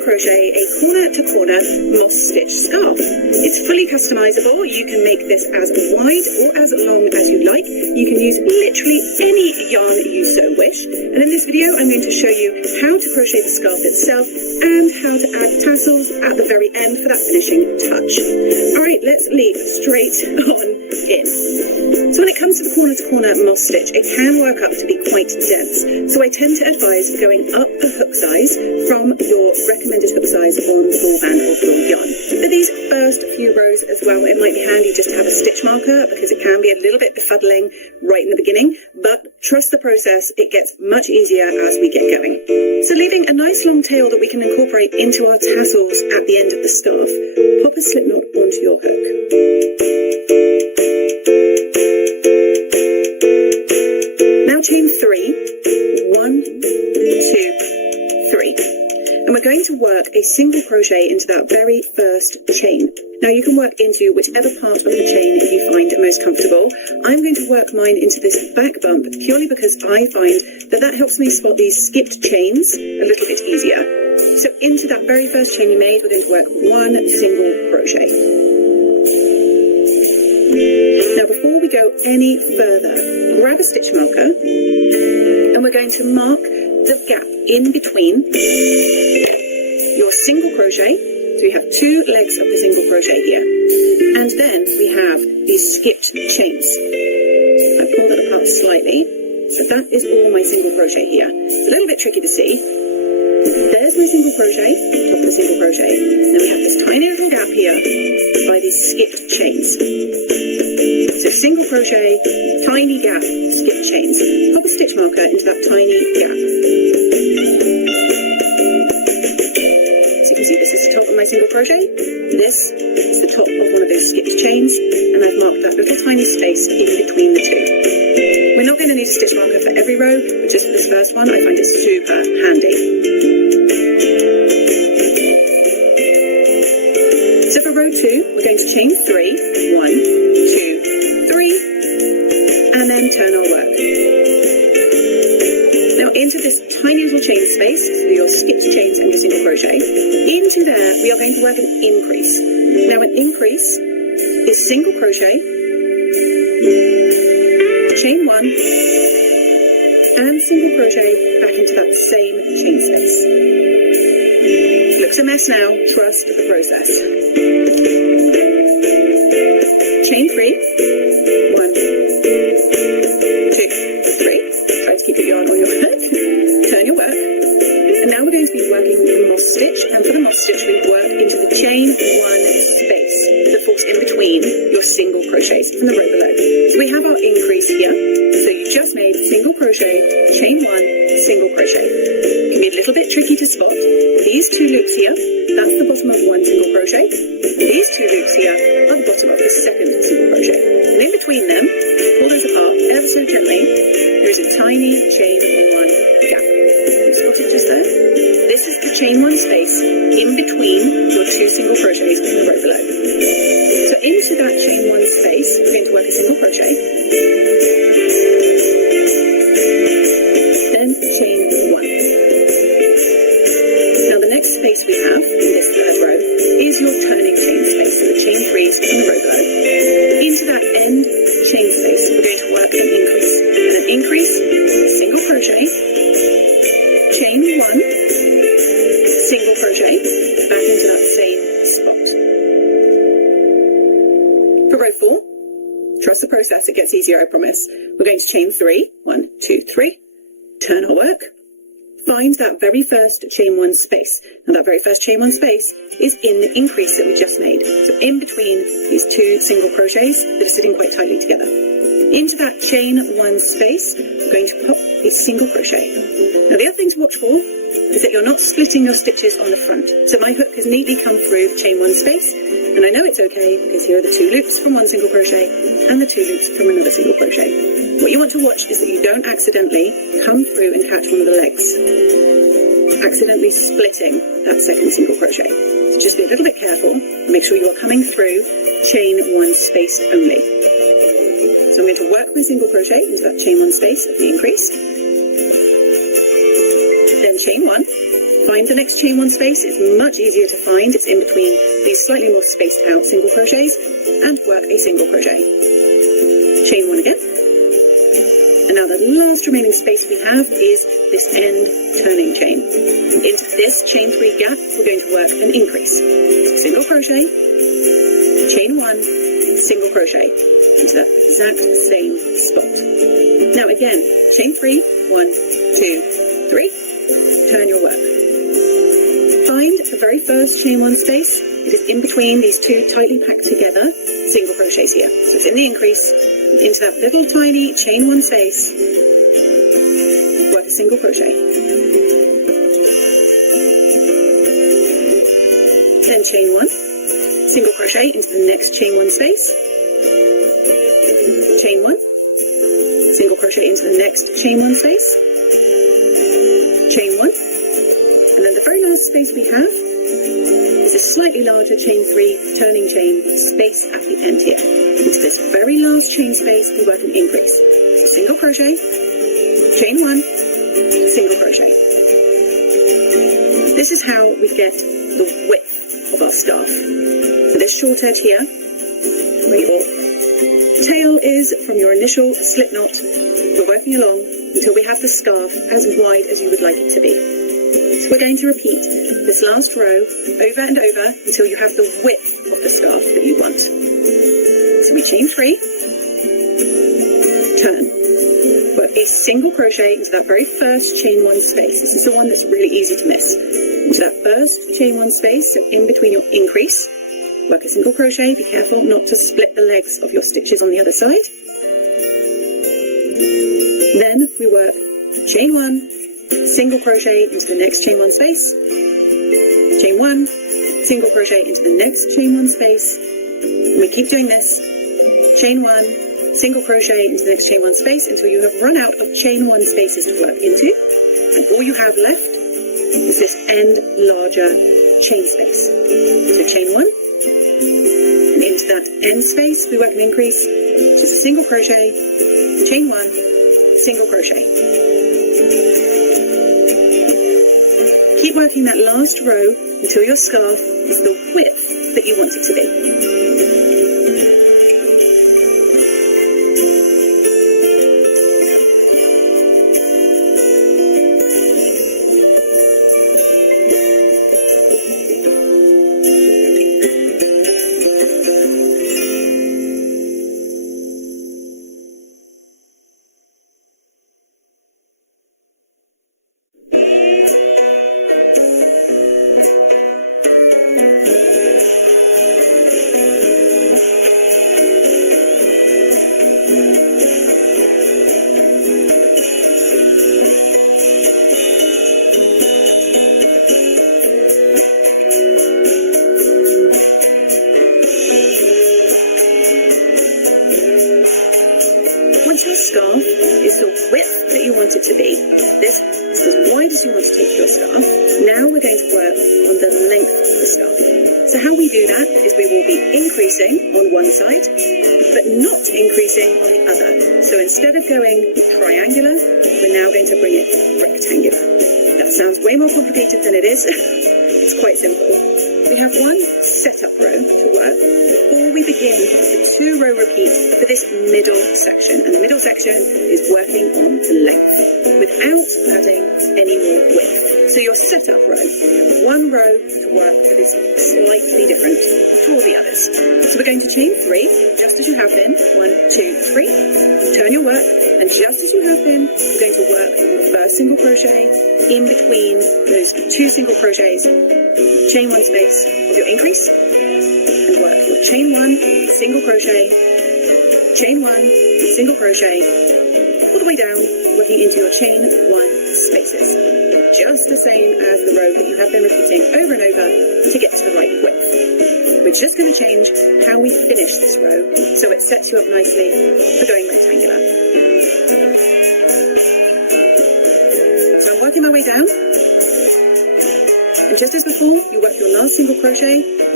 crochet a corner-to-corner moss stitch scarf. It's fully customizable. You can make this as wide or as long as you like. You can use literally any yarn you so wish. And in this video, I'm going to show you how to crochet the scarf itself and how to add tassels at the very end for that finishing touch. All right, let's leap straight on in. So when it comes to the corner-to-corner moss stitch, it can work up to be quite dense. So I tend to advise going up a hook size from your recommended hook size on ball band or ball yarn. For these first few rows as well, it might be handy just to have a stitch marker because it can be a little bit befuddling right in the beginning, but trust the process, it gets much easier as we get going. So leaving a nice long tail that we can incorporate into our tassels at the end of the scarf, pop a slip knot onto your hook. Now chain 3, 1, 2, 3. And we're going to work a single crochet into that very first chain. Now you can work into whichever part of the chain you find most comfortable. I'm going to work mine into this back bump purely because I find that that helps me spot these skipped chains a little bit easier. So into that very first chain you made, we're going to work one single crochet. Now before we go any further, grab a stitch marker and we're going to mark the gap in between your single crochet. So we have 2 legs of the single crochet here, and then we have these skipped chains. I pulled that apart slightly, so that is all my single crochet here. It's a little bit tricky to see. There's my single crochet, top of the single crochet. Then we have this tiny little gap here by these skipped chains. So single crochet, tiny gap, skipped chains. Pop a stitch marker into that tiny gap. So you can see this is the top of my single crochet. This is the top of one of those skipped chains, and I've marked that little tiny space in between the two. We're not going to need a stitch marker for every row, but just for this first one, I find it super handy. So for row 2, we're going to chain 3, 1, 2, 3, and then turn our work. Now into this tiny little chain space, so your skipped chains and your single crochet, into there we are going to work an increase. Now an increase is single crochet, chain 1, and single crochet back into that same chain space. Looks a mess now, trust the process. Chain 3, 1, 2, 3. Try to keep your yarn on your hook. Turn your work. And now we're going to be working the moss stitch, and for the moss stitch we work into the chain 1 space that falls in between your single crochets from the row below. So we have our increase here. So you just made single crochet, chain 1, single crochet. It can be a little bit tricky to spot. These 2 loops here, that's the bottom of 1 single crochet. These 2 loops here are the bottom of the second single crochet. And in between them, pull those apart ever so gently, there is a tiny chain 1 gap. Spot it just there? This is the chain 1 space in between your 2 single crochets in the row below. So into that chain 1 space, we're going to work a single crochet, then chain 1. Now the next space we have in this third row is your turning chain space, so the chain 3s in the row below. Into that end chain space, we're going to work an increase. And an increase, single crochet, chain 1, single crochet, back into that same spot. For row 4, trust the process, it gets easier, I promise. We're going to chain 3, 1, 2, 3, turn our work, find that very first chain 1 space. And that very first chain 1 space is in the increase that we just made. So in between these 2 single crochets that are sitting quite tightly together. Into that chain 1 space, we're going to pop a single crochet. Now the other thing to watch for is that you're not splitting your stitches on the front. So my hook has neatly come through chain 1 space, and I know it's okay because here are the 2 loops from 1 single crochet and the 2 loops from another single crochet. What you want to watch is that you don't accidentally come through and catch one of the legs, accidentally splitting that second single crochet. So just be a little bit careful and make sure you are coming through chain 1 space only. So I'm going to work my single crochet into that chain 1 space of the increase, then chain 1, find the next chain one space. It's much easier to find. It's in between these slightly more spaced out single crochets, and work a single crochet. Chain one again. And now the last remaining space we have is this end turning chain. Into this chain 3 gap, we're going to work an increase. Single crochet, chain one, single crochet into that exact same spot. Now again, chain 3, 1, 2, 3, turn your work. Find the very first chain one space. It is in between these two tightly packed together single crochets here. So it's in the increase, into that little tiny chain one space, work a single crochet. Then chain one, single crochet into the next chain one space, chain one, single crochet into the next chain one space, chain one, and then the very last space we have is a slightly larger chain 3 turning chain space at the end here. Into this very last chain space we work an increase. So single crochet, chain one, single crochet. This is how we get the width of our scarf. So this short edge here, where your tail is from your initial slip knot, we're working along until we have the scarf as wide as you would like it to be. So we're going to repeat this last row over and over until you have the width of the scarf that you want. So we chain 3, turn, work a single crochet into that very first chain 1 space. This is the one that's really easy to miss. Into that first chain 1 space, so in between your increase, work a single crochet. Be careful not to split the legs of your stitches on the other side. Then we work chain 1, single crochet into the next chain 1 space, chain 1, single crochet into the next chain 1 space, and we keep doing this, chain 1, single crochet into the next chain 1 space until you have run out of chain 1 spaces to work into, and all you have left is this end larger chain space. So chain 1, and into that end space we work an increase, so it's a single crochet, chain 1, single crochet. Keep working that last row until your scarf is the width that you want it to be. Once your scarf is the width that you want it to be, this is as wide as you want to take your scarf, now we're going to work on the length of the scarf. So how we do that is we will be increasing on one side, but not increasing on the other. So instead of going triangular, we're now going to bring it rectangular. That sounds way more complicated than it is. It's quite simple. We have one setup row to work before we begin the 2-row repeat for this middle section. And the middle section is working on the length without adding any more width. So your setup row, one row to work that is slightly different to all the others. So we're going to chain 3, just as you have been. 1, 2, 3. Turn your work, and just as you have been, we're going to work the first single crochet in between those 2 single crochets, chain 1 space of your increase, and work your chain 1, single crochet, chain 1, single crochet, all the way down, working into your chain 1 spaces. Just the same as the row that you have been repeating over and over to get to the right width. We're just going to change how we finish this row so it sets you up nicely for going rectangular. So I'm working my way down, and just as before, you work your last single crochet to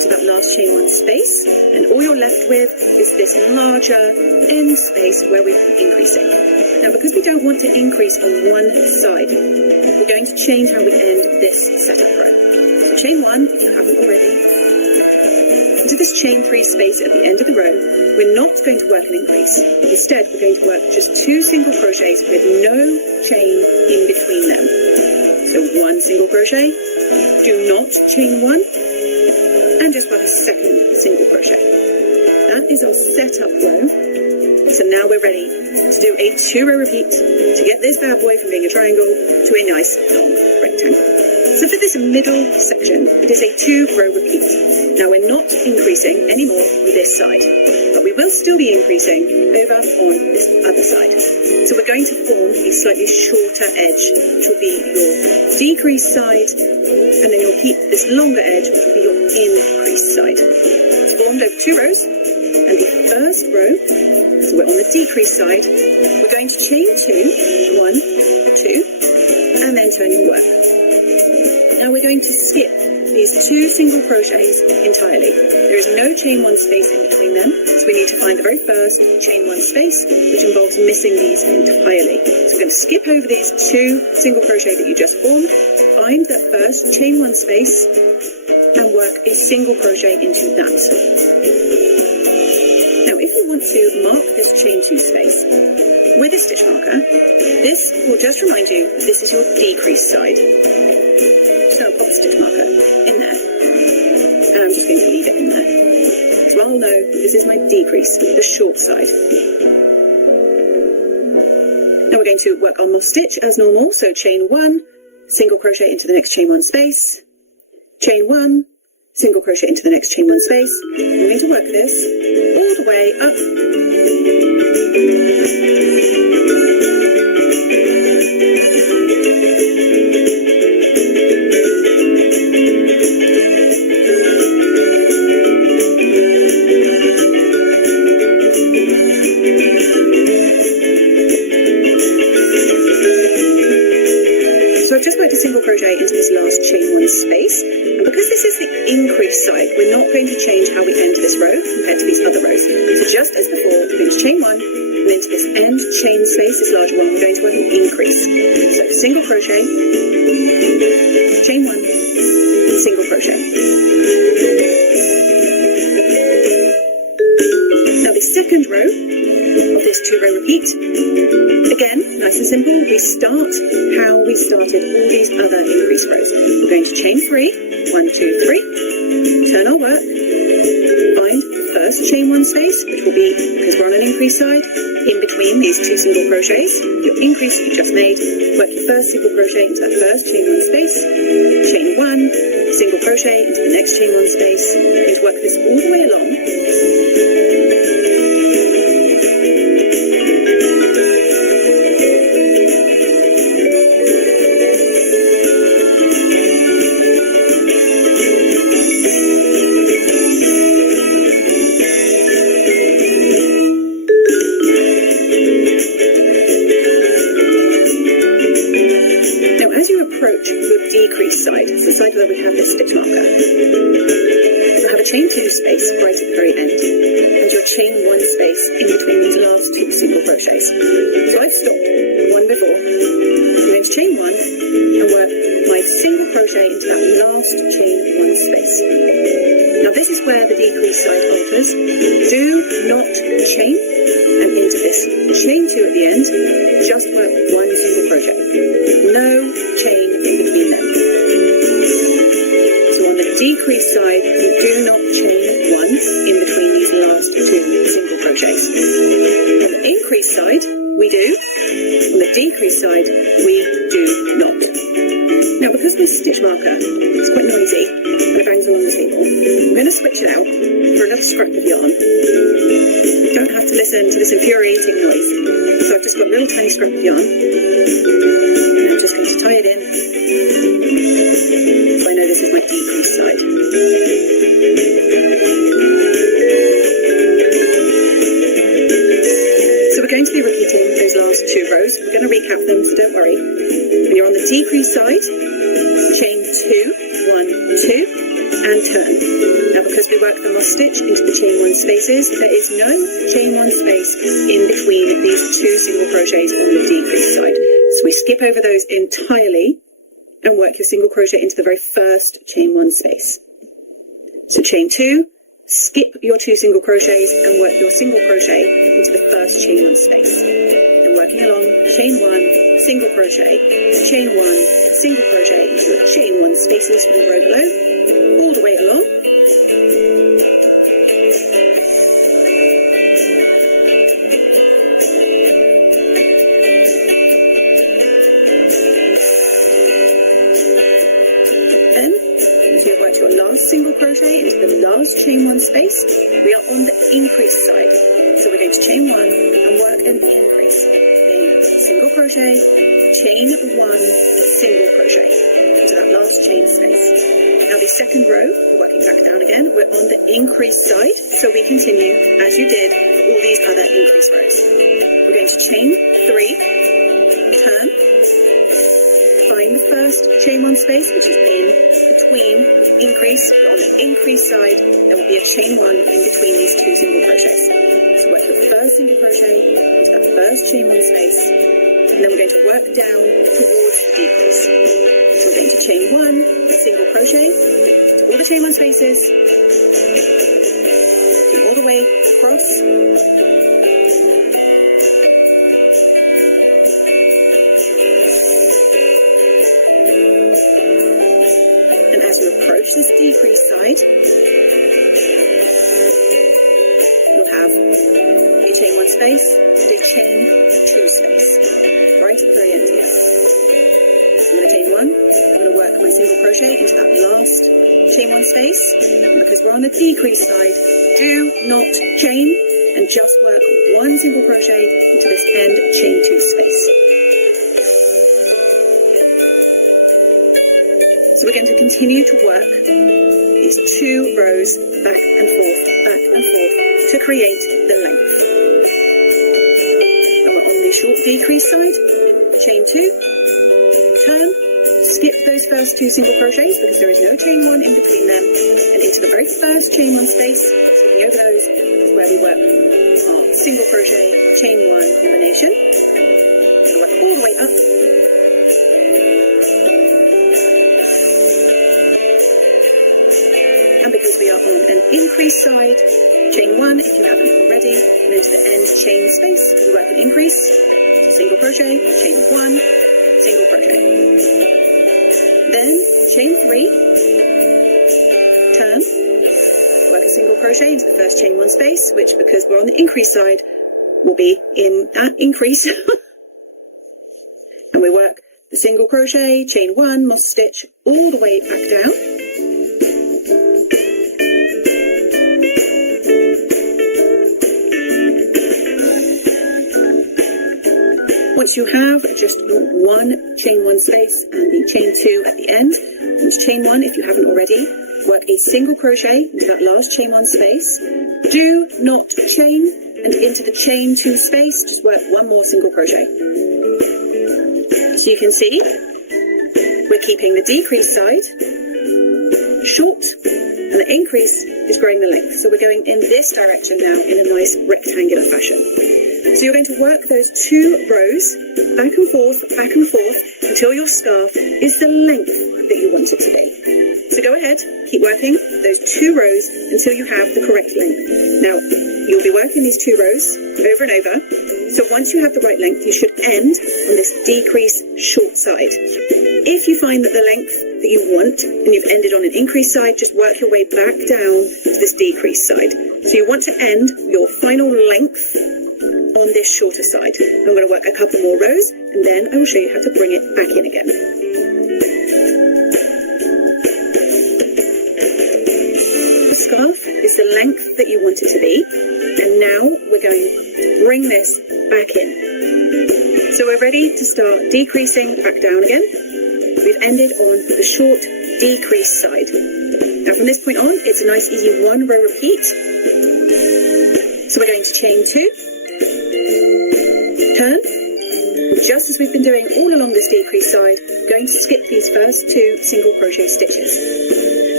into that last chain one space, and all you're left with is this larger end space where we've been increasing. Now, because we don't want to increase on one side, we're going to change how we end this setup row. Chain one, if you haven't already, into this chain three space at the end of the row, we're not going to work an increase. Instead, we're going to work just 2 single crochets with no chain in between them. So 1 single crochet, do not chain 1, and just work a second single crochet. That is our setup row. So now we're ready to do a 2-row repeat to get this bad boy from being a triangle to a nice long rectangle. So for this middle section, it is a 2-row repeat. Now we're not increasing anymore on this side, but we will still be increasing over on this other side. So we're going to form a slightly shorter edge, which will be your decreased side, and then you'll keep this longer edge, which will be your increased side. It's formed over 2 rows, and the first row, so we're on the decreased side, we're going to chain 2, 1, 2, and then turn your work. Now we're going to skip these 2 single crochets entirely. There is no chain 1 space in between them, so we need to find the very first chain 1 space, which involves missing these entirely. So we're going to skip over these 2 single crochet that you just formed, find that first chain 1 space, and work a single crochet into that. Now if you want to mark this chain 2 space with a stitch marker, this will just remind you this is your decreased side. So I'll pop a stitch marker in there, and I'm just going to leave it in there. So I'll know this is my decrease, the short side. Now we're going to work our moss stitch as normal, so chain 1, single crochet into the next chain 1 space, chain 1, single crochet into the next chain 1 space. I'm going to work this all the way up. So I've just worked a single crochet into this last chain 1 space, and because this is the increased side, we're not going to change how we end this row compared to these other rows. So just as before, we're going to chain 1, and into this end chain space, this larger one, we're going to work an increase. So single crochet, chain 1, single crochet. Now the second row of this 2-row repeat, again, nice and simple, we start how we started all these other increase rows. We're going to chain 3, 1, 2, 3, turn our work, find the first chain 1 space, which will be, because we're on an increase side, in between these 2 single crochets, your increase that you just made, work your first single crochet into that first chain 1 space, chain 1, single crochet into the next chain 1 space, and work this all the way along. Side, so the side where we have this stitch marker. You'll have a chain 2 space right at the very end, and your chain 1 space in between these last 2 single crochets. So I've stopped the one before. I'm going to chain 1 and work my single crochet into that last chain 1 space. Now this is where the decrease side alters. Do not chain, and into this chain 2 at the end, just work 1 single crochet. No chain in between them. Decrease side, you do not chain 1 in between these last 2 single crochets. On the increase side, we do. On the decrease side, we do not. Now, because this stitch marker is quite noisy and it bangs along the table, I'm going to switch it out for another scrap of yarn. You don't have to listen to this infuriating noise. So I've just got a little tiny scrap of yarn, and I'm just going to tie it in. So I know this is my decrease side. So we're going to be repeating those last 2 rows. We're going to recap them, so don't worry. When you're on the decrease side, chain 2, 1, 2, and turn. Now because we work the moss stitch into the chain 1 spaces, there is no chain 1 space in between these 2 single crochets on the decrease side. So we skip over those entirely and work your single crochet into the very first chain 1 space. So chain 2, skip your 2 single crochets and work your single crochet into the first chain 1 space. Then working along, chain 1, single crochet, chain 1, single crochet into a chain 1 spaceless from the row below, all the way along. Then, as you work your last single crochet into the last chain 1 space, we are on the increase side. So we're going to chain 1 and work an increase. Then single crochet, chain 1, single crochet into that last chain space. Now the second row, we're working back down again, we're on the increase side, so we continue as you did for all these other increase rows. We're going to chain 3, turn, find the first chain 1 space, which is in between increase. We're on the increase side, there will be a chain 1 in between these 2 single crochets. So work the first single crochet into that first chain 1 space, and then we're going to work down towards the decrease. So we're going to chain 1, single crochet to all the chain 1 spaces, and all the way across. And as you approach this decrease side, you'll have a chain 1 space and a chain 2 space right at the very end here. I'm going to chain 1, I'm going to work my single crochet into that last chain 1 space, and because we're on the decrease side, do not chain and just work 1 single crochet into this end chain 2 space. So we're going to continue to work these 2 rows back and forth to create the length. When we're on the short decrease side, chain 2, turn, skip those first 2 single crochets because there is no chain 1 in between them, and into the very first chain 1 space, skipping over those, is where we work our single crochet, chain 1 combination. So work all the way up. And because we are on an increase side, chain 1 if you haven't already, and into the end chain space, we work an increase, single crochet, chain 1, single crochet. Then chain 3, turn, work a single crochet into the first chain 1 space, which because we're on the increase side will be in that increase. And we work the single crochet, chain 1, moss stitch all the way back down. Once you have just 1 chain 1 space and the chain 2 at the end, once chain 1 if you haven't already, work a single crochet into that last chain 1 space. Do not chain, and into the chain 2 space, just work 1 more single crochet. So you can see, we're keeping the decrease side short, and the increase is growing the length. So we're going in this direction now in a nice rectangular fashion. So you're going to work those 2 rows back and forth until your scarf is the length that you want it to be. So go ahead, keep working those 2 rows until you have the correct length. Now, you'll be working these 2 rows over and over. So once you have the right length, you should end on this decrease short side. If you find that the length that you want and you've ended on an increase side, just work your way back down to this decrease side. So you want to end your final length on this shorter side. I'm going to work a couple more rows and then I will show you how to bring it back in again. The scarf is the length that you want it to be, and now we're going to bring this back in. So we're ready to start decreasing back down again. We've ended on the short decrease side. Now from this point on, it's a nice easy 1 row repeat. So we're going to chain 2, turn, just as we've been doing all along this decrease side, going to skip these first 2 single crochet stitches.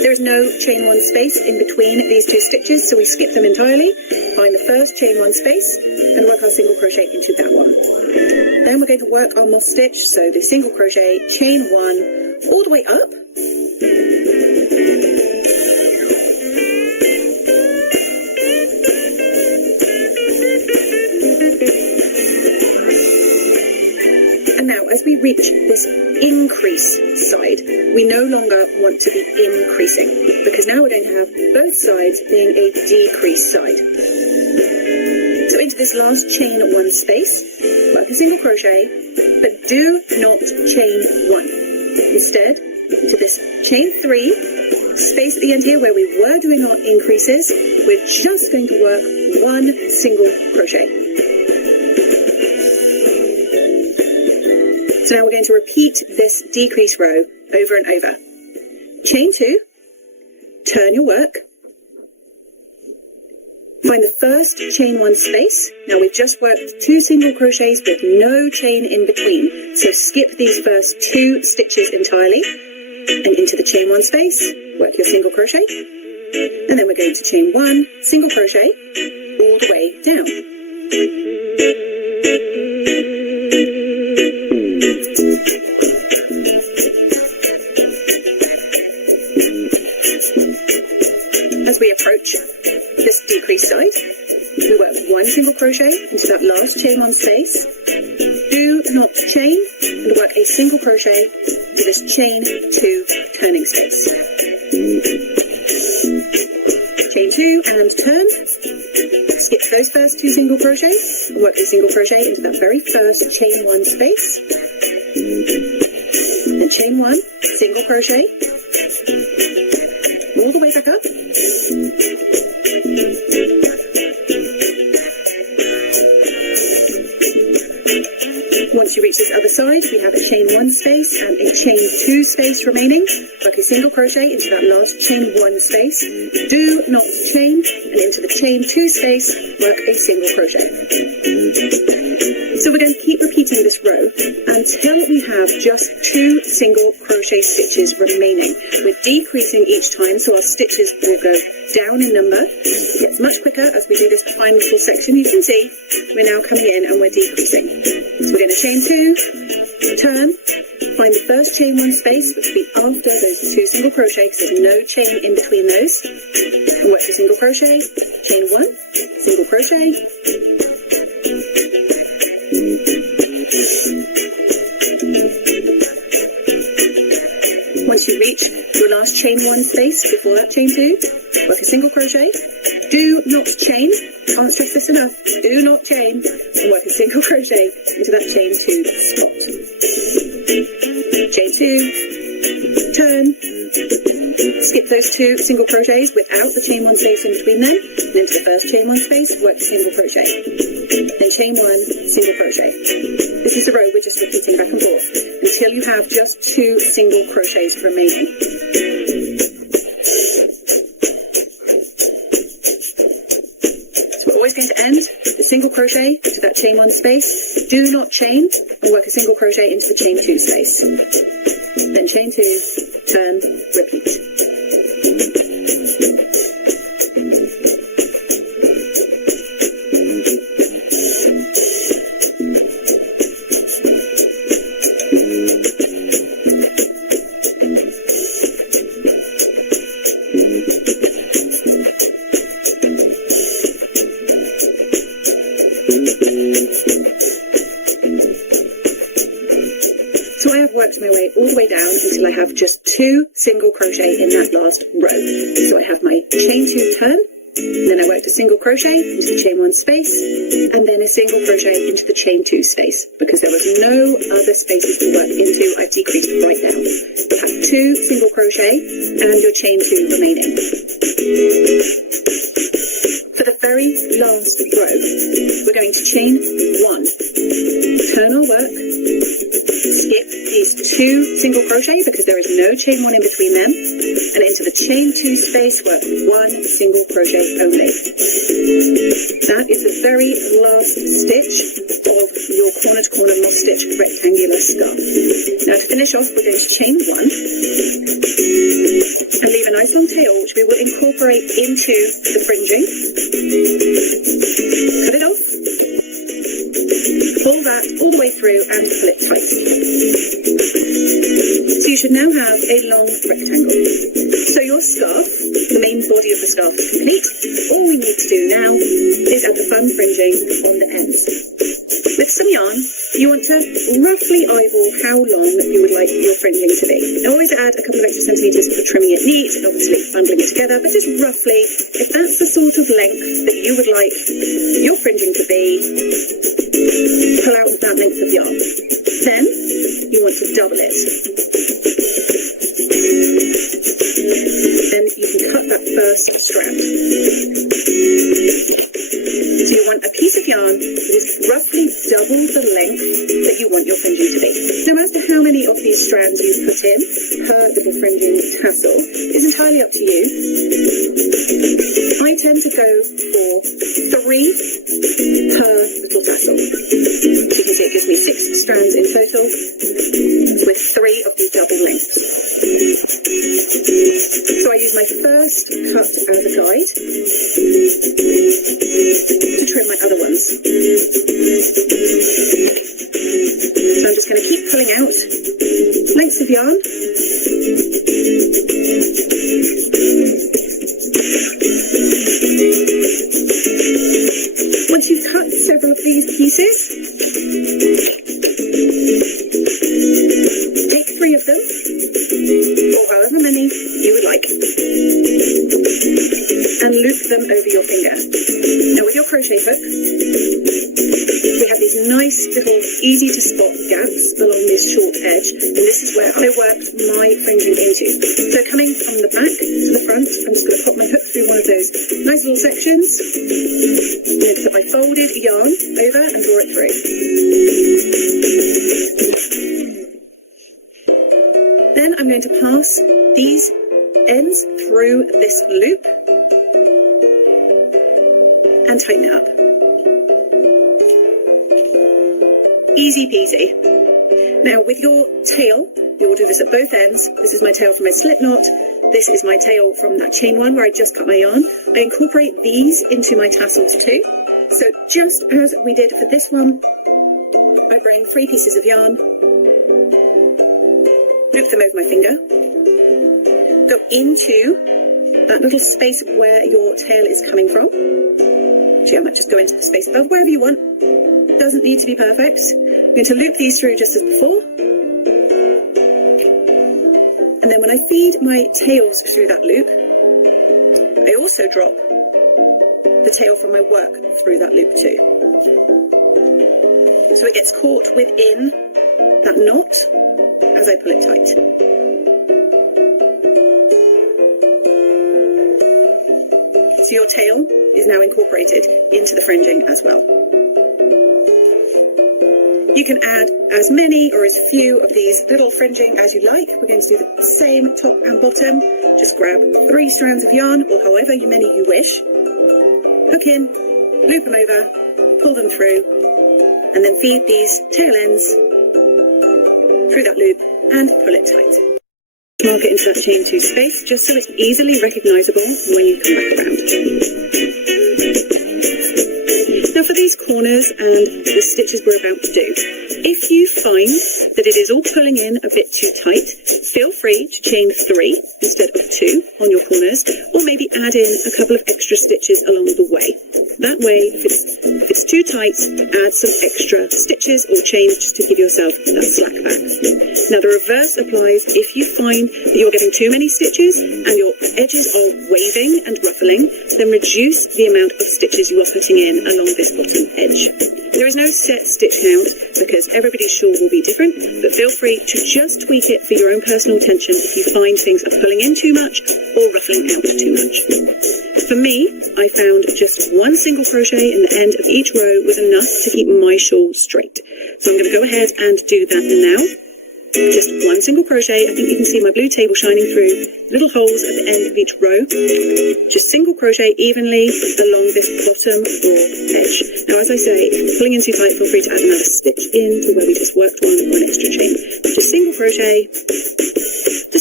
There is no chain one space in between these two stitches, so we skip them entirely, find the first chain one space, and work our single crochet into that one. Then we're going to work our moss stitch, so the single crochet, chain one, all the way up. And now, as we reach this increase side, we no longer want to be increasing, because now we're going to have both sides being a decrease side. So into this last chain one space, work a single crochet, but do not chain one. Instead, into this chain three, space at the end here where we were doing our increases, we're just going to work one single crochet. So now we're going to repeat this decrease row over and over. Chain two, turn your work, find the first chain one space. Now we've just worked two single crochets with no chain in between, so skip these first two stitches entirely, and into the chain one space, work your single crochet, and then we're going to chain one, single crochet, all the way down. As we approach this decrease side, we work one single crochet into that last chain one space. Do not chain, and work a single crochet into this chain two turning space. Chain two and turn. Skip those first two single crochets and work a single crochet into that very first chain one space. Then chain one, single crochet, all the way back up. Once you reach this other side, we have a chain one space and a chain two space remaining. Work a single crochet into that last chain one space. Do not chain, and into the chain two space, work a single crochet. So we're going to keep repeating this row until we have just two single crochet stitches remaining. We're decreasing each time, so our stitches will go down in number. It gets much quicker as we do this final full section. You can see we're now coming in and we're decreasing. So we're going to chain two, turn, find the first chain one space, which will be after those two single crochet, because there's no chain in between those, and work the single crochet, chain one, single crochet, once you reach your last chain one space before that chain two, work a single crochet. Do not chain, can't stress this enough, do not chain, and work a single crochet into that chain two spot. Chain two, turn, skip those two single crochets without the chain one space in between them, and into the first chain one space, work the single crochet. Then chain one, single crochet. This is the row we're just repeating back and forth until you have just two single crochets remaining. Always going to end the single crochet into that chain one space. Do not chain, and work a single crochet into the chain two space. Then chain two, turn, repeat. So I have worked my way all the way down until I have just two single crochet in that last row. So I have my chain two turn, then I worked a single crochet into the chain one space, and then a single crochet into the chain two space. Because there was no other spaces to work into, I've decreased right down. You'll have two single crochet and your chain two remaining. For the very last row, we're going to chain one, turn our work, skip these two single crochet because there is no chain one in between them, and into the chain two space work one single crochet only. That is the very last stitch of your corner to corner moss stitch rectangular scarf. Now to finish off, we're going to chain one, and leave a nice long tail, which we will incorporate into the fringing. Cut it off, pull that all the way through and pull it tight. So you should now have a long rectangle. So your scarf, the main body of the scarf is complete. All we need to do now is add the fun fringing on the ends. With some yarn, you want to roughly eyeball how long you would like your fringing to be. Now always add a couple of extra centimetres for trimming it neat and obviously bundling it together, but just roughly, if that's the sort of length that you would like your fringing to be, pull out that length of yarn. Then you want to double it. Then you can cut that first strand. So you want a piece of yarn that is roughly double the length that you want your fringing to be. Now as to how many of these strands you put in per little fringing tassel is entirely up to you. I tend to go for 3 per little tassel. So you can see it gives me 6 strands in total with 3 of the double lengths. So I use my first cut as a guide to trim my other ones. So I'm just going to keep pulling out lengths of yarn. Once you've cut several of these pieces, take 3 of them, or however many you would like, and loop them over your finger. Now with your crochet hook, we have these nice little easy to spot gaps along this short edge, and this is where I worked my fringing into. So coming from the back to the front, I'm just going to pop my hook through one of those nice little sections. I'm going to put my folded yarn over and draw it through. Then I'm going to pass these ends through this loop and tighten it up. Easy peasy. Now with your tail, you will do this at both ends. This is my tail from my slip knot. This is my tail from that chain one where I just cut my yarn. I incorporate these into my tassels too. So just as we did for this one, I bring 3 pieces of yarn, loop them over my finger, go into that little space where your tail is coming from. So I might just go into the space above, wherever you want. Doesn't need to be perfect. I'm going to loop these through just as before. And then when I feed my tails through that loop, I also drop the tail from my work through that loop too. So it gets caught within that knot as I pull it tight. So your tail is now incorporated into the fringing as well. You can add as many or as few of these little fringing as you like. We're going to do the same top and bottom. Just grab 3 strands of yarn, or however many you wish. Hook in, loop them over, pull them through, and then feed these tail ends through that loop and pull it tight. Mark it into that chain 2 space, just so it's easily recognisable when you come back around. Now for these corners and the stitches we're about to do, if you find that it is all pulling in a bit too tight, feel free to chain 3 instead of 2 on your corners, or maybe add in a couple of extra stitches along the way. That way, if it's too tight, add some extra stitches or chains just to give yourself that slack back. Now the reverse applies if you find that you're getting too many stitches and your edges are waving and ruffling, then reduce the amount of stitches you are putting in along this bottom edge. There is no set stitch count because everybody's shawl will be different, but feel free to just tweak it for your own personal tension if you find things are pulling in too much or ruffling out too much. For me, I found just 1 single crochet in the end of each row was enough to keep my shawl straight. So I'm going to go ahead and do that now. Just 1 single crochet. I think you can see my blue table shining through little holes at the end of each row. Just single crochet evenly along this bottom raw edge. Now as I say, if you're pulling in too tight, feel free to add another stitch in to where we just worked one or an extra chain. Just single crochet, just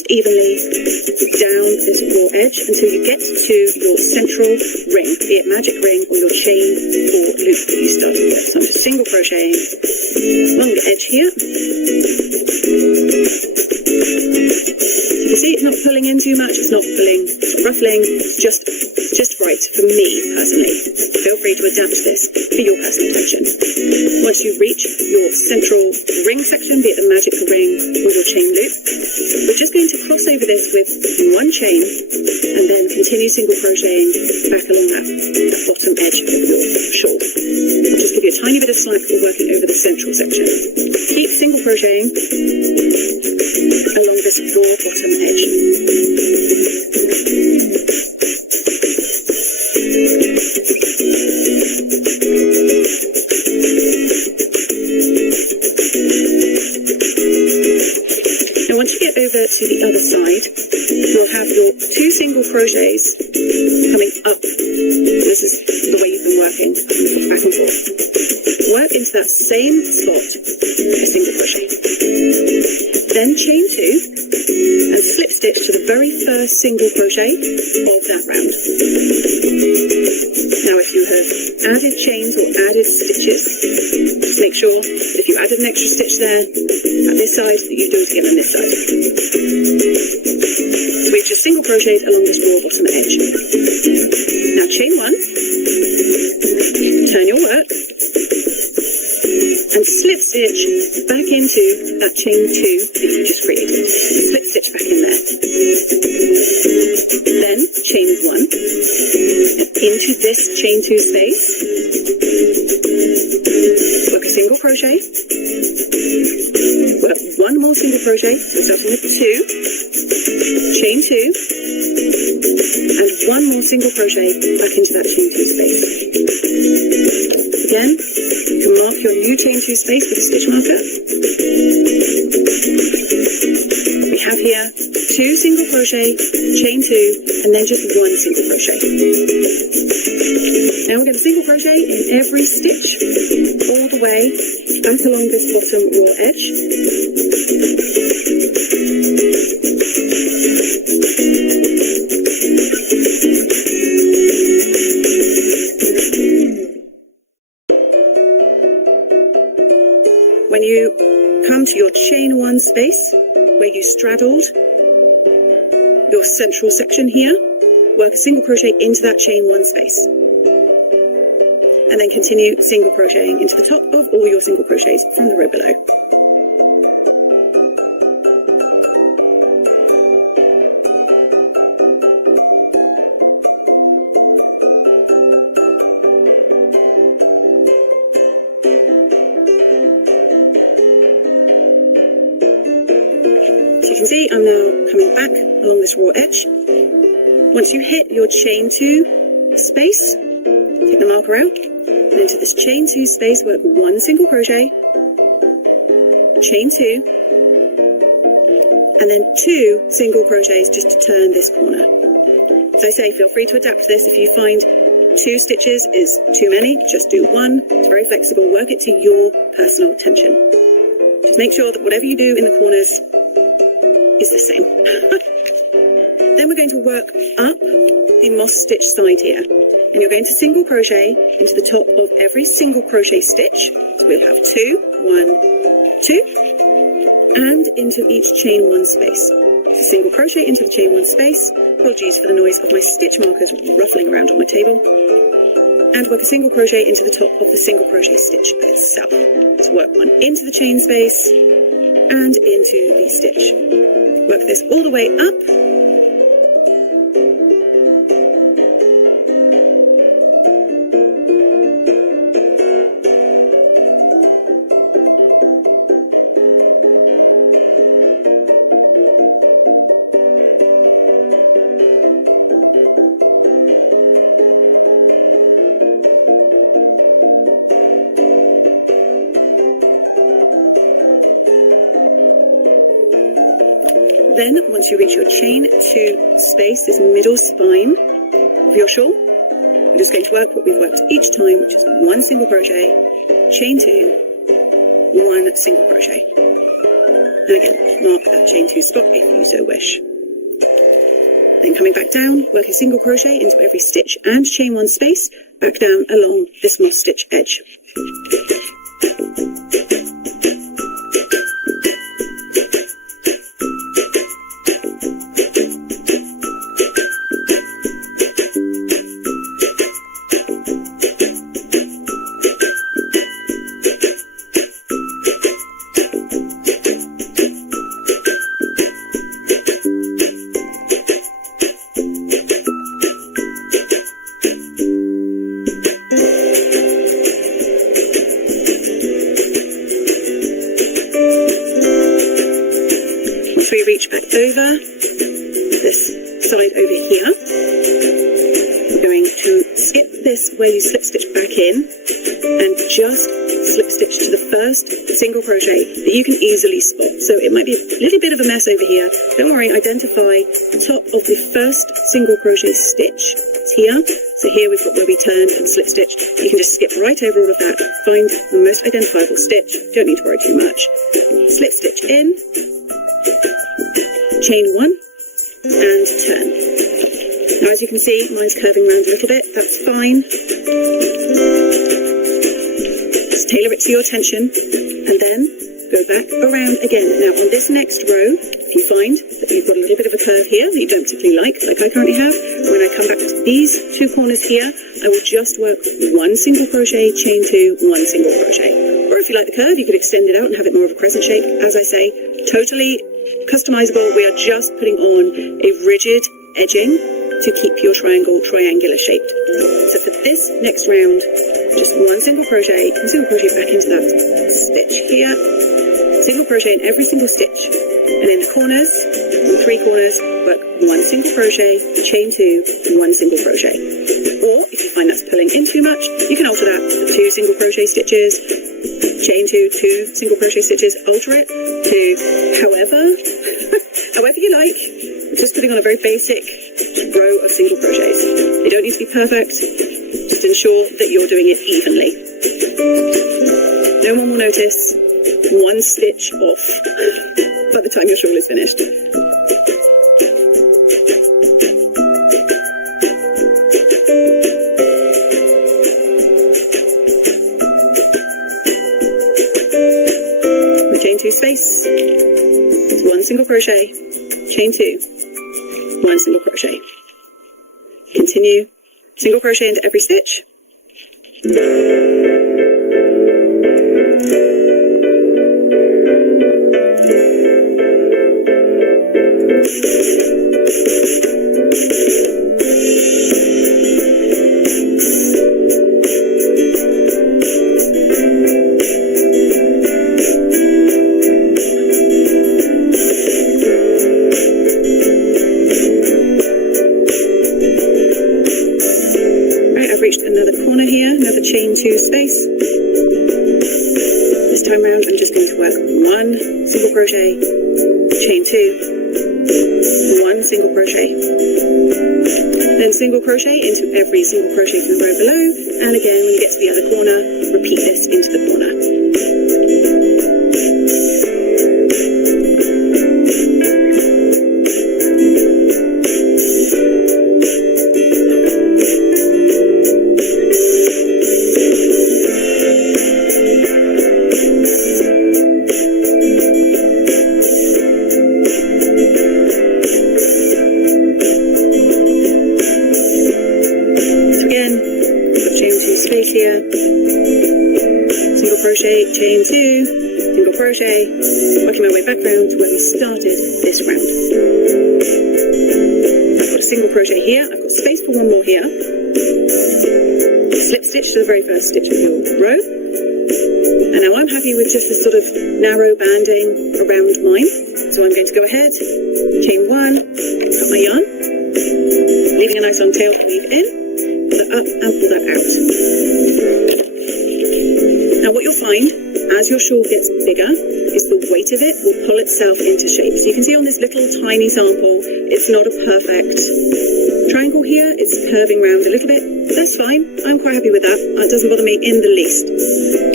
evenly down this raw edge until you get to your central ring, be it magic ring or your chain or loop that you started with. So I'm just single crocheting along the edge here. You can see it's not pulling in too much, it's not pulling, it's not ruffling, it's just right for me personally. Feel free to adapt this for your personal intention. Once you reach your central ring section, be it the magic ring or your chain loop, we're just going to cross over this with one chain and then continue single crocheting back along that bottom edge of your shawl. Just give you a tiny bit of slack for working over the central section. Keep single crocheting along this raw bottom edge. Now once you get over to the other side, you'll have your 2 single crochets coming up. This is the way you've been working, back and forth. Work into that same spot a single crochet. Then chain 2 and slip stitch to the very first single crochet of that round. Now if you have added chains or added stitches, just make sure that if you added an extra stitch there at this side, that you do it again on this side. So we've just single crocheted along this raw bottom edge. Now chain 1, turn your work, and slip stitch back into that chain 2 that you just created. Slip stitch back in there. Then chain 1 into this chain 2 space. Work a single crochet. Work one more single crochet, so starting with 2. Chain 2. And one more single crochet back into that chain 2 space. Again, you can mark your new chain 2 space with a stitch marker. We have here 2 single crochet, chain 2, and then just 1 single crochet. Now we're going to single crochet in every stitch all the way back along this bottom raw edge. When you come to your chain 1 space, where you straddled your central section here, work a single crochet into that chain 1 space. And then continue single crocheting into the top of all your single crochets from the row below. See, I'm now coming back along this raw edge. Once you hit your chain 2 space, take the marker out, and into this chain 2 space, work 1 single crochet, chain 2, and then 2 single crochets just to turn this corner. So I say, feel free to adapt this. If you find 2 stitches is too many, just do 1. It's very flexible. Work it to your personal tension. Just make sure that whatever you do in the corners is the same. Then we're going to work up the moss stitch side here, and you're going to single crochet into the top of every single crochet stitch. So we'll have 2, 1, 2, and into each chain 1 space. So single crochet into the chain 1 space. Apologies for the noise of my stitch markers ruffling around on my table. And work a single crochet into the top of the single crochet stitch itself. So work 1 into the chain space and into the stitch. Work this all the way up. Then, once you reach your chain 2 space, this middle spine of your shawl, we're just going to work what we've worked each time, which is 1 single crochet, chain 2, 1 single crochet. And again, mark that chain 2 spot if you so wish. Then coming back down, work a single crochet into every stitch and chain 1 space back down along this moss stitch edge. Once we reach back over this side over here, we're going to skip this where you slip stitch back in and just slip stitch to the first single crochet that you can easily spot. So it might be a little bit of a mess over here. Don't worry, identify the top of the first single crochet stitch. It's here. So here we've got where we turned and slip stitched. You can just skip right over all of that, find the most identifiable stitch. Don't need to worry too much. Slip stitch in, chain 1 and turn. Now as you can see, mine's curving around a little bit. That's fine. Just tailor it to your tension and then go back around again. Now on this next row, if you find that you've got a little bit of a curve here that you don't particularly like I currently have, when I come back to these 2 corners here, I will just work 1 single crochet, chain 2, 1 single crochet. Or if you like the curve, you could extend it out and have it more of a crescent shape. As I say, totally customizable. We are just putting on a rigid edging to keep your triangle triangular shaped. So for this next round, just 1 single crochet and single crochet back into that stitch here, single crochet in every single stitch, and in the corners, in 3 corners, work 1 single crochet, chain 2, 1 single crochet. Or if you find that's pulling in too much, you can alter that to 2 single crochet stitches, chain 2, 2 single crochet stitches, alter it to however you like. We're just putting on a very basic row of single crochets. They don't need to be perfect, just ensure that you're doing it evenly. No one will notice 1 stitch off by the time your shawl is finished. Chain 2 space, 1 single crochet, chain 2, 1 single crochet. Continue, single crochet into every stitch. Chain 2 space. This time round I'm just going to work 1 single crochet, chain 2, 1 single crochet, then single crochet into every single crochet from the row below, and again when you get to the other corner, repeat this into the corner. Here, single crochet, chain 2, single crochet, working my way back round to where we started this round. I've got a single crochet here, I've got space for 1 more here, slip stitch to the very first stitch of your row, and now I'm happy with just this sort of narrow banding around mine, so I'm going to go ahead, chain 1, got my yarn, leaving a nice long tail to weave in, pull that up and pull that out. Now what you'll find as your shawl gets bigger is the weight of it will pull itself into shape. So you can see on this little tiny sample, it's not a perfect triangle here. It's curving round a little bit, but that's fine. I'm quite happy with that. It doesn't bother me in the least.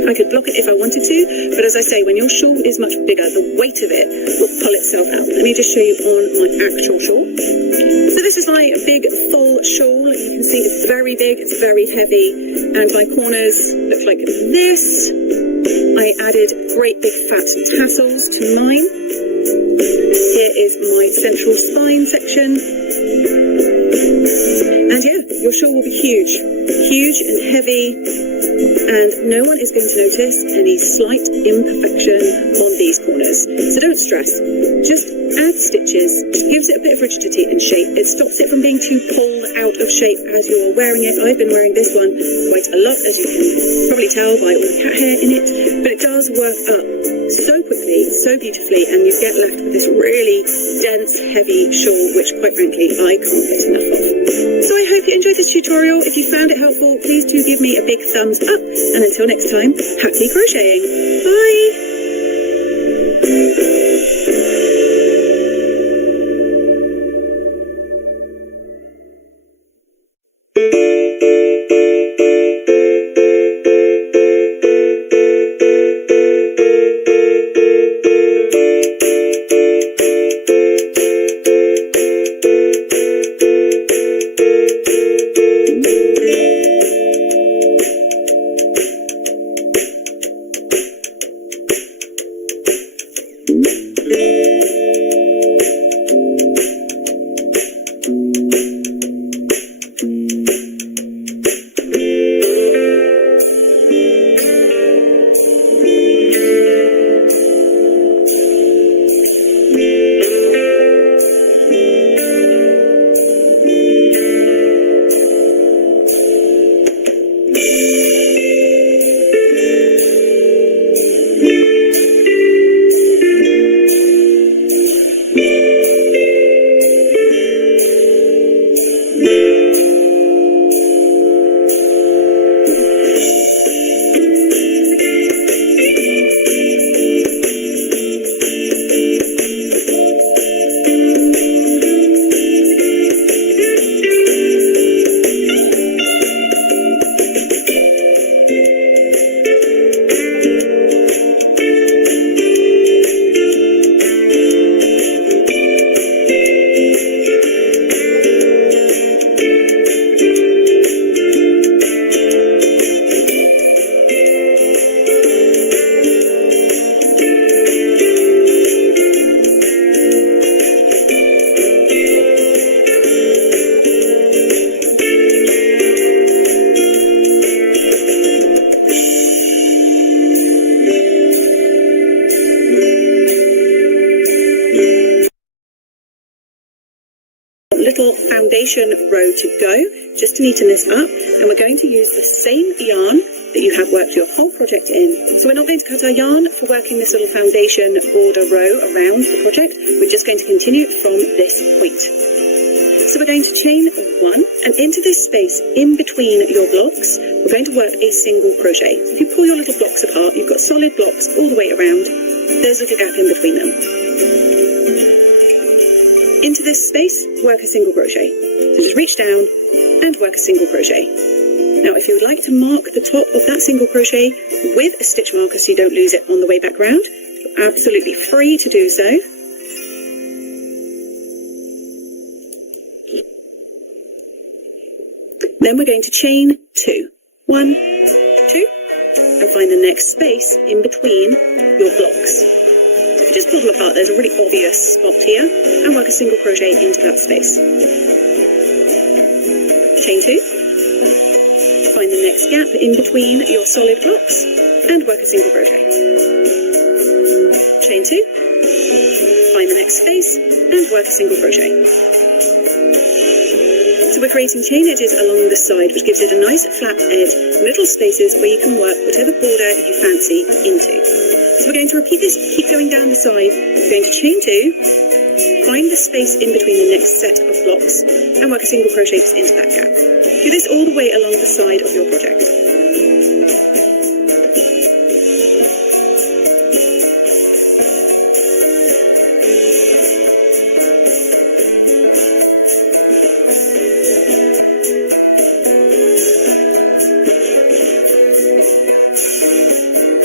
I could block it if I wanted to, but as I say, when your shawl is much bigger, the weight of it will pull itself out. Let me just show you on my actual shawl. So this is my big full shawl. You can see it's very big, it's very heavy, and my corners look like this. I added great big fat tassels to mine. Here is my central spine section. And yeah, your shawl will be huge and heavy, and no one is going to notice any slight imperfection on these corners. So don't stress, just add stitches, just gives it a bit of rigidity and shape. It stops it from being too pulled out of shape as you're wearing it. I've been wearing this one quite a lot, as you can probably tell by all the cat hair in it, but it does work up so quickly, so beautifully, and you get left with this really dense, heavy shawl, which quite frankly, I can't get enough of. So I hope you enjoyed this tutorial. If you found it helpful, please do give me a big thumbs up, and until next time, happy crocheting. Bye! Little foundation row to go, just to neaten this up, and we're going to use the same yarn that you have worked your whole project in. So we're not going to cut our yarn for working this little foundation border row around the project, we're just going to continue from this point. So we're going to chain one, and into this space in between your blocks, we're going to work a single crochet. If you pull your little blocks apart, you've got solid blocks all the way around, there's a little gap in between them. Into this space, work a single crochet. So just reach down and work a single crochet. Now, if you would like to mark the top of that single crochet with a stitch marker so you don't lose it on the way back round, you're absolutely free to do so. Then we're going to chain two. 1, 2, and find the next space in between your blocks. Just pull them apart, there's a really obvious spot here, and work a single crochet into that space. Chain 2, find the next gap in between your solid blocks, and work a single crochet. Chain 2, find the next space, and work a single crochet. So we're creating chain edges along the side, which gives it a nice flat edge, little spaces where you can work whatever border you fancy into. So we're going to repeat this, keep going down the side, we're going to chain 2, find the space in between the next set of blocks, and work a single crochet just into that gap. Do this all the way along the side of your project.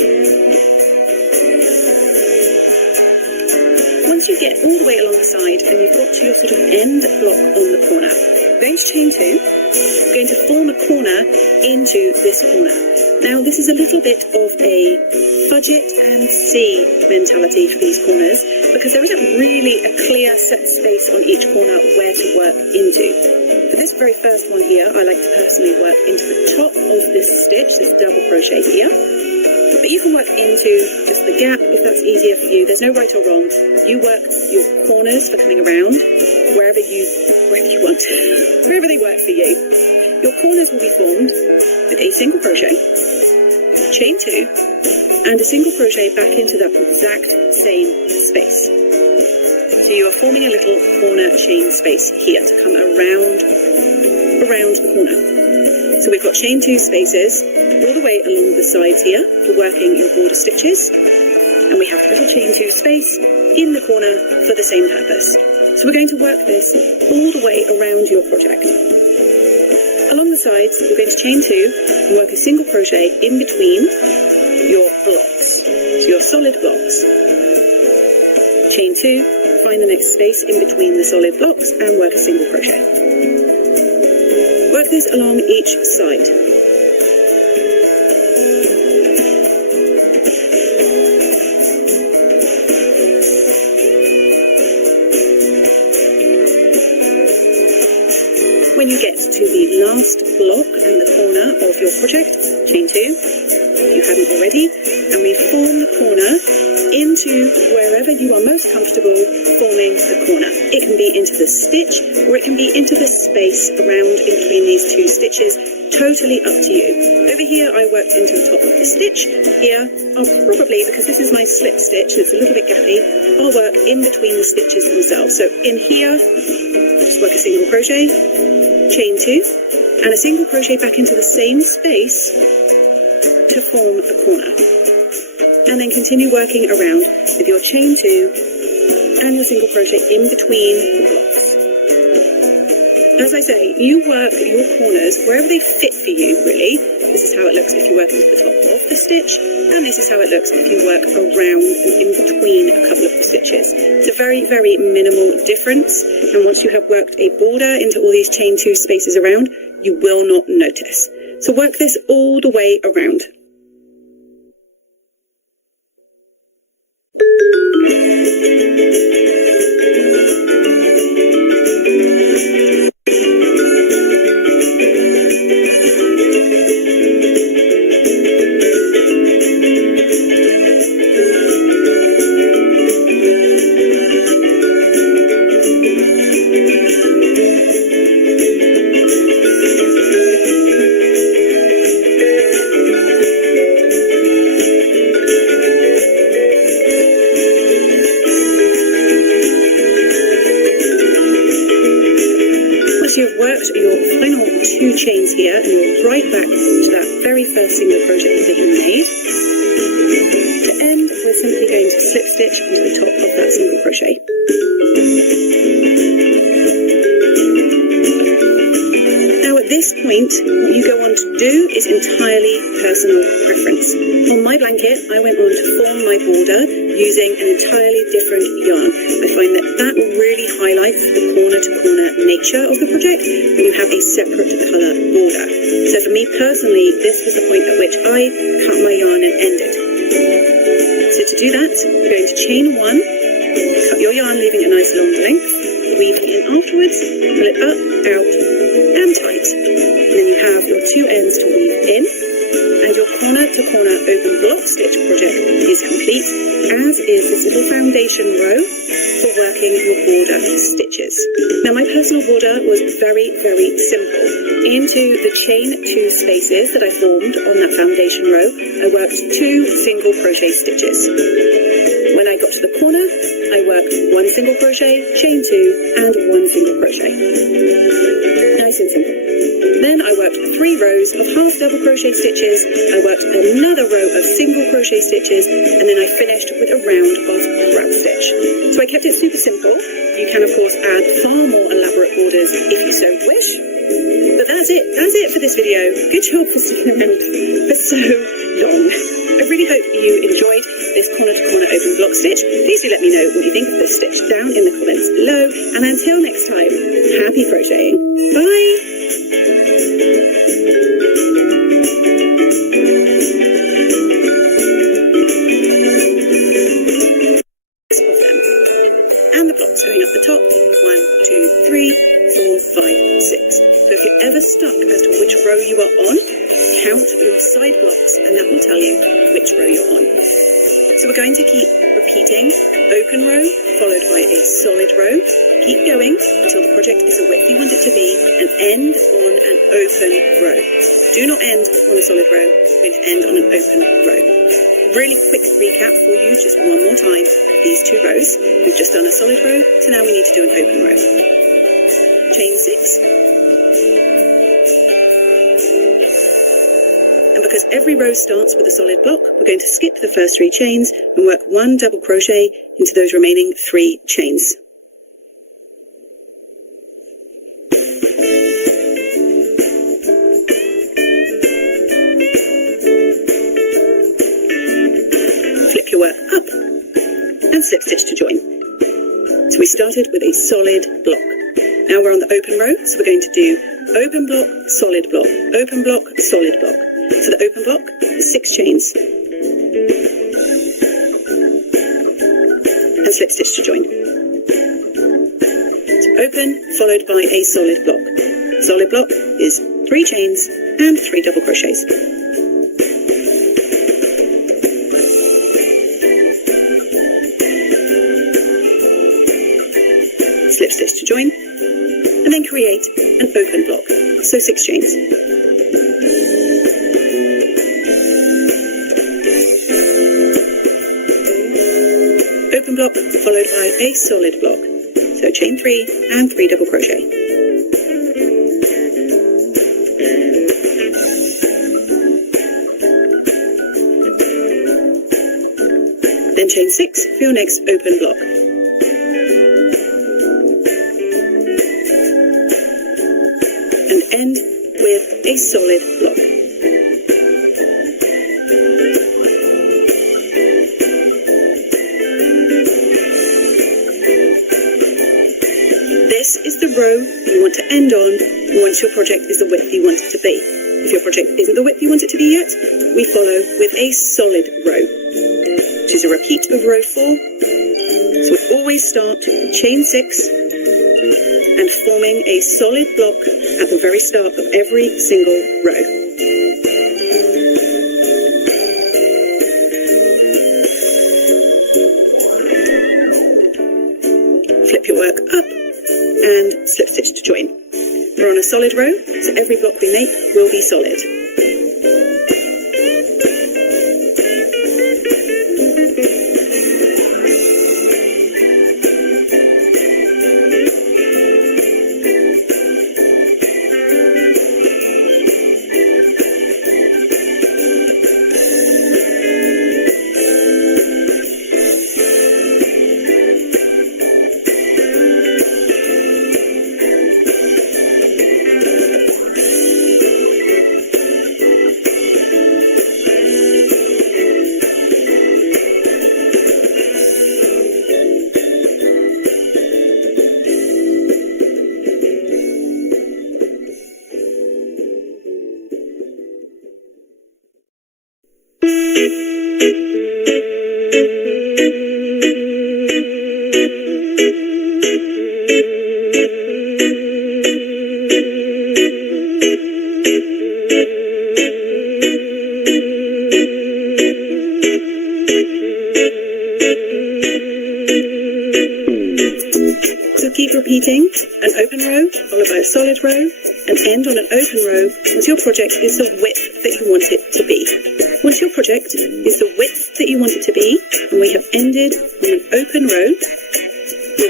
get all the way along the side, and you've got to your sort of end block on the corner. We're going to chain 2. We're going to form a corner into this corner. Now, this is a little bit of a budget and see mentality for these corners, because there isn't really a clear set space on each corner where to work into. For this very first one here, I like to personally work into the top of this stitch, this double crochet here. But you can work into just the gap if that's easier for you. There's no right or wrong. You work your corners for coming around wherever you want, wherever they work for you. Your corners will be formed with a single crochet, chain 2, and a single crochet back into that exact same space. So you are forming a little corner chain space here to come around the corner. So we've got chain 2 spaces all the way along the sides here for working your border stitches, and we have a little chain 2 space in the corner for the same purpose. So we're going to work this all the way around your project. Along the sides, we're going to chain 2 and work a single crochet in between your blocks, your solid blocks. Chain 2, find the next space in between the solid blocks and work a single crochet. Work this along each side. When you get to the last block and the corner of your project, chain 2, if you hadn't already, and we form the corner into wherever you are most comfortable forming the corner. It can be into the stitch, or it can be into the space around in between these 2 stitches, totally up to you. Over here I worked into the top of the stitch. Here I'll probably, because this is my slip stitch, it's a little bit gappy, I'll work in between the stitches themselves. So in here, just work a single crochet, chain 2, and a single crochet back into the same space to form a corner. And then continue working around with your chain 2 and your single crochet in between the blocks. As I say, you work your corners wherever they fit for you, really. This is how it looks if you work into the top of the stitch, and this is how it looks if you work around and in between a couple of the stitches. It's a very, very minimal difference, and once you have worked a border into all these chain 2 spaces around, you will not notice. So work this all the way around. You've worked your final 2 chains here, and you're right back to that very first single crochet that you made. To end, we're simply going to slip stitch into the top of that single crochet. Now at this point, what you go on to do is entirely personal preference. On my blanket, I went on to form my border using an entirely different yarn. I find that really highlights the corner-to-corner nature of the project when you have a separate colour border. So for me personally, this was the point at which I cut my yarn and ended. So to do that, you're going to chain 1, cut your yarn leaving a nice long length, weave it in afterwards, pull it up, out and tight, and then you have your 2 ends to weave in, and your corner-to-corner open block stitch project is complete, as is this little foundation row for working your border stitches. Now my personal border was very, very simple. Into the chain 2 spaces that I formed on that foundation row, I worked 2 single crochet stitches. When I got to the corner, I worked 1 single crochet, chain 2, and 1 single crochet. Nice and simple. Then I worked 3 rows of half double crochet stitches, I worked another row of single crochet stitches, and then I finished with a round of crab stitch. So I kept it super simple. You can of course add far more elaborate borders if you so wish. But that's it for this video. Good job for sticking around for so long. I really hope you enjoyed. this corner-to-corner open block stitch. Please do let me know what you think of this stitch down in the comments below. And until next time, happy crocheting. Bye! Of them. And the blocks going up the top. 1, 2, 3, 4, 5, 6. So if you're ever stuck as to which row you are on, count your side blocks and that will tell you which row you're on. So we're going to keep repeating open row followed by a solid row. Keep going until the project is the width you want it to be and end on an open row. Do not end on a solid row. We're going to end on an open row. Really quick recap for you, just one more time, of these two rows. We've just done a solid row, so now we need to do an open row. Chain 6. And because every row starts with a solid block, we're going to skip the first 3 chains and work 1 double crochet into those remaining 3 chains. Flip your work up and slip stitch to join. So we started with a solid block. Now we're on the open row, so we're going to do open block, solid block, open block, solid block. So the open block is 6 chains. And slip stitch to join. So open, followed by a solid block. Solid block is 3 chains and 3 double crochets. Slip stitch to join, and then create an open block, so 6 chains. Open block followed by a solid block, so chain 3 and 3 double crochet. Then chain 6 for your next open block. And end with a solid block. This is the row you want to end on once your project is the width you want it to be. If your project isn't the width you want it to be yet, we follow with a solid row, which is a repeat of row 4. So we always start with chain 6 and forming a solid block at the very start of every single row. Flip your work up and slip stitch to join. We're on a solid row, so every block we make will be solid. So keep repeating an open row followed by a solid row and end on an open row once your project is the width that you want it to be. Once your project is the width that you want it to be and we have ended on an open row, we'll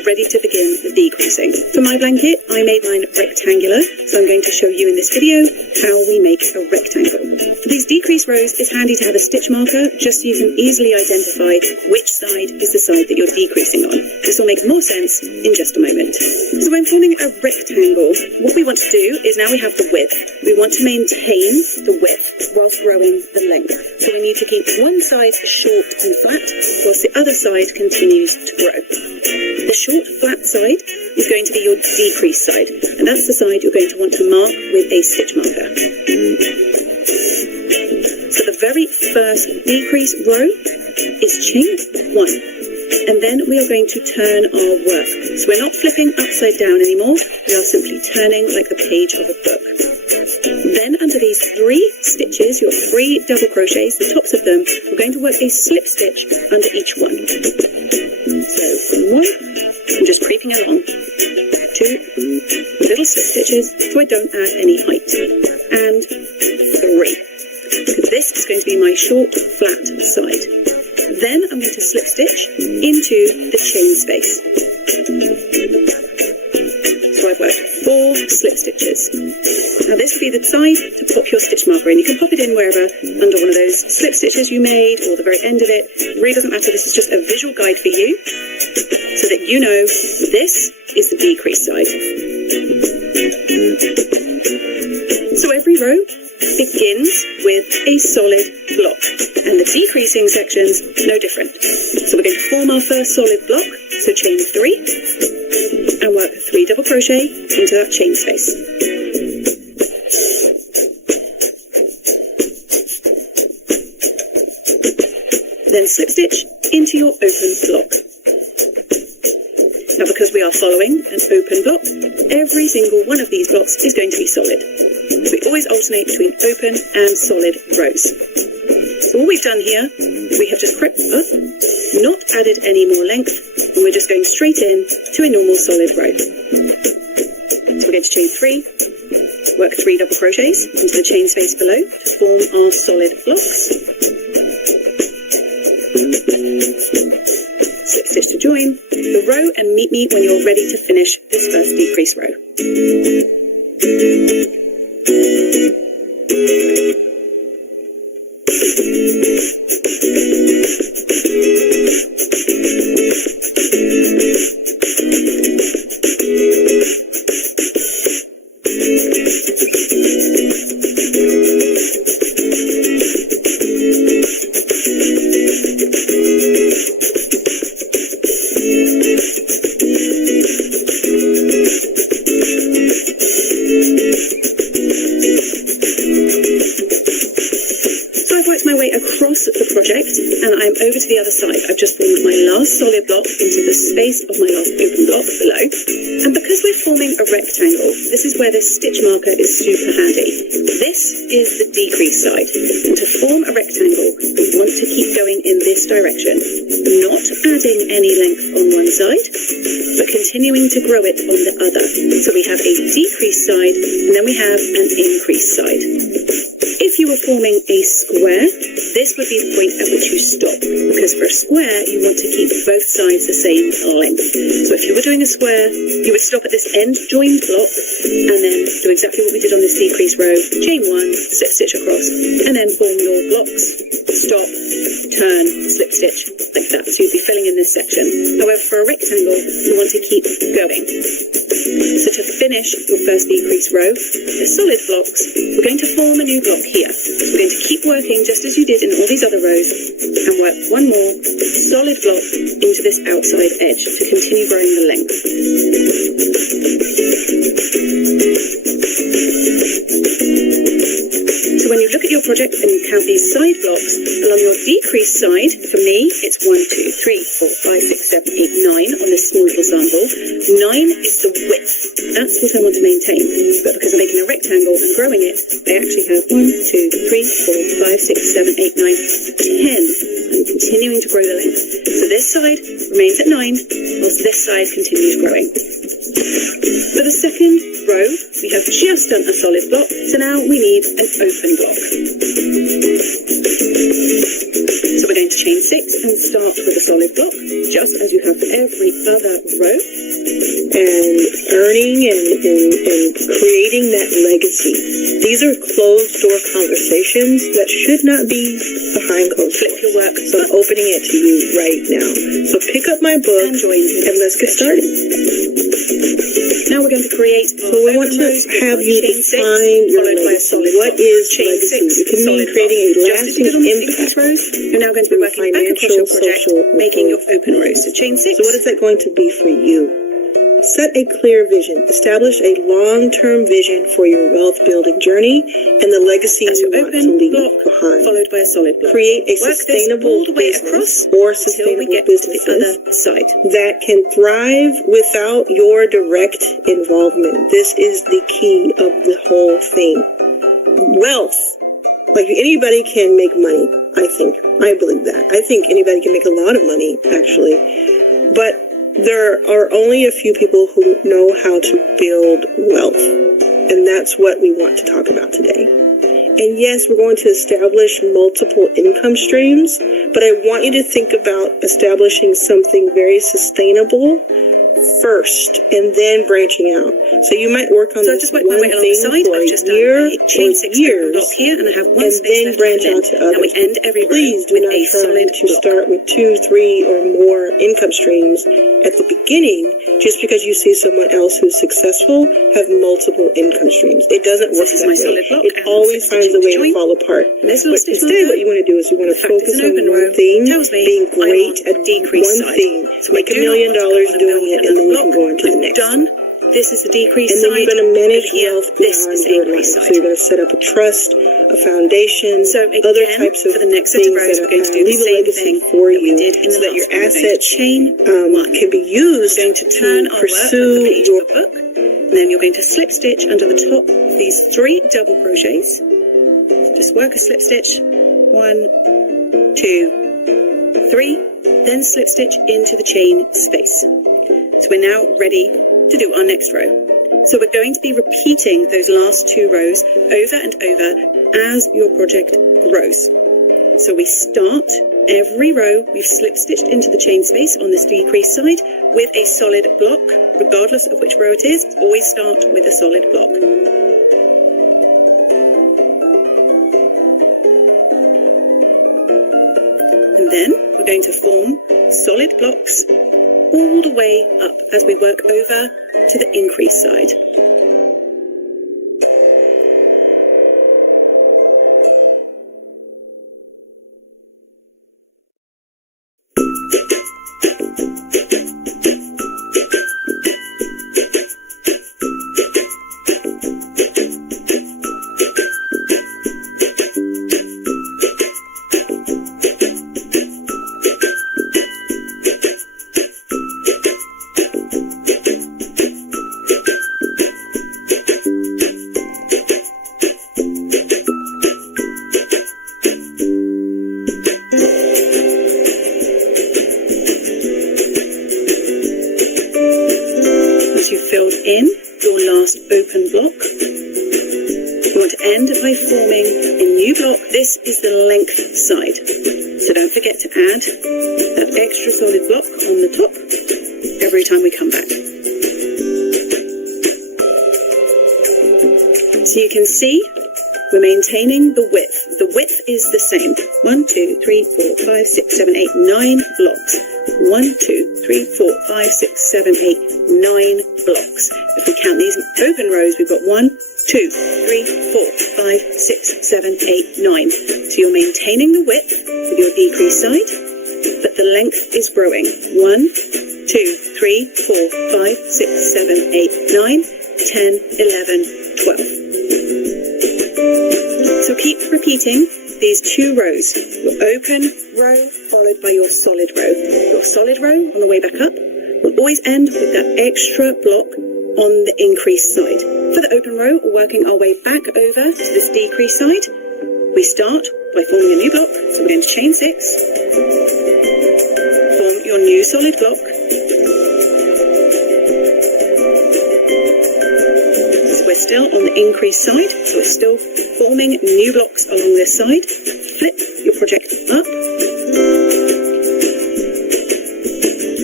ready to begin decreasing. For my blanket, I made mine rectangular, so I'm going to show you in this video how we make a rectangle. For these decrease rows, it's handy to have a stitch marker just so you can easily identify which side is the side that you're decreasing on. This will make more sense in just a moment. So when forming a rectangle, what we want to do is now we have the width. We want to maintain the width whilst growing the length. So we need to keep one side short and flat whilst the other side continues to grow. The short flat side is going to be your decrease side, and that's the side you're going to want to mark with a stitch marker. So the very first decrease row is chain 1, and then we are going to turn our work. So we're not flipping upside down anymore, we are simply turning like the page of a book. Then under these 3 stitches, your 3 double crochets, the tops of them, we're going to work a slip stitch under each one. So 1, I'm just creeping along, 2 little slip stitches so I don't add any height, and 3. This is going to be my short flat side. Then I'm going to slip stitch into the chain space. So I've worked 4 slip stitches. Now this will be the side to pop your stitch marker in. You can pop it in wherever, under one of those slip stitches you made, or the very end of it. It really doesn't matter, this is just a visual guide for you, so that you know this is the decrease side. So every row begins with a solid block, and the decreasing sections no different. So we're going to form our first solid block, so chain 3, and work 3 double crochet into that chain space. Then slip stitch into your open block. Now because we are following an open block, every single one of these blocks is going to be solid. So we always alternate between open and solid rows. So what we've done here, we have just crept up, not added any more length, and we're just going straight in to a normal solid row. So we're going to chain 3, work 3 double crochets into the chain space below to form our solid blocks. Slip stitch to join the row and meet me when you're ready to finish this first decrease row. Over to the other side, I've just formed my last solid block into the space of my last open block below. And because we're forming a rectangle, this is where this stitch marker is super handy. This is the decrease side. And to form a rectangle, we want to keep going in this direction, not adding any length on one side, but continuing to grow it on the other. So we have a decrease side, and then we have an increase side. If you were forming a square, this would be the point at which you stop, because for a square, you want to keep both sides the same length. So if you were doing a square, you would stop at this end joined block, and then do exactly what we did on this decrease row, chain 1, slip stitch across, and then form your blocks, stop, turn, slip stitch, like that. So you'd be filling in this section. However, for a rectangle, you want to keep going. So to finish your first decrease row, the solid blocks, we're going to form a new block here. We're going to keep working just as you did in all these other rows, and work one more solid block into this outside edge to continue growing the length. So when you look at your project and you count these side blocks, along your decrease side, for me, it's 1, 2, 3, 4, 5, 6, 7, 8, 9 on this small little sample. 9 is the width. That's what I want to maintain. But because I'm making a rectangle and growing it, I actually have 1, 2, 3, 4, 5, 6, 7, 8, 9, 10. I'm continuing to grow the length. So this side remains at 9, whilst this side continues growing. For the second row, we have just done a solid block, so now we need an open block. So we're going to chain 6 and start with a solid block. just as you have every other row. And earning and creating that legacy. These are closed door conversations that should not be behind closed doors. Flip your work. So I'm opening it to you right now. So pick up my book and let's get started. Now we're going to create. So we want to have you define your legacy. What is legacy? It can mean creating a lasting impact. You're now going to be working back across your project, making your open rows. So chain 6. So what is that going to be for you? Set a clear vision. Establish a long-term vision for your wealth-building journey and the legacy you want to leave behind. Followed by a solid block. Create a sustainable business or sustainable businesses that can thrive without your direct involvement. This is the key of the whole thing. Wealth. Like anybody can make money, I think. I believe that. I think anybody can make a lot of money, actually. But there are only a few people who know how to build wealth. And that's what we want to talk about today. And yes, we're going to establish multiple income streams, but I want you to think about establishing something very sustainable first and then branching out. So you might work on this one thing for a year or years here, and I have one and then branch out to others. Please do not try to start with 2, 3 or more income streams at the beginning just because you see someone else who's successful have multiple income streams. It doesn't work that way. It always finds a way to fall apart. But instead what you want to do is you want to focus on one thing, being great at one thing, make $1 million doing it, and then you can go on to the next. This is the decrease side. And then you're going to manage wealth beyond your life. So you're going to set up a trust, a foundation, other types of things that leave a legacy for you so that your assets can be used to pursue your book. And then you're going to slip stitch under the top of these 3 double crochets. Just work a slip stitch. 1, 2, 3. Then slip stitch into the chain space. So we're now ready to do our next row. So we're going to be repeating those last 2 rows over and over as your project grows. So we start every row, we've slip stitched into the chain space on this decrease side with a solid block, regardless of which row it is, always start with a solid block. And then we're going to form solid blocks all the way up as we work over to the increase side. In your last open block, you want to end by forming a new block. This is the length side, so don't forget to add that extra solid block on the top every time we come back. So you can see we're maintaining the width. The width is the same. 1, 2, 3, 4, 5, 6, 7, 8, 9 blocks. 1, 2, 3, 4, 5, 6, 7, 8, 9 blocks. If we count these open rows, we've got 1, 2, 3, 4, 5, 6, 7, 8, 9. So you're maintaining the width with your decrease side, but the length is growing. 1, 2, 3, 4, 5, 6, 7, 8, 9, 10, 11, 12. So keep repeating these 2 rows. Your open row followed by your solid row. Your solid row on the way back up will always end with that extra block on the increase side. For the open row, we're working our way back over to this decrease side. We start by forming a new block. So we're going to chain 6. Form your new solid block. We're still on the increase side, so we're still forming new blocks along this side. Flip your project up.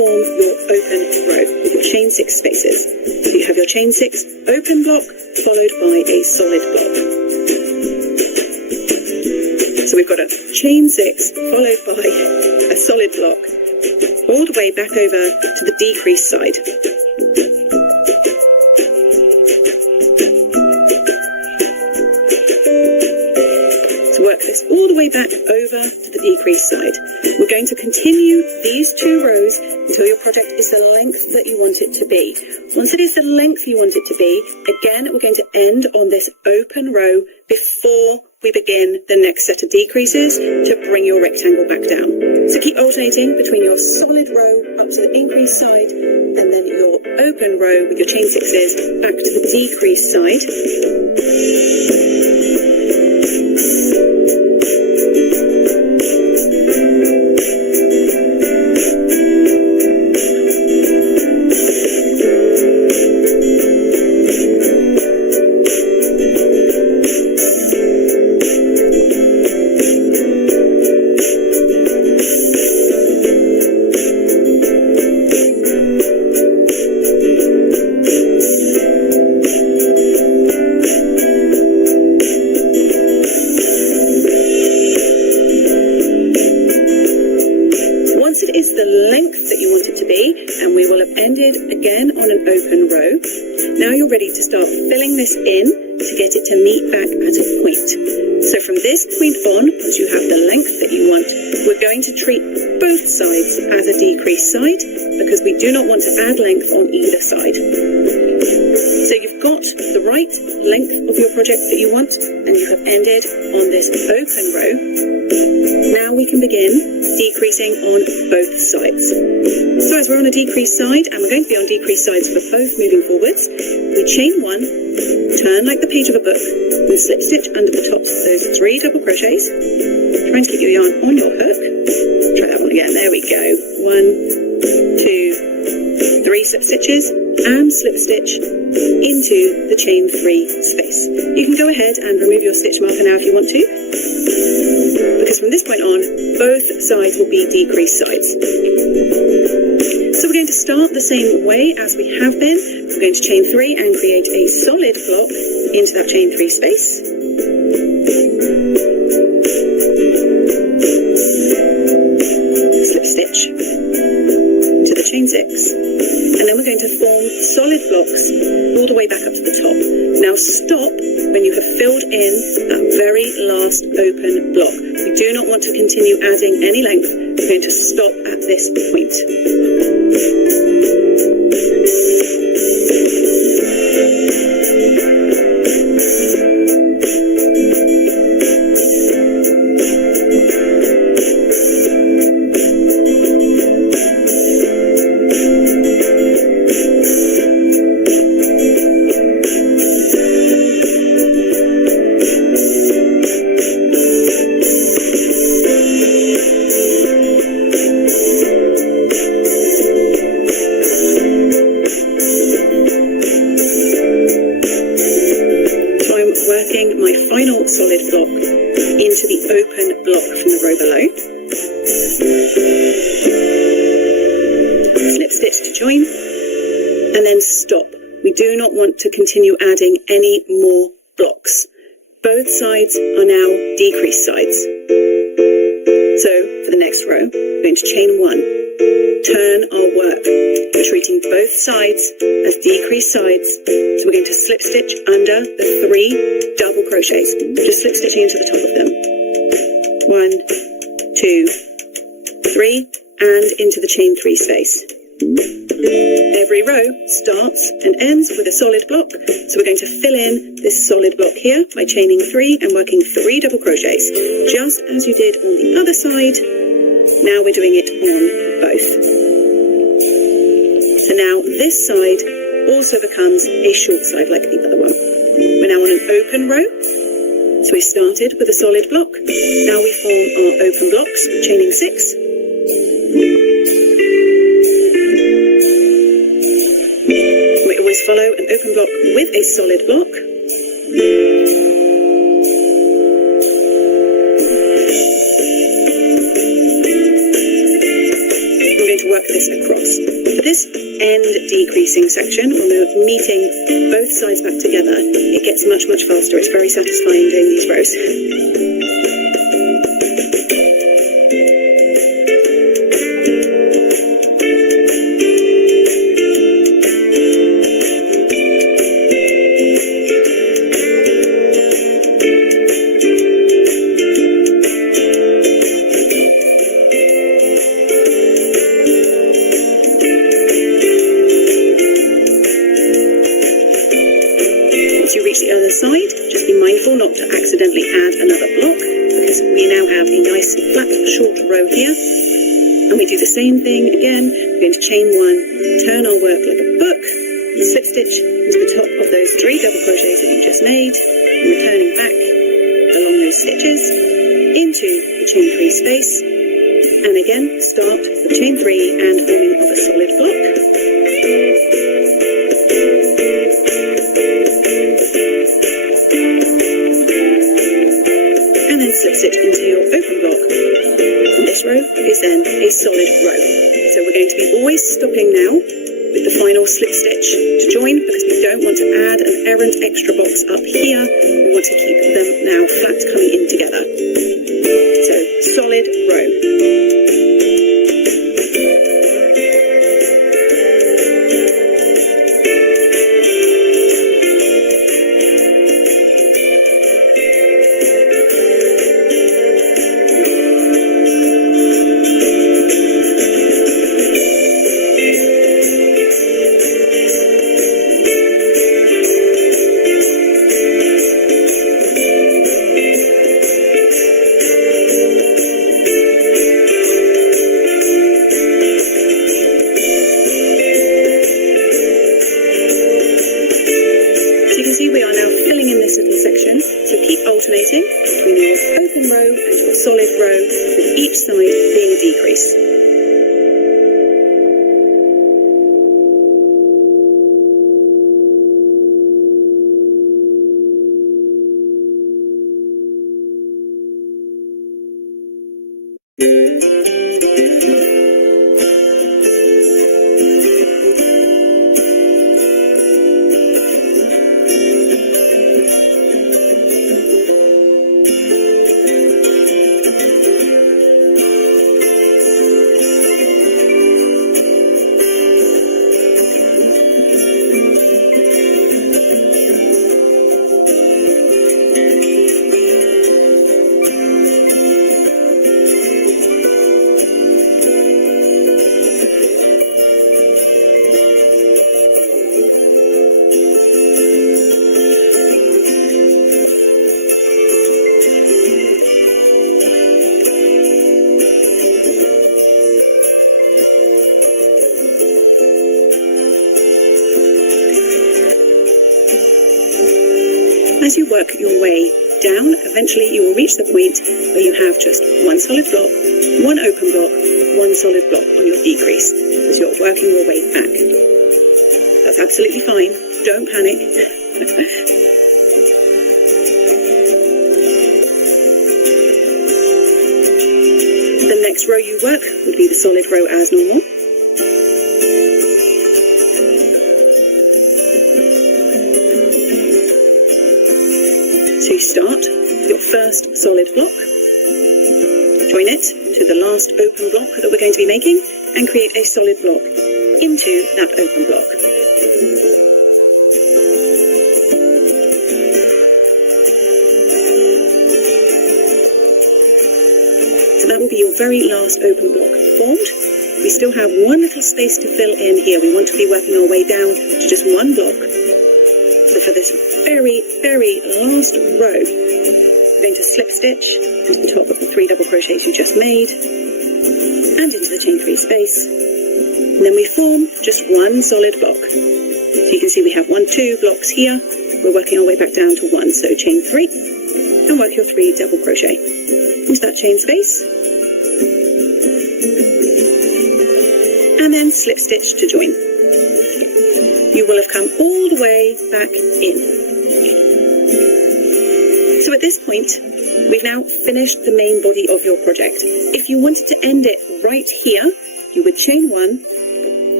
open row with your chain 6 spaces. So you have your chain 6 open block followed by a solid block. So we've got a chain 6 followed by a solid block all the way back over to the decreased side. Work this all the way back over to the decreased side. We're going to continue these 2 rows until your project is the length that you want it to be. Once it is the length you want it to be, again, we're going to end on this open row before we begin the next set of decreases to bring your rectangle back down. So keep alternating between your solid row up to the increased side and then your open row with your chain 6s back to the decreased side. Start filling this in to get it to meet back at a point. So from this point on, once you have the length that you want, we're going to treat both sides as a decreased side because we do not want to add length on either side. So you've got the right length of your project that you want and you have ended on this open row. Now we can begin decreasing on both sides. So as we're on a decreased side, and we're going to be on decreased sides for both moving forwards, we chain 1, turn like the page of a book, and slip stitch under the top of those 3 double crochets. Trying to keep your yarn on your hook. Try that one again. There we go. 1, 2, 3 slip stitches and slip stitch into the chain 3 space. You can go ahead and remove your stitch marker now if you want to, because from this point on, both sides will be decreased sides. So we're going to start the same way as we have been. We're going to chain 3 and create a solid block into that chain 3 space. Slip stitch into the chain 6. And then we're going to form solid blocks all the way back up to the top. Now stop when you have filled in that very last open block. We do not want to continue adding any length. We're going to stop at this point. Solid block into the open block from the row below. Slip stitch to join and then stop. We do not want to continue adding any more blocks. Both sides are now decreased sides. So for the next row, we're going to chain 1, turn our work. We're treating both sides as decreased sides. So we're going to slip stitch under the 3 double crochets. Just slip stitching into the top of them. 1, 2, 3, and into the chain 3 space. Every row starts and ends with a solid block, so we're going to fill in this solid block here by chaining 3 and working 3 double crochets, just as you did on the other side. Now we're doing it on both. So now this side also becomes a short side like the other one. We're now on an open row, so we started with a solid block. Now we form our open blocks, chaining 6. Follow an open block with a solid block. I'm going to work this across. For this end decreasing section, when we're meeting both sides back together, it gets much, much faster. It's very satisfying doing these rows. Side, just be mindful not to accidentally add another block, because we now have a nice flat short row here, and we do the same thing again. We're going to chain one, turn our work like a book, slip stitch into the top of those 3 double crochets that you just made, and returning back along those stitches into the chain 3 space, and again start with chain 3 and forming of a solid block. Slip stitch into your open block, and this row is then a solid row. So we're going to be always stopping now with the final slip stitch to join, because we don't want to add an errant extra box up here. We want to keep them now flat coming in together. So solid row. Alternating between your open row and your solid row, with each side being a decrease. As you work your way down, eventually you will reach the point where you have just one solid block, one open block, one solid block on your decrease, as you're working your way back. That's absolutely fine. Don't panic. The next row you work would be the solid row as normal. So you start your first solid block, join it to the last open block that we're going to be making, and create a solid block into that open block. So that will be your very last open block formed. We still have one little space to fill in here. We want to be working our way down to just one block. So for this very, very last row, we're going to slip stitch into the top of the 3 double crochets you just made, and into the chain 3 space. And then we form just one solid block. So you can see we have 1, 2 blocks here. We're working our way back down to 1. So chain 3, and work your 3 double crochet into that chain space, and then slip stitch to join. You will have come all the way back in. So at this point, we've now finished the main body of your project. If you wanted to end it right here, you would chain 1,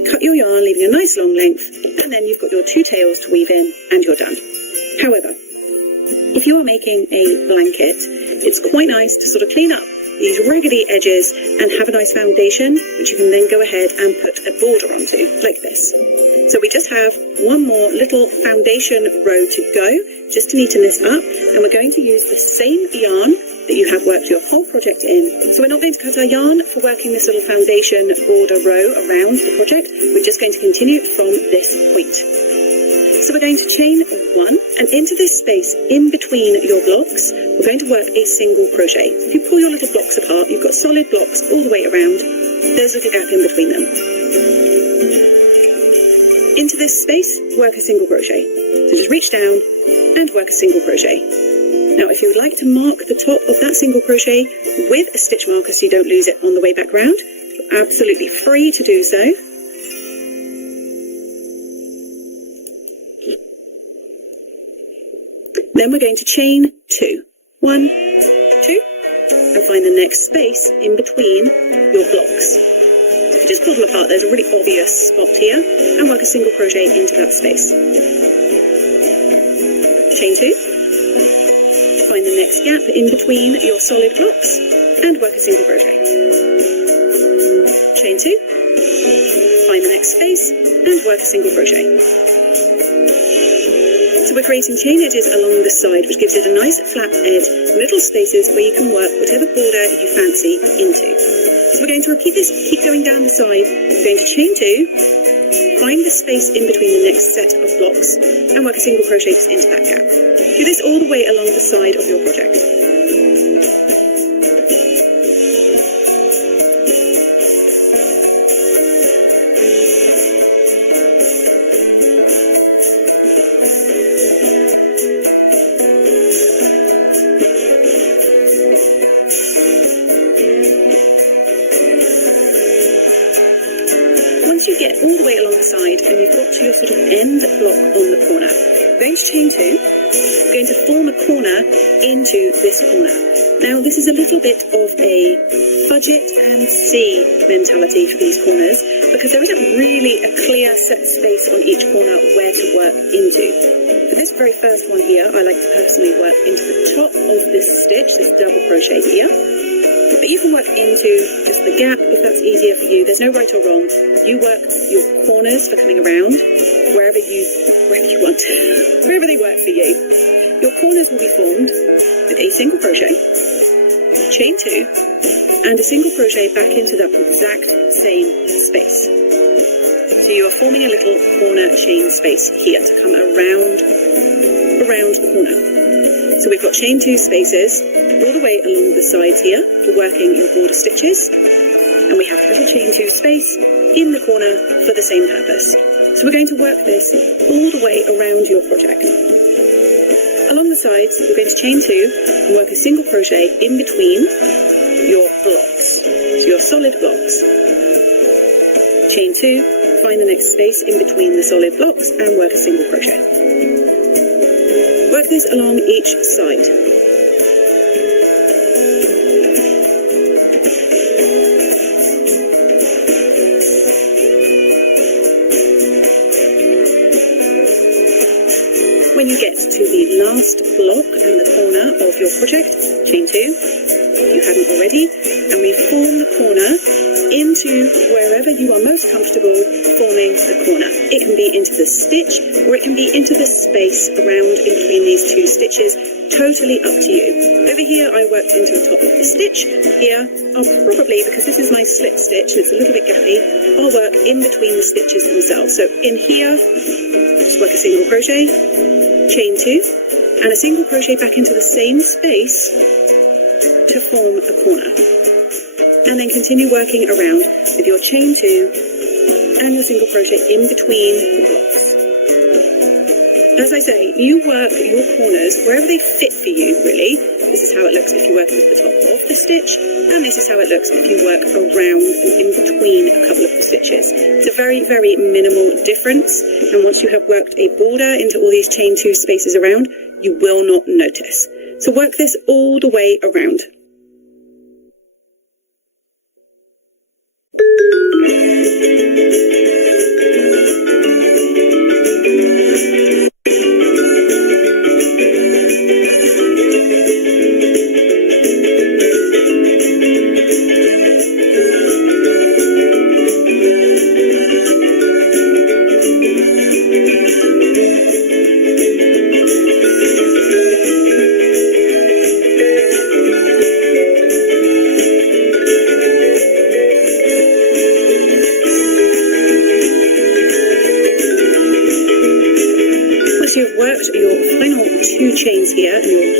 cut your yarn, leaving a nice long length, and then you've got your 2 tails to weave in, and you're done. However, if you are making a blanket, it's quite nice to sort of clean up these raggedy edges and have a nice foundation, which you can then go ahead and put a border onto, like this. So we just have one more little foundation row to go, just to neaten this up, and we're going to use the same yarn that you have worked your whole project in. So we're not going to cut our yarn for working this little foundation border row around the project, we're just going to continue from this point. So we're going to chain 1, and into this space in between your blocks, we're going to work a single crochet. If you pull your little blocks apart, you've got solid blocks all the way around, there's a little gap in between them. Into this space, work a single crochet. So just reach down and work a single crochet. Now, if you would like to mark the top of that single crochet with a stitch marker so you don't lose it on the way back round, you're absolutely free to do so. Then we're going to chain 2. 1, 2, and find the next space in between your blocks. Just pull them apart, there's a really obvious spot here, and work a single crochet into that space. Chain 2, find the next gap in between your solid blocks, and work a single crochet. Chain 2, find the next space, and work a single crochet. So we're creating chain edges along the side, which gives it a nice flat edge, little spaces where you can work whatever border you fancy into. So we're going to repeat this, keep going down the side, we're going to chain 2, find the space in between the next set of blocks, and work a single crochet just into that gap. Do this all the way along the side of your project. Once you get all the way along the side and you've got to your sort of end block on the corner, we're going to chain 2, we're going to form a corner into this corner. Now this is a little bit of a budget and see mentality for these corners, because there isn't really a clear set space on each corner where to work into. For this very first one here, I like to personally work into the top of this stitch, this double crochet here. But you can work into just the gap if that's easier for you. There's no right or wrong. You work your corners for coming around wherever you want, wherever they work for you. Your corners will be formed with a single crochet, chain 2, and a single crochet back into that exact same space. So you are forming a little corner chain space here to come around the corner. So we've got chain 2 spaces all the way along the sides here for working your border stitches, and we have a little chain 2 space in the corner for the same purpose. So we're going to work this all the way around your project. Along the sides, we're going to chain 2 and work a single crochet in between your blocks, so your solid blocks. Chain 2, find the next space in between the solid blocks and work a single crochet. Work this along each side. When you get to the last block and the corner of your project, chain 2, if you hadn't already, and we form the corner into wherever you are most comfortable forming the corner. It can be into the stitch, or it can be into the space around in between these 2 stitches, totally up to you. Over here I worked into the top of the stitch. Here I'll probably, because this is my slip stitch and it's a little bit gappy, I'll work in between the stitches themselves. So in here, let's work a single crochet, chain 2, and a single crochet back into the same space to form a corner. And then continue working around with your chain 2 and your single crochet in between the blocks. As I say, you work your corners wherever they fit for you, really. This is how it looks if you work at the top of the stitch, and this is how it looks if you work around and in between a couple of the stitches. It's a very, very minimal difference, and once you have worked a border into all these chain 2 spaces around, you will not notice. So work this all the way around.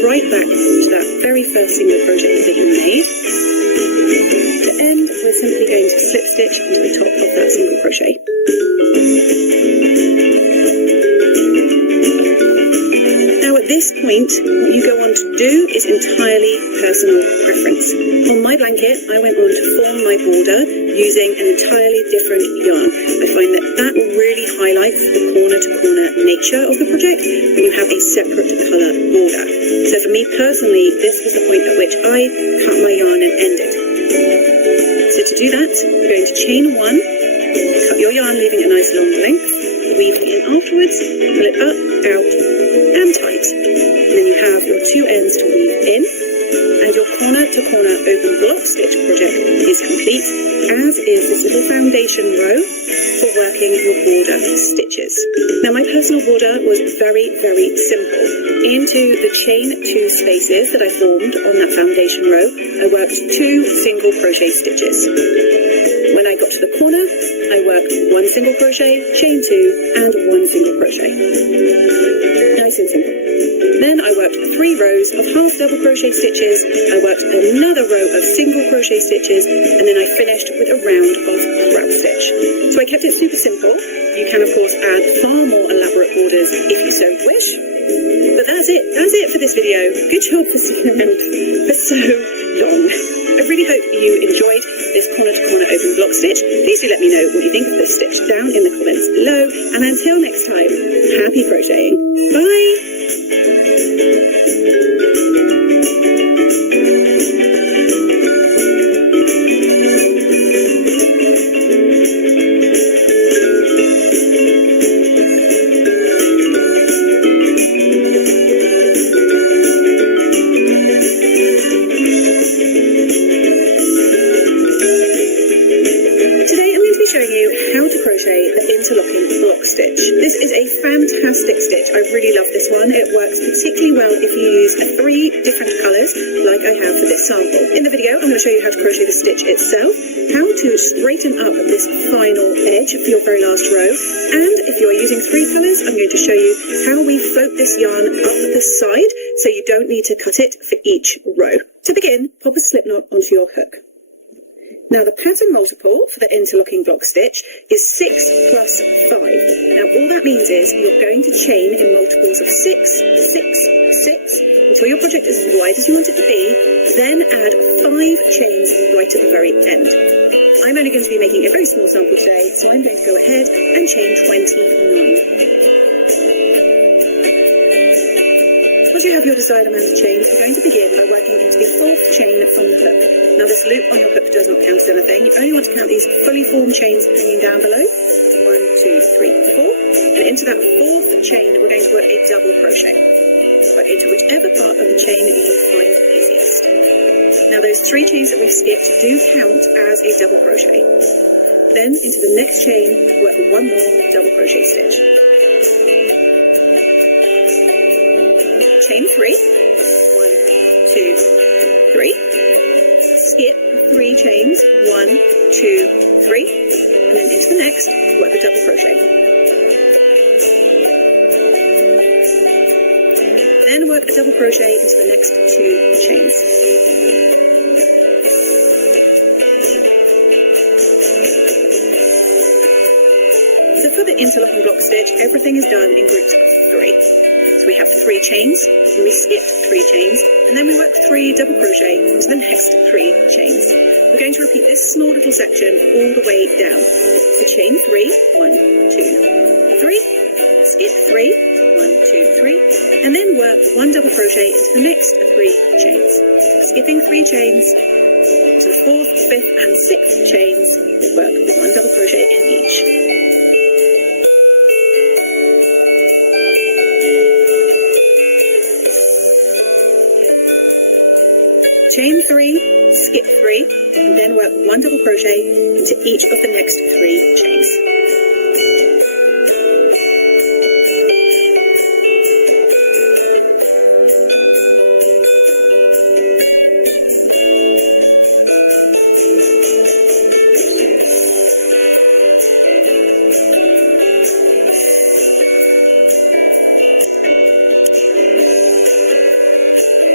right back to that very first single crochet that you made. To end, we're simply going to slip stitch into the top of that single crochet. Now at this point, what you go on to do is entirely personal preference. On my blanket, I went on to form my border using an entirely different yarn. I find that that really highlights the corner-to-corner nature of the project when you have a separate colour border. So for me personally, this was the point at which I cut my yarn and ended. So to do that, you're going to chain 1, cut your yarn leaving a nice long length, weave it in afterwards, pull it up, out, and tight. And then you have your 2 ends to weave in, and your corner-to-corner open block stitch project is complete, as is this little foundation row for working your border stitches. Now my personal border was very, very simple. Into the chain 2 spaces that I formed on that foundation row, I worked 2 single crochet stitches. When I got to the corner, I worked 1 single crochet, chain 2, and 1 single crochet. Nice and simple. Then I worked 3 rows of half double crochet stitches, I worked another row of single crochet stitches, and then I finished with a round of grab stitch. So I kept it super simple. You can of course add far more elaborate borders if you so wish. But that's it for this video. Good job for sticking around for so long. I really hope you enjoyed this corner-to-corner open block stitch. Please do let me know what you think of this stitch down in the comments below. And until next time, happy crocheting. Bye! This is a fantastic stitch. I really love this one. It works particularly well if you use 3 different colours like I have for this sample. In the video, I'm going to show you how to crochet the stitch itself, how to straighten up this final edge for your very last row, and if you are using 3 colours, I'm going to show you how we float this yarn up the side so you don't need to cut it for each row. To begin, pop a slip knot onto your hook. Now the pattern multiple for the interlocking block stitch is 6 plus 5. Now all that means is you're going to chain in multiples of 6, 6, 6 until your project is as wide as you want it to be, then add 5 chains right at the very end. I'm only going to be making a very small sample today, so I'm going to go ahead and chain 29. Once you have your desired amount of chains, you're going to begin by working into the 4th chain from the hook. Now this loop on your hook does not count as anything. You only want to count these fully formed chains hanging down below. 1, 2, 3, 4. And into that 4th chain, we're going to work a double crochet. Right into whichever part of the chain you find easiest. Now those 3 chains that we've skipped do count as a double crochet. Then into the next chain, work 1 more double crochet stitch. Chain 3. 1, 2, 3. Skip 3 chains, 1, 2, 3, and then into the next, work a double crochet. Then work a double crochet into the next 2 chains. So for the interlocking block stitch, everything is done in groups of 3. So we have 3 chains, and we skipped 3 chains, and then we work 3 double crochet into the next 3 chains. We're going to repeat this small little section all the way down. So chain 3, 1, 2, 3, skip 3, 1, 2, 3, and then work 1 double crochet into the next 3 chains. Skipping 3 chains to the 4th, 5th, and 6th chains, work 1 double crochet in each. Chain 3, skip 3, and then work 1 double crochet into each of the next 3 chains.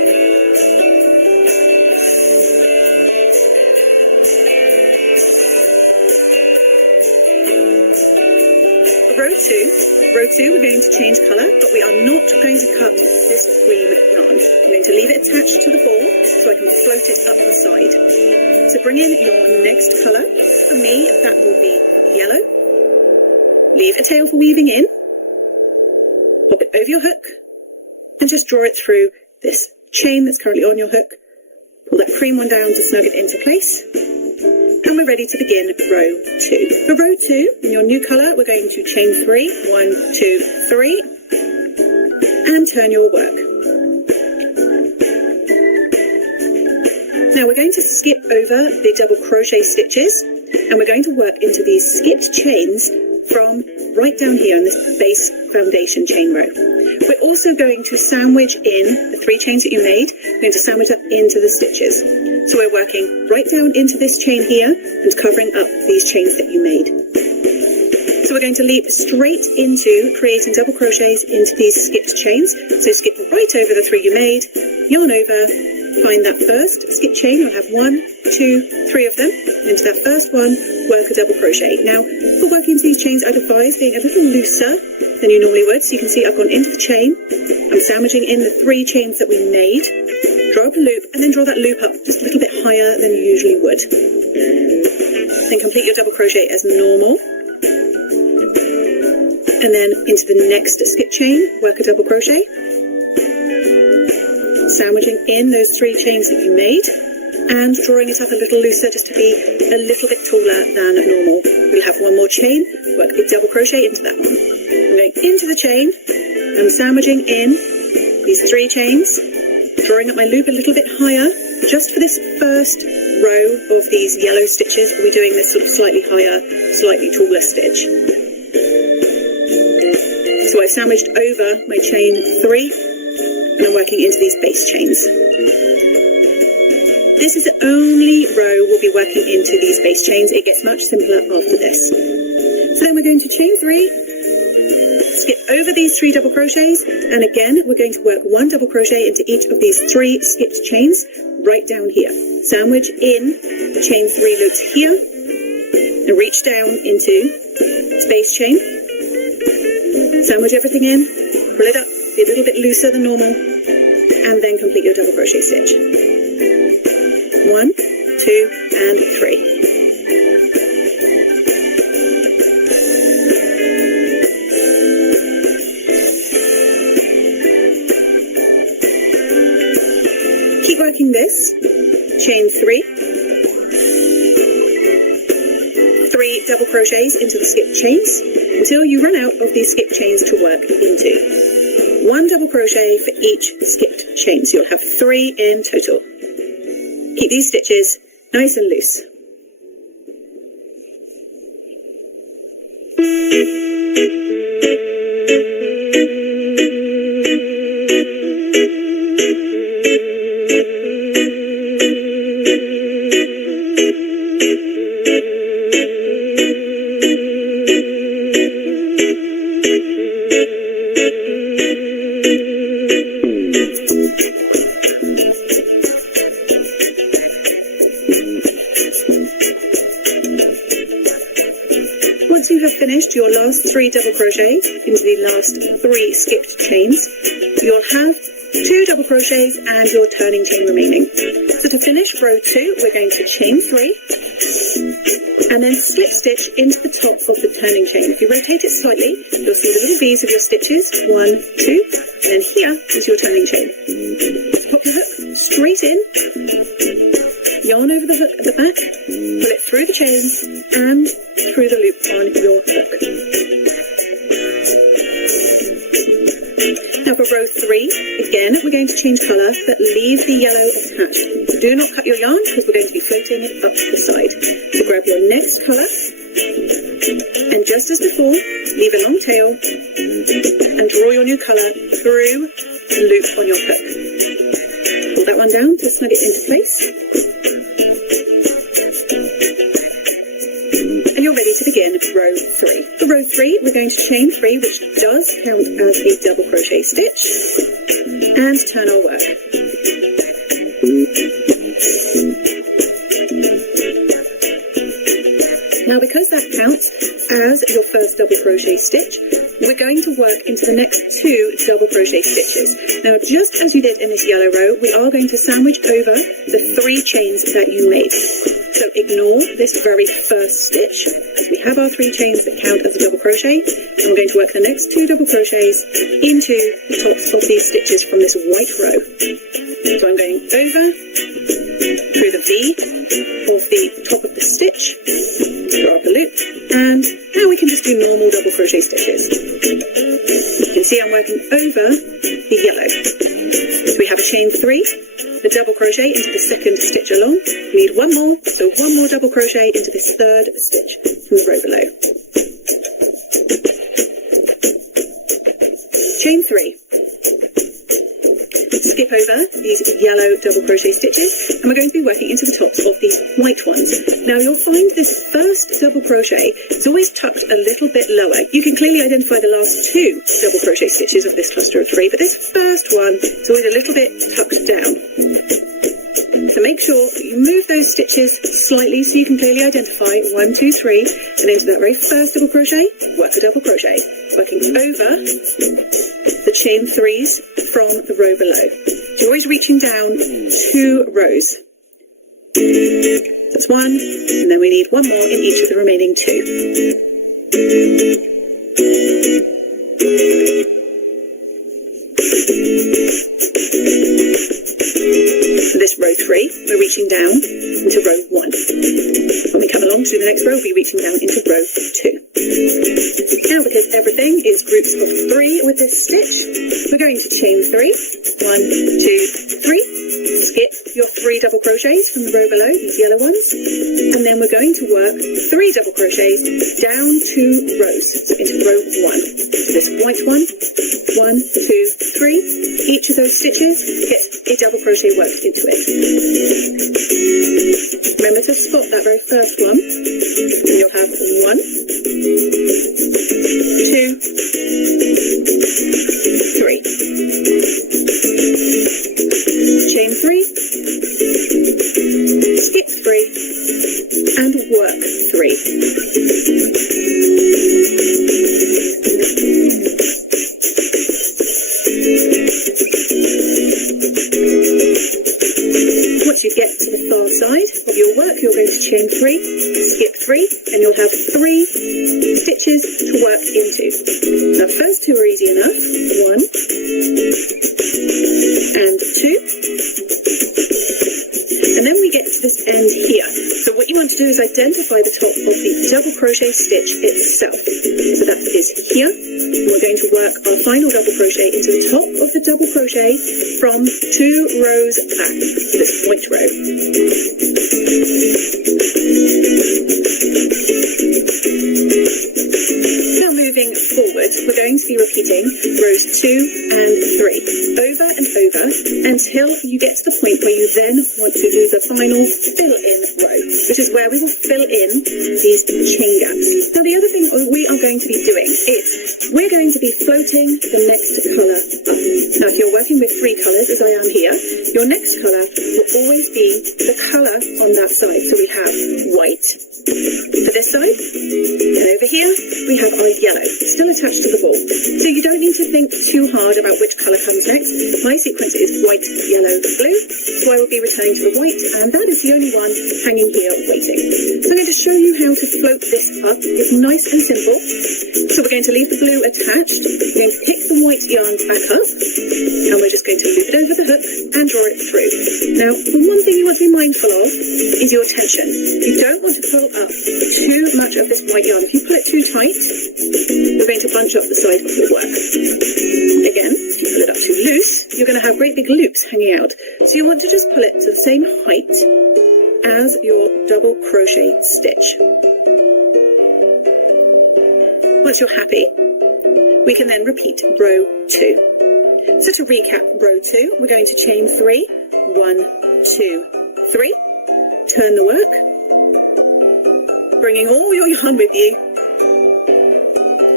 2. Row 2, we're going to change colour, but we are not going to cut this cream yarn. I'm going to leave it attached to the ball so I can float it up the side. So bring in your next colour. For me, that will be yellow. Leave a tail for weaving in. Pop it over your hook and just draw it through this chain that's currently on your hook. Pull that cream one down to snug it into place. And we're ready to begin row 2. For row 2, in your new colour, we're going to chain 3. 1, 2, 3. And turn your work. Now we're going to skip over the double crochet stitches, and we're going to work into these skipped chains from right down here in this base foundation chain row. We're also going to sandwich in the 3 chains that you made. We're going to sandwich that into the stitches. So we're working right down into this chain here and covering up these chains that you made. So we're going to leap straight into creating double crochets into these skipped chains. So skip right over the 3 you made, yarn over, find that first skip chain. You'll have 1, 2, 3 of them. Into that first one, work a double crochet. Now, for working into these chains, I'd advise being a little looser than you normally would. So you can see I've gone into the chain. I'm sandwiching in the 3 chains that we made. Draw up a loop and then draw that loop up just a little bit higher than you usually would. Then complete your double crochet as normal. And then into the next skip chain, work a double crochet. Sandwiching in those 3 chains that you made and drawing it up a little looser just to be a little bit taller than normal. We'll have 1 more chain, work a double crochet into that one. I'm going into the chain, I'm sandwiching in these 3 chains, drawing up my loop a little bit higher. Just for this first row of these yellow stitches, we'll be doing this sort of slightly higher, slightly taller stitch. So I've sandwiched over my chain 3 and I'm working into these base chains. This is the only row we'll be working into these base chains. It gets much simpler after this. So then we're going to chain 3, skip over these 3 double crochets, and again we're going to work 1 double crochet into each of these 3 skipped chains right down here. Sandwich in the chain 3 loops here and reach down into space chain. Sandwich everything in, pull it up, be a little bit looser than normal, and then complete your double crochet stitch. 1, 2, and 3. Keep working this. Chain 3. 3 double crochets into the skipped chains until you run out of these skipped chains to work into. 1 double crochet for each skipped chain, so you'll have 3 in total. Keep these stitches nice and loose. Once you have finished your last 3 double crochets into the last 3 skipped chains, you'll have 2 double crochets and your turning chain remaining. So to finish row 2, we're going to chain 3 and then slip stitch into the top of the turning chain. If you rotate it slightly, you'll see the little V's of your stitches, 1, 2, and then here is your turning chain. Pop your hook straight in, yarn over the hook at the back, pull it through the chains and through the loop on your hook. Now for row 3, again, we're going to change colour, but leave the yellow attached. So do not cut your yarn because we're going to be floating it up the side. So grab your next colour, and just as before, leave a long tail and draw your new colour through the loop on your hook. Pull that one down to snug it into place. And you're ready to begin row 3. For row 3, we're going to chain 3, which does count as a double crochet stitch, and turn our work. Now because that counts, as your first double crochet stitch, we're going to work into the next 2 double crochet stitches. Now, just as you did in this yellow row, we are going to sandwich over the 3 chains that you made. So ignore this very first stitch. We have our 3 chains that count as a double crochet, and we're going to work the next 2 double crochets into the tops of these stitches from this white row. So I'm going over through the V of the top of the stitch, draw up a loop, and now we can just do normal double crochet stitches. You can see I'm working over the yellow. So we have a chain 3, the double crochet into the second stitch along. We need 1 more, so 1 more double crochet into this third stitch from the row below. Chain 3. Skip over these yellow double crochet stitches, and we're going to be working into the tops of these white ones. Now you'll find this first double crochet is always tucked a little bit lower. You can clearly identify the last 2 double crochet stitches of this cluster of 3, but this first one is always a little bit tucked down. So make sure you move those stitches slightly so you can clearly identify 1, 2, 3, and into that very first double crochet, work a double crochet, working over the chain 3s from the row below. You're always reaching down 2 rows. That's 1, and then we need 1 more in each of the remaining 2. So this row 3, we're reaching down into row 1. When we come along to the next row, we'll be reaching down into row 2. Now, because everything is groups of 3 with this stitch, we're going to chain 3. 1, 2, 3. Skip your 3 double crochets from the row below, these yellow ones, and then we're going to work 3 double crochets down 2 rows, so into row 1. So this white one, 1, 2, 3. Each of those stitches gets a double crochet worked into it. Remember to spot that very first one, and you'll have 1, 2, 3. Chain 3, skip 3, and work 3. Once you get to the far side of your work, you're going to chain 3, skip 3, and you'll have 3 stitches to work into. Now the first 2 are easy enough. 1 and 2. And then we get to this end here. So what you want to do is identify the top of the double crochet stitch itself. So that is here. And we're going to work our final double crochet into the top of the double crochet from 2 rows back, this white row. Now moving forward, we're going to be repeating rows 2 and 3 over and over until you get to the point where you then want to do the final fill-in row, which is where we will fill in these chain gaps. Now the other thing we are going to be doing is we're going to be floating the next colour up. Now if you're working with 3 colours, as I am here, your next colour will always be the colour on that side. So we have white for this side, and over here we have our yellow still attached to the ball. So you don't need to think too hard about which colour comes next. My sequence is white, yellow, blue, so I will be returning to the white, and that is the only one hanging here waiting. So I'm going to show you how to float this up. It's nice and simple. So we're going to leave the blue attached, we're going to pick the white yarn back up, and we're just going to loop it over the hook and draw it through. Now, the one thing you want to be mindful of is your tension. You don't want to pull up too much of this white yarn. If you pull it too tight, you're going to bunch up the side of your work. Again, if you pull it up too loose, you're going to have great big loops hanging out. So you want to just pull it to the same height as your double crochet stitch. Once you're happy, we can then repeat row 2. So to recap row 2, we're going to chain 3, 1, 2, 3, turn the work, bringing all your yarn with you,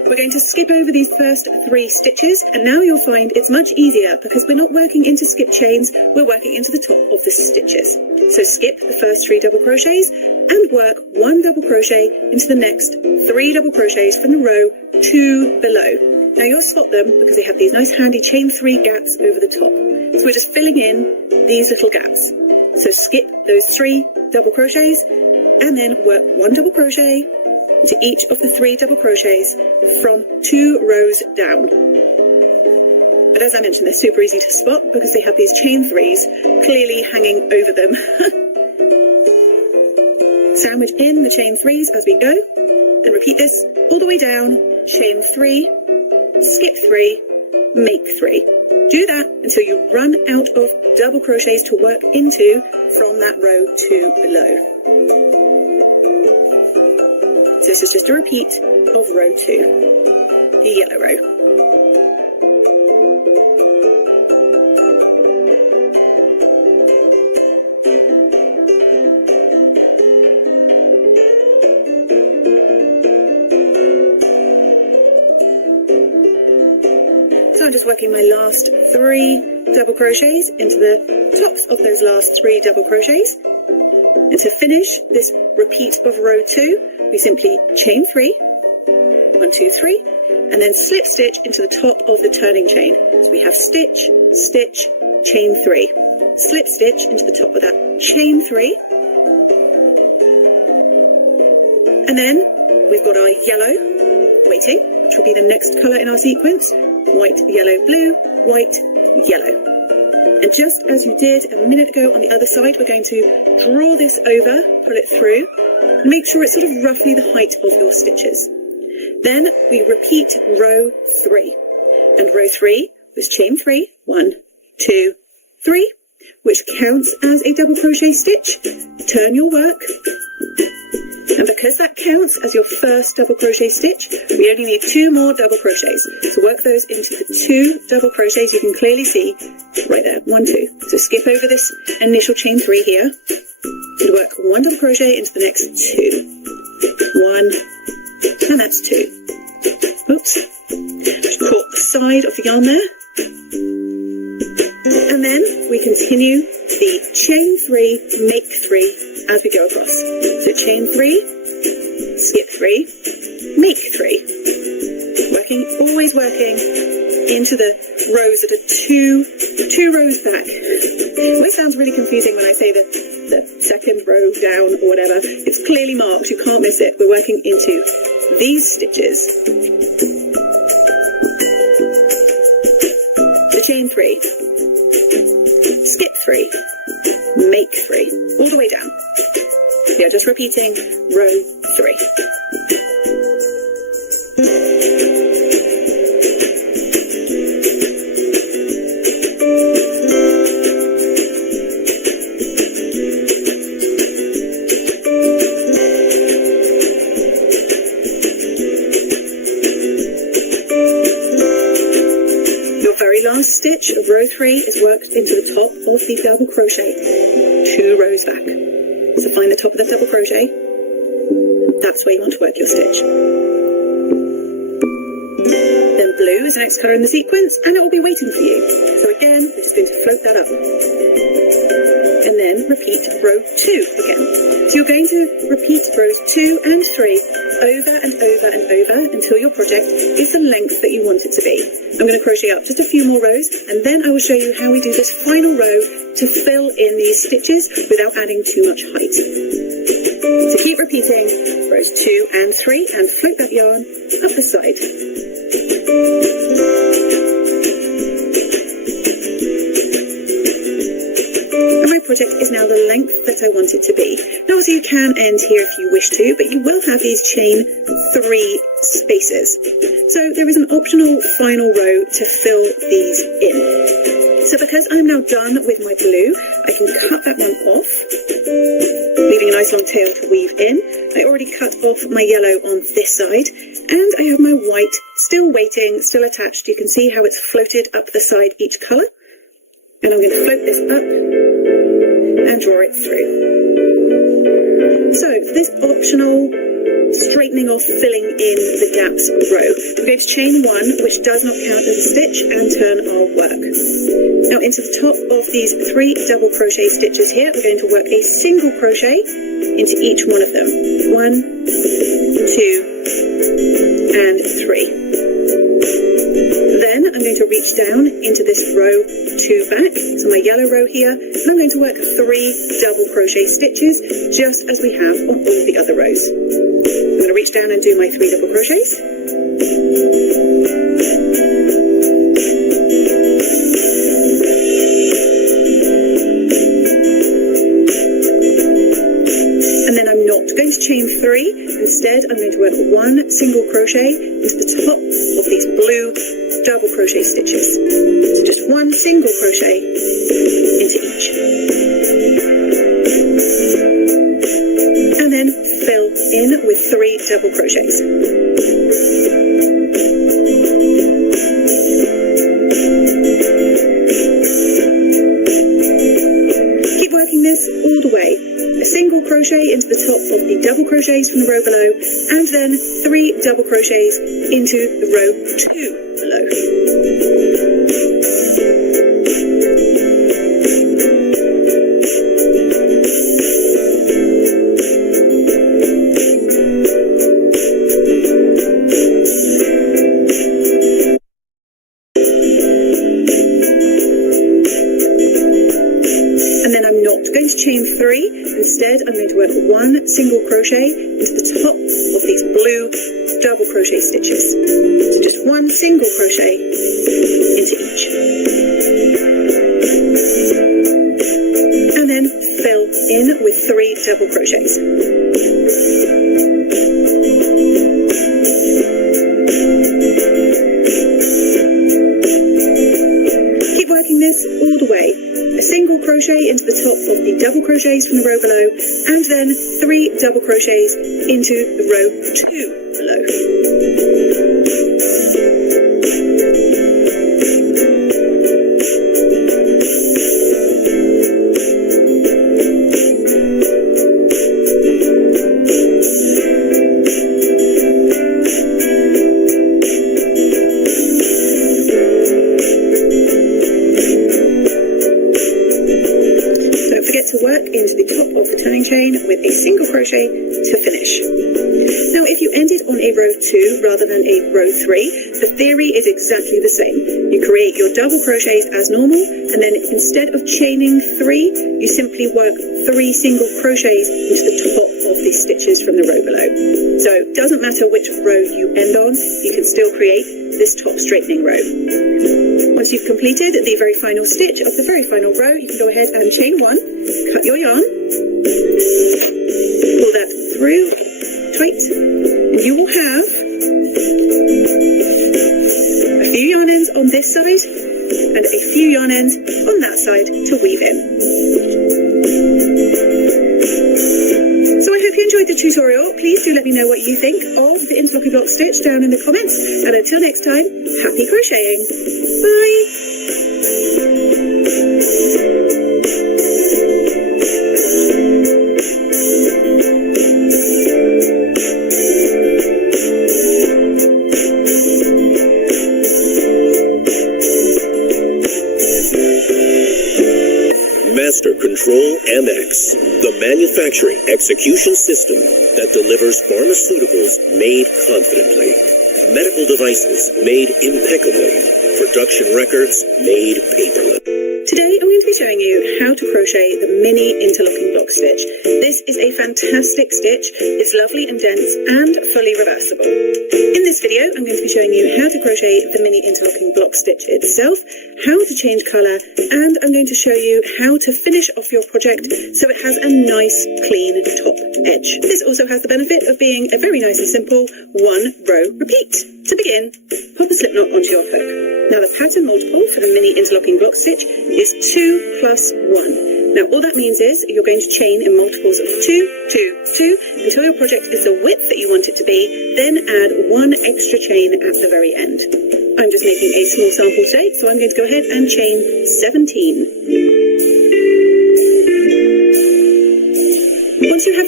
We're going to skip over these first 3 stitches, and now you'll find it's much easier because we're not working into skip chains, we're working into the top of the stitches. So skip the first 3 double crochets and work 1 double crochet into the next 3 double crochets from the row 2 below. Now you'll spot them because they have these nice handy chain 3 gaps over the top. So we're just filling in these little gaps. So skip those 3 double crochets and then work 1 double crochet into each of the 3 double crochets from 2 rows down. But as I mentioned, they're super easy to spot because they have these chain 3s clearly hanging over them. Sandwich in the chain 3s as we go and repeat this all the way down. Chain 3, skip 3, make 3. Do that until you run out of double crochets to work into from that row 2 below. So this is just a repeat of row 2, the yellow row. So I'm just working my last 3 double crochets into the tops of those last 3 double crochets. And to finish this repeat of row 2, we simply chain 3, 1, 2, 3, and then slip stitch into the top of the turning chain. So we have stitch, stitch, chain 3. Slip stitch into the top of that chain 3. And then we've got our yellow waiting, which will be the next colour in our sequence. White, yellow, blue, white, yellow. And just as you did a minute ago on the other side, we're going to draw this over, pull it through, and make sure it's sort of roughly the height of your stitches. Then we repeat row 3. And row 3 was chain 3, 1, 2, 3, which counts as a double crochet stitch. Turn your work. And because that counts as your first double crochet stitch, we only need 2 more double crochets. So work those into the 2 double crochets you can clearly see right there, 1, 2. So skip over this initial chain 3 here and work 1 double crochet into the next 2. 1, and that's 2. Oops. Just caught the side of the yarn there. And then we continue the chain 3, make 3 as we go across. So chain 3, skip 3, make 3. Always working into the rows that are two rows back. It always sounds really confusing when I say the second row down or whatever. It's clearly marked, you can't miss it. We're working into these stitches. The chain 3, skip 3, make 3, all the way down. We are just repeating row 3. Last stitch of row 3 is worked into the top of the double crochet, 2 rows back. So find the top of the double crochet, that's where you want to work your stitch. Then blue is the next colour in the sequence, and it will be waiting for you. So again, this is going to float that up. And then repeat row 2 again. So you're going to repeat rows 2 and 3 over and over and over until your project is the length that you want it to be. I'm going to crochet up just a few more rows, and then I will show you how we do this final row to fill in these stitches without adding too much height. So keep repeating rows 2 and 3 and float that yarn up the side. And my project is now the length that I want it to be. Now also you can end here if you wish to, but you will have these chain 3 spaces. So there is an optional final row to fill these in. So because I'm now done with my blue, I can cut that one off, leaving a nice long tail to weave in. I already cut off my yellow on this side, and I have my white still waiting, still attached. You can see how it's floated up the side each colour. And I'm going to float this up and draw it through. So for this optional straightening off, filling in the gaps row, we're going to chain 1, which does not count as a stitch, and turn our work. Now into the top of these 3 double crochet stitches here, we're going to work a single crochet into each one of them. 1, 2, and 3. Then I'm going to reach down into this row 2 back, so my yellow row here, and I'm going to work 3 double crochet stitches, just as we have on all the other rows. I'm going to reach down and do my 3 double crochets. And then I'm not going to chain 3. Instead, I'm going to work 1 single crochet into the top of these blue double crochet stitches. So just 1 single crochet into each. And then fill in with 3 double crochets. Keep working this all the way. A single crochet into the top of the double crochets from the row below, and then 3 double crochets into the row 2 below. And then I'm not going to chain 3. Instead, I'm going to work 1 single crochet into the top of these blue double crochet stitches. So just 1 single crochet into each. And then fill in with 3 double crochets. Keep working this all the way. A single crochet into the top of the double crochets from the row below, and then 3 double crochets into the row 2 below. To work into the top of the turning chain with a single crochet to finish. Now if you ended on a row 2 rather than a row 3, the theory is exactly the same. You create your double crochets as normal, and then instead of chaining 3, you simply work 3 single crochets into the top of the stitches from the row below. So it doesn't matter which row you end on, you can still create this top straightening row. Once you've completed the very final stitch of the very final row, you can go ahead and chain 1, cut your yarn, pull that through tight, and you will have a few yarn ends on this side and a few yarn ends on that side to weave in. So I hope you enjoyed the tutorial. Please do let me know what you think of the interlocking block stitch down in the comments, and until next time, happy crocheting. Bye! Master Control MX, the manufacturing execution system that delivers pharmaceuticals made confidently, medical devices made impeccably, production records made paperless. Today I'm going to be showing you how to crochet the mini interlocking block stitch. This is a fantastic stitch. It's lovely and dense and fully reversible. In this video I'm going to be showing you how to crochet the mini interlocking block stitch itself, how to change colour, and I'm going to show you how to finish off your project so it has a nice clean top edge. This also has the benefit of being a very nice and simple 1 row repeat. To begin, pop a slip knot onto your hook. Now the pattern multiple for the mini interlocking block stitch is 2 plus 1. Now all that means is you're going to chain in multiples of 2, 2, 2 until your project is the width that you want it to be, then add 1 extra chain at the very end. I'm just making a small sample today, so I'm going to go ahead and chain 17. Once you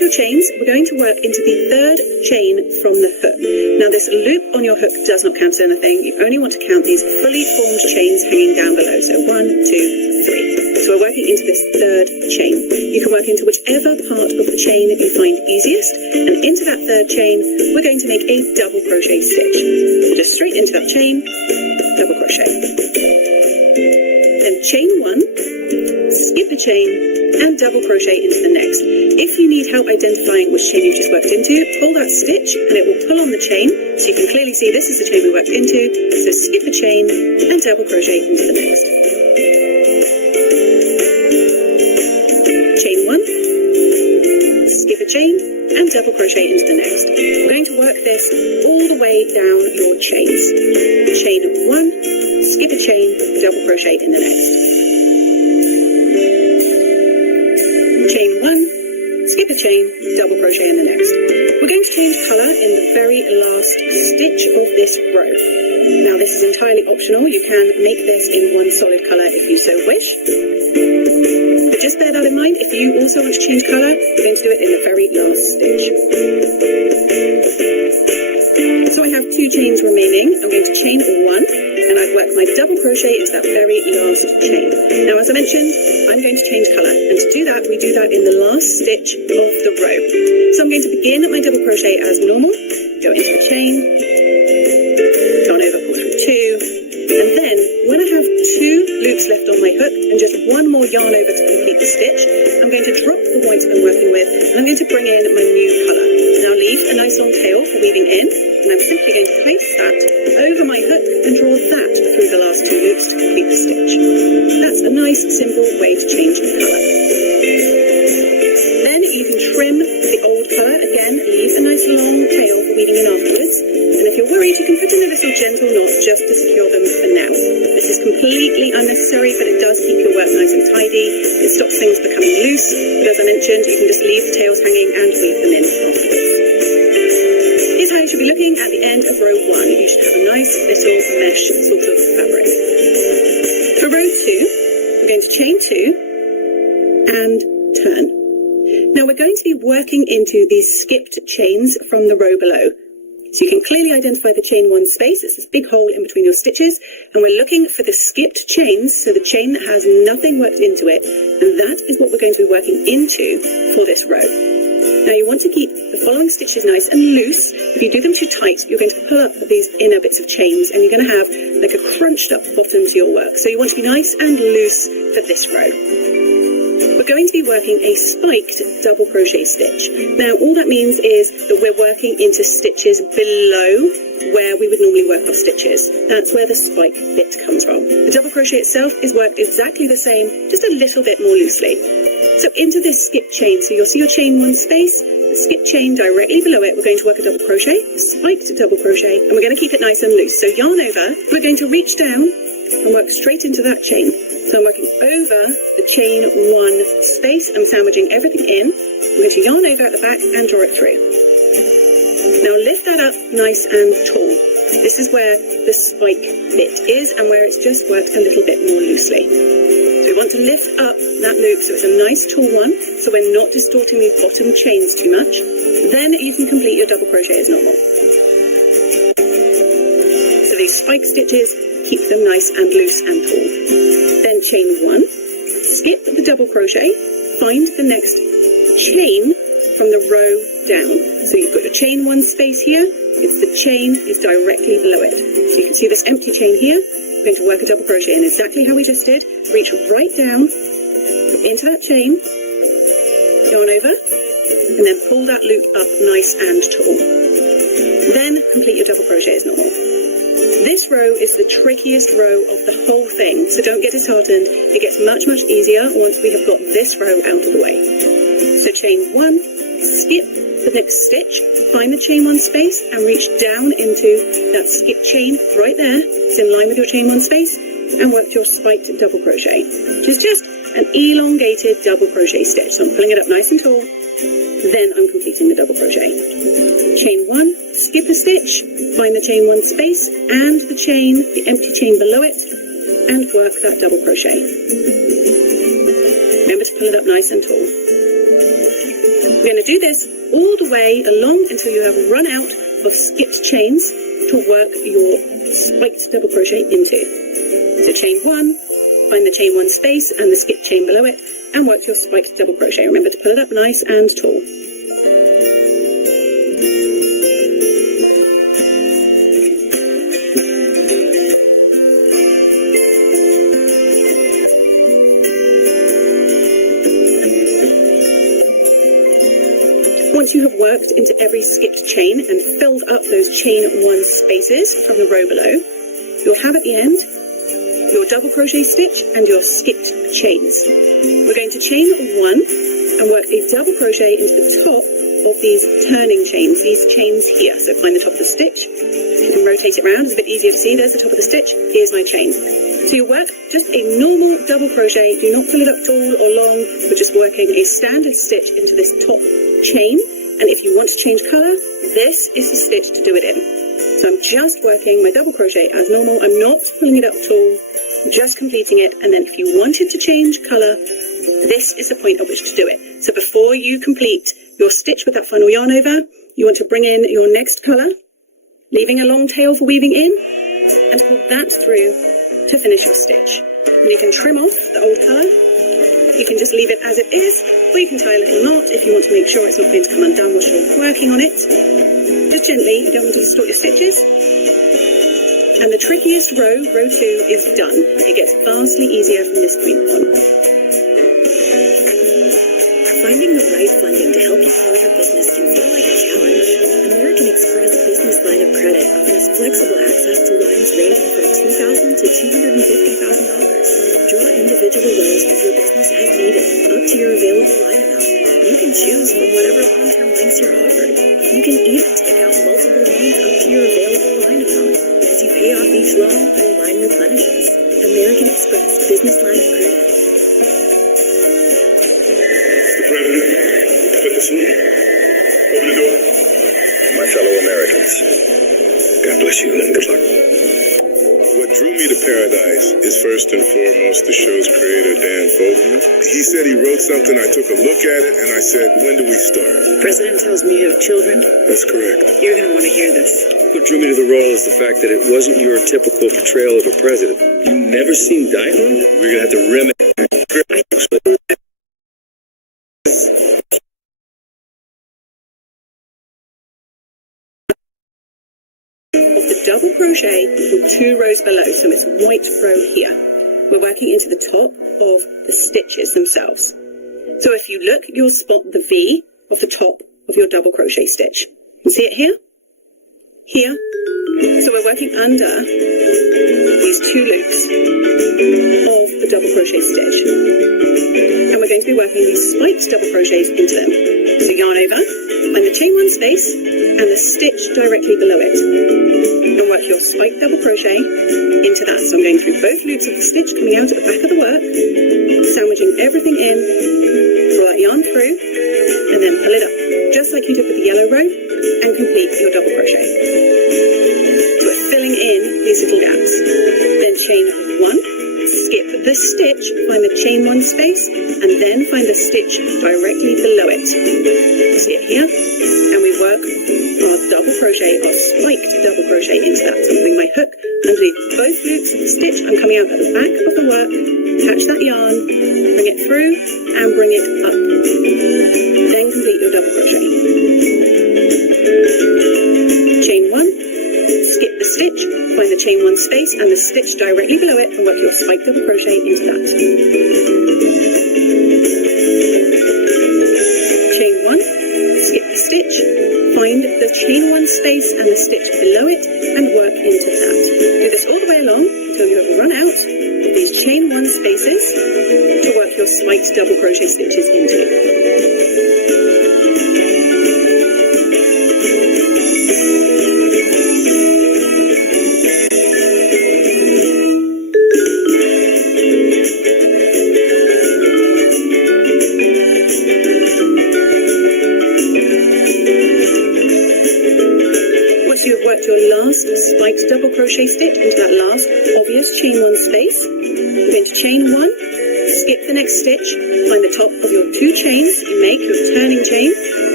your chains, we're going to work into the third chain from the hook. Now this loop on your hook does not count as anything. You only want to count these fully formed chains hanging down below. So 1, 2, 3. So we're working into this third chain. You can work into whichever part of the chain you find easiest, and into that third chain we're going to make a double crochet stitch. So just straight into that chain, double crochet. Then chain 1, skip a chain, and double crochet into the next. If you need help identifying which chain you just worked into, pull that stitch and it will pull on the chain, so you can clearly see this is the chain we worked into. So skip a chain and double crochet into the next. Chain 1, skip a chain, and double crochet into the next. We're going to work this all the way down your chains. Chain 1, skip a chain, double crochet in the next. Chain 1, skip a chain, double crochet in the next. We're going to change colour in the very last stitch of this row. Now this is entirely optional. You can make this in one solid colour if you so wish. But just bear that in mind, if you also want to change colour, we're going to do it in the very last stitch. So I have 2 chains remaining. I'm going to chain 1, and I've worked my double crochet into that very last chain. Now as I mentioned, I'm going to change colour, and to do that we do that in the last stitch of the row. So I'm going to begin my double crochet as normal, go into the chain, yarn over, pull through 2, and then when I have 2 loops left on my hook and just 1 more yarn over to complete the stitch, I'm going to drop the white I'm working with, and I'm going to bring in my new colour. Now leave a nice long tail for weaving in, and I'm simply going to place that over my hook and draw that through the last 2 loops to complete the stitch. That's a nice simple way to change the colour. Then you can trim the old colour, again leave a nice long tail for weaving in afterwards, and if you're worried you can put in a little gentle knot just to secure them for now. This is completely unnecessary, but it does keep your work nice and tidy. It stops things becoming loose, but as I mentioned you can just leave the tails hanging and weave them in afterwards. Here's how you should be looking at the end of row 1. You should have a nice little mesh sort of fabric. For row 2, we're going to chain 2 and turn. Now we're going to be working into these skipped chains from the row below. So you can clearly identify the chain 1 space. It's this big hole in between your stitches, and we're looking for the skipped chains, so the chain that has nothing worked into it, and that is what we're going to be working into for this row. Now you want to keep the following stitches nice and loose. If you do them too tight, you're going to pull up these inner bits of chains, and you're going to have like a crunched up bottom to your work. So you want to be nice and loose for this row. We're going to be working a spiked double crochet stitch. Now all that means is that we're working into stitches below where we would normally work our stitches. That's where the spike bit comes from. The double crochet itself is worked exactly the same, just a little bit more loosely. So into this skip chain, so you'll see your chain 1 space, the skip chain directly below it, we're going to work a double crochet, spiked double crochet, and we're going to keep it nice and loose. So yarn over, we're going to reach down and work straight into that chain. So I'm working over the chain 1 space, I'm sandwiching everything in, we're going to yarn over at the back and draw it through. Now lift that up nice and tall. This is where the spike bit is and where it's just worked a little bit more loosely. We want to lift up that loop so it's a nice tall one, so we're not distorting these bottom chains too much. Then you can complete your double crochet as normal. So these spike stitches, keep them nice and loose and tall. Then chain 1, skip the double crochet, find the next chain from the row down. So you've got your chain 1 space here, it's the chain is directly below it. So you can see this empty chain here. We're going to work a double crochet in exactly how we just did. Reach right down into that chain, yarn over, and then pull that loop up nice and tall. Then complete your double crochet as normal. This row is the trickiest row of the whole thing, so don't get disheartened. It gets much, much easier once we have got this row out of the way. So chain 1, skip the next stitch, find the chain 1 space and reach down into that skip chain right there. It's in line with your chain 1 space, and work your spiked double crochet, which is just an elongated double crochet stitch. So I'm pulling it up nice and tall, then I'm completing the double crochet. Chain 1, skip a stitch, find the chain 1 space and the empty chain below it, and work that double crochet. Remember to pull it up nice and tall. We're going to do this all the way along until you have run out of skipped chains to work your spiked double crochet into. So chain 1, find the chain 1 space and the skipped chain below it, and work your spiked double crochet. Remember to pull it up nice and tall. Once you have worked into every skipped chain and filled up those chain 1 spaces from the row below, you'll have at the end your double crochet stitch and your skipped chains. We're going to chain 1 and work a double crochet into the top of these turning chains, these chains here. So find the top of the stitch and rotate it around. It's a bit easier to see. There's the top of the stitch. Here's my chain. So you work just a normal double crochet. Do not pull it up tall or long. We're just working a standard stitch into this top chain. And if you want to change colour, this is the stitch to do it in. So I'm just working my double crochet as normal. I'm not pulling it up tall, just completing it. And then if you wanted to change colour, this is the point at which to do it. So before you complete your stitch with that final yarn over, you want to bring in your next colour, leaving a long tail for weaving in, and pull that through to finish your stitch. And you can trim off the old colour. You can just leave it as it is, or you can tie a little knot if you want to make sure it's not going to come undone while you're working on it. Just gently, you don't want to distort your stitches. And the trickiest row, row 2, is done. It gets vastly easier from this point on. Finding the right funding to help you grow your business can feel like a challenge. American Express Business Line of Credit offers flexible access to lines ranging from $2,000 to $250,000. Draw individual loans with your business as needed, up to your available line amount. You can choose from whatever long-term lengths you're offered. You can even take out multiple loans up to your available line amount. As you pay off each loan, your line replenishes. American Express Business Line of Credit. Mr. President, put this one. Open the door. My fellow Americans, God bless you and good luck. What drew me to Paradise is first and foremost the show's creator, Dan Fogelman. He said he wrote something, I took a look at it, and I said, when do we start? President tells me you have children. That's correct. You're going to want to hear this. What drew me to the role is the fact that it wasn't your typical portrayal of a president. You never seen Die Hard? We're going to have to rim it. Of the double crochet with 2 rows below, so it's white row here. We're working into the top of the stitches themselves. So if you look, you'll spot the V of the top of your double crochet stitch. You see it here? Here. So we're working under these 2 loops of the double crochet stitch. And we're going to be working these spiked double crochets into them. So yarn over, find the chain 1 space and the stitch directly below it. And work your spiked double crochet into that. So I'm going through both loops of the stitch coming out at the back of the work, sandwiching everything in, pull that yarn through, and then pull it up, just like you did with the yellow row, and complete your double crochet. So we're filling in these little gaps. Then chain 1, skip the stitch, find the chain 1 space, and then find the stitch directly below it. See it here? And we work our double crochet, our spiked double crochet into that. So I'm putting my hook underneath both loops of the stitch. I'm coming out at the back of the work, catch that yarn, bring it through, and bring it up. Then complete your double crochet. Chain 1, skip the stitch, find the chain 1 space and the stitch directly below it, and work your spiked double crochet into that. Chain 1, skip the stitch, find the chain 1 space and the stitch below it, and work into that. Do this all the way along until you have run out of these chain 1 spaces to work your spiked double crochet stitches into. Spiked double crochet stitch into that last obvious chain 1 space. You're going to chain 1, skip the next stitch, find the top of your 2 chains, you make your turning chain,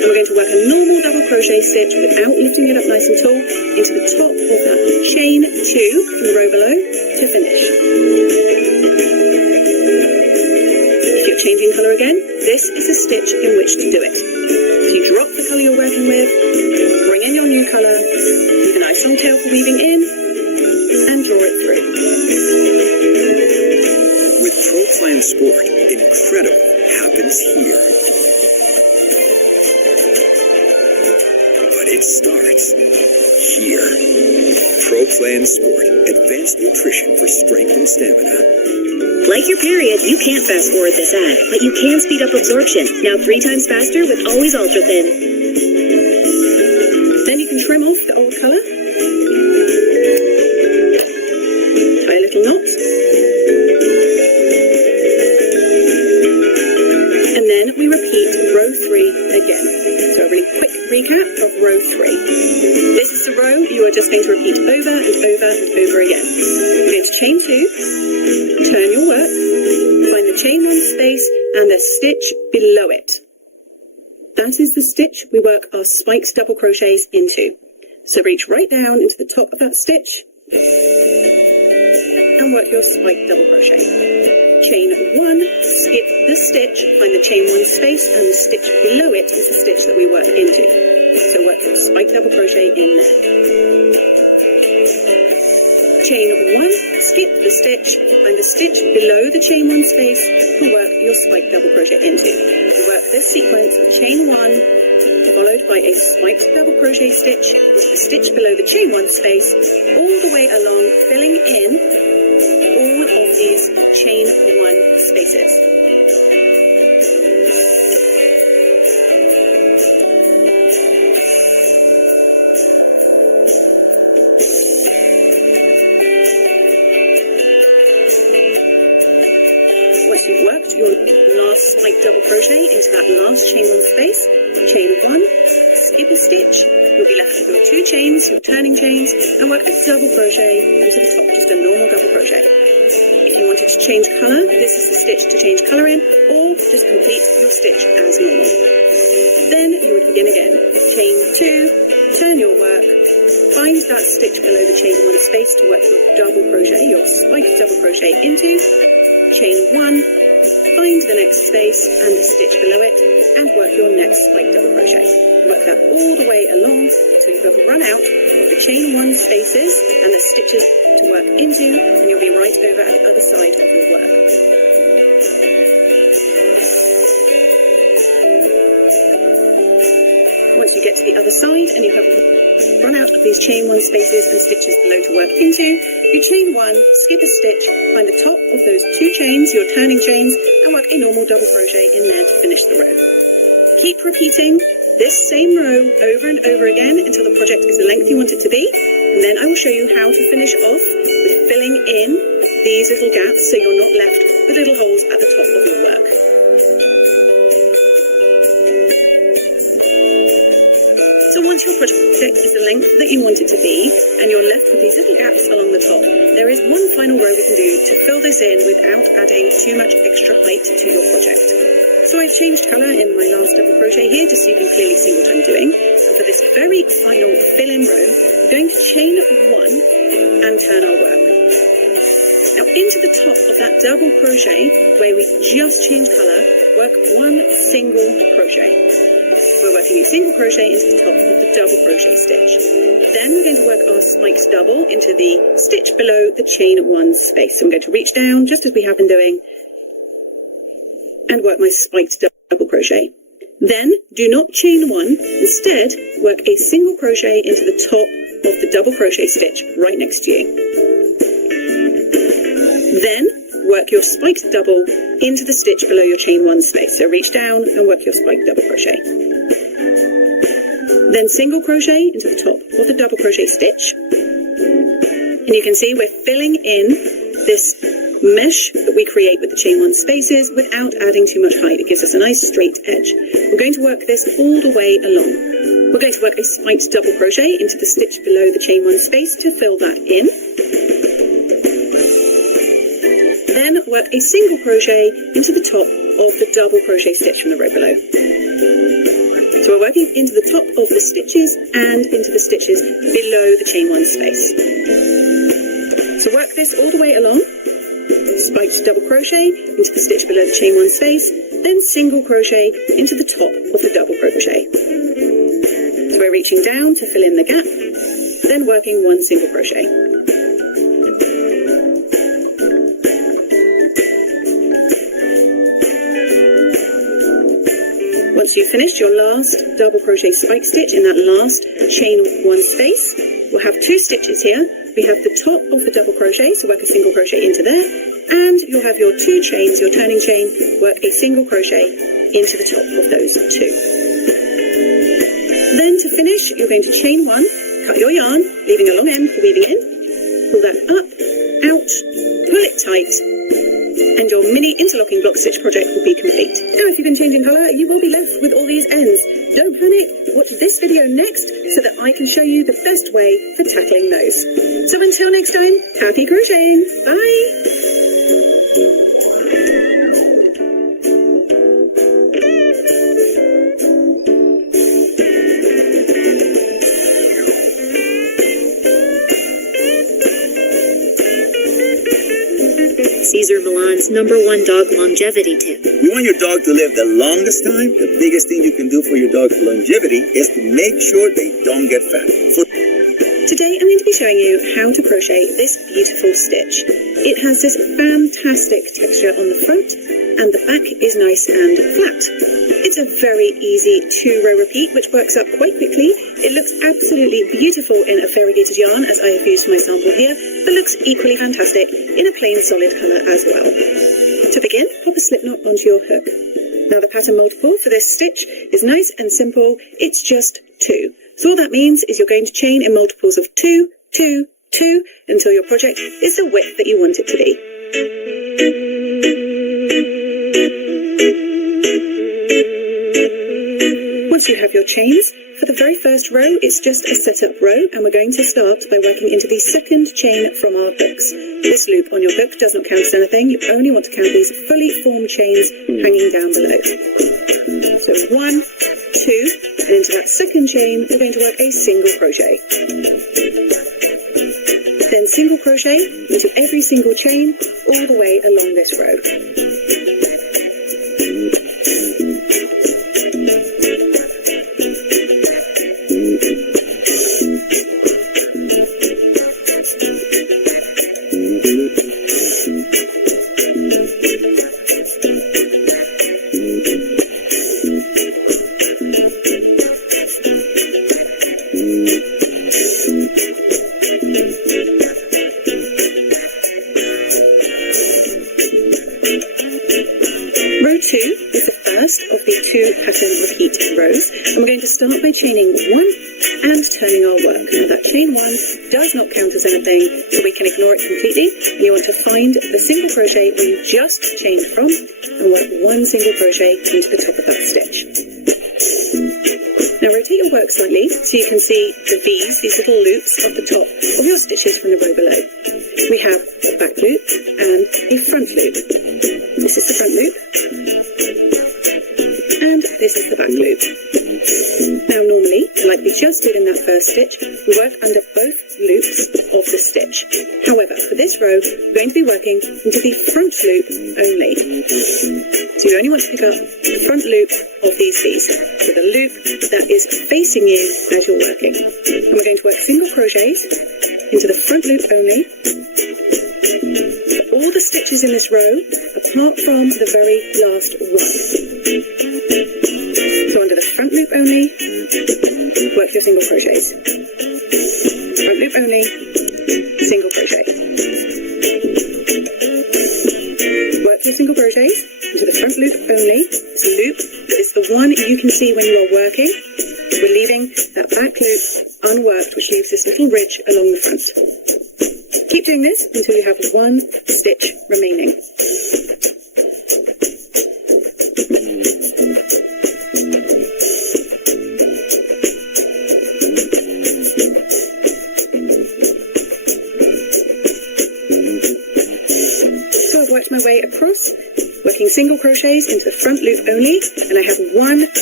And we're going to work a normal double crochet stitch without lifting it up nice and tall into the top of that chain 2 from the row below to finish. If you're changing colour again, this is the stitch in which to do it. If you drop the colour you're working with, bring in your new colour, with a nice long tail for weaving in, and draw it through. With Pro Plan Sport, incredible happens here. But it starts here. Pro Plan Sport, advanced nutrition for strength and stamina. Like your period, you can't fast forward this ad, but you can speed up absorption. Now 3 times faster with Always Ultra Thin. Then you can trim off the old colour. Tie a little knot. And then we repeat row 3 again. So a really quick recap of row 3. This is the row you are just going to repeat over and over and over again. You're going to chain 2, turn your work, find the chain 1 space and the stitch below it. That is the stitch we work our spiked double crochets into. So reach right down into the top of that stitch and work your spiked double crochet. Chain 1, skip the stitch, find the chain 1 space and the stitch below it is the stitch that we work into. So work your spiked double crochet in there. Chain 1, skip the stitch, find the stitch below the chain 1 space to work your spiked double crochet into. You work this sequence of chain 1 followed by a spiked double crochet stitch with the stitch below the chain 1 space all the way along, filling in all of these chain 1 spaces. Once you've worked your last spiked double crochet into that last chain 1 space, chain 1, skip a stitch, you'll be left with your 2 chains, your turning chains, and work a double crochet into the top, just a normal double crochet. If you wanted to change colour, this is the stitch to change colour in, or just complete your stitch as normal. Then you would begin again. Chain 2, turn your work, find that stitch below the chain 1 space to work your double crochet, your spiked double crochet into, chain 1, find the next space and the stitch below it, and work your next spiked double crochet. Work that all the way along until you have run out of the chain 1 spaces and the stitches to work into, and you'll be right over at the other side of your work. Once you get to the other side and you have run out of these chain 1 spaces and stitches below to work into, you chain 1, skip a stitch, find the top of those 2 chains, your turning chains, and work a normal double crochet in there to finish the row. Keep repeating this same row over and over again until the project is the length you want it to be, and then I will show you how to finish off with filling in these little gaps so you're not left with little holes at the top of your work. So once your project is the length that you want it to be, and you're left with these little gaps along the top, there is one final row we can do to fill this in without adding too much extra height to your project. So I've changed colour in my last double crochet here just so you can clearly see what I'm doing. And for this very final fill-in row, we're going to chain 1 and turn our work. Now into the top of that double crochet, where we just changed colour, work 1 single crochet. We're working a single crochet into the top of the double crochet stitch. Then we're going to work our spiked double into the stitch below the chain 1 space. So I'm going to reach down, just as we have been doing, and work my spiked double crochet. Then do not chain 1, instead work a single crochet into the top of the double crochet stitch right next to you. Then work your spiked double into the stitch below your chain 1 space. So reach down and work your spiked double crochet. Then single crochet into the top of the double crochet stitch. And you can see we're filling in this mesh that we create with the chain 1 spaces without adding too much height. It gives us a nice straight edge. We're going to work this all the way along. We're going to work a spiked double crochet into the stitch below the chain 1 space to fill that in. Then work a single crochet into the top of the double crochet stitch from the row below. So So we're working into the top of the stitches and into the stitches below the chain 1 space. So work this all the way along. Spiked double crochet into the stitch below the chain 1 space, then single crochet into the top of the double crochet. So we're reaching down to fill in the gap, then working 1 single crochet. Once you've finished your last double crochet spike stitch in that last chain 1 space, we'll have 2 stitches here. We have the top of the double crochet, so work a single crochet into there, and you'll have your 2 chains, your turning chain, work a single crochet into the top of those 2. Then to finish, you're going to chain 1, cut your yarn, leaving a long end for weaving in, pull that up, out, pull it tight, and your mini interlocking block stitch project will be complete. Now if you can change in colour, you will be left with all these ends. Don't panic, watch this video next so that I can show you the best way for tackling those. So until next time, happy crocheting! Bye! Cesar Millan's #1 dog longevity tip. You want your dog to live the longest time? The biggest thing you can do for your dog's longevity is to make sure they don't get fat. Today I'm going to be showing you how to crochet this beautiful stitch. It has this fantastic texture on the front and the back is nice and flat. It's a very easy 2-row repeat which works up quite quickly. It looks absolutely beautiful in a variegated yarn as I have used for my sample here, but looks equally fantastic in a plain solid colour as well. To begin, pop a slip knot onto your hook. Now the pattern multiple for this stitch is nice and simple, it's just 2. So all that means is you're going to chain in multiples of 2, 2, 2 until your project is the width that you want it to be. Once you have your chains, for the very first row, it's just a setup row, and we're going to start by working into the second chain from our hooks. This loop on your hook does not count as anything. You only want to count these fully formed chains hanging down below. So 1, 2, and into that second chain, we're going to work a single crochet. Then single crochet into every single chain all the way along this row. Row 2 is the first of the 2 pattern repeat rows, and we're going to start by chaining 1 and turning our work. Now that chain 1 does not count as anything, so we can ignore it completely, and you want to find the single crochet where you just chained from and work 1 single crochet into the top of that stitch. Now rotate your work slightly so you can see the V's, these little loops at the top of your stitches from the row below. We have a back loop and a front loop. This is the front loop, and this is the back loop. Now normally, like we just did in that first stitch, we work under both loops of the stitch. However, for this row, we're going to be working into the front loop only. So you only want to pick up the front loop of these V's, so the loop that is facing you as you're working. And we're going to work single crochets into the front loop only. For all the stitches in this row, apart from the very last one. So under the front loop only, work your single crochets. Front loop only, single crochet. Work your single crochets into the front loop only. This loop that is the one you can see when you are working. We're leaving that back loop unworked, which leaves this little ridge along the front. Keep doing this until you have 1 stitch remaining. So I've worked my way across, working single crochets into the front loop only, and I have 1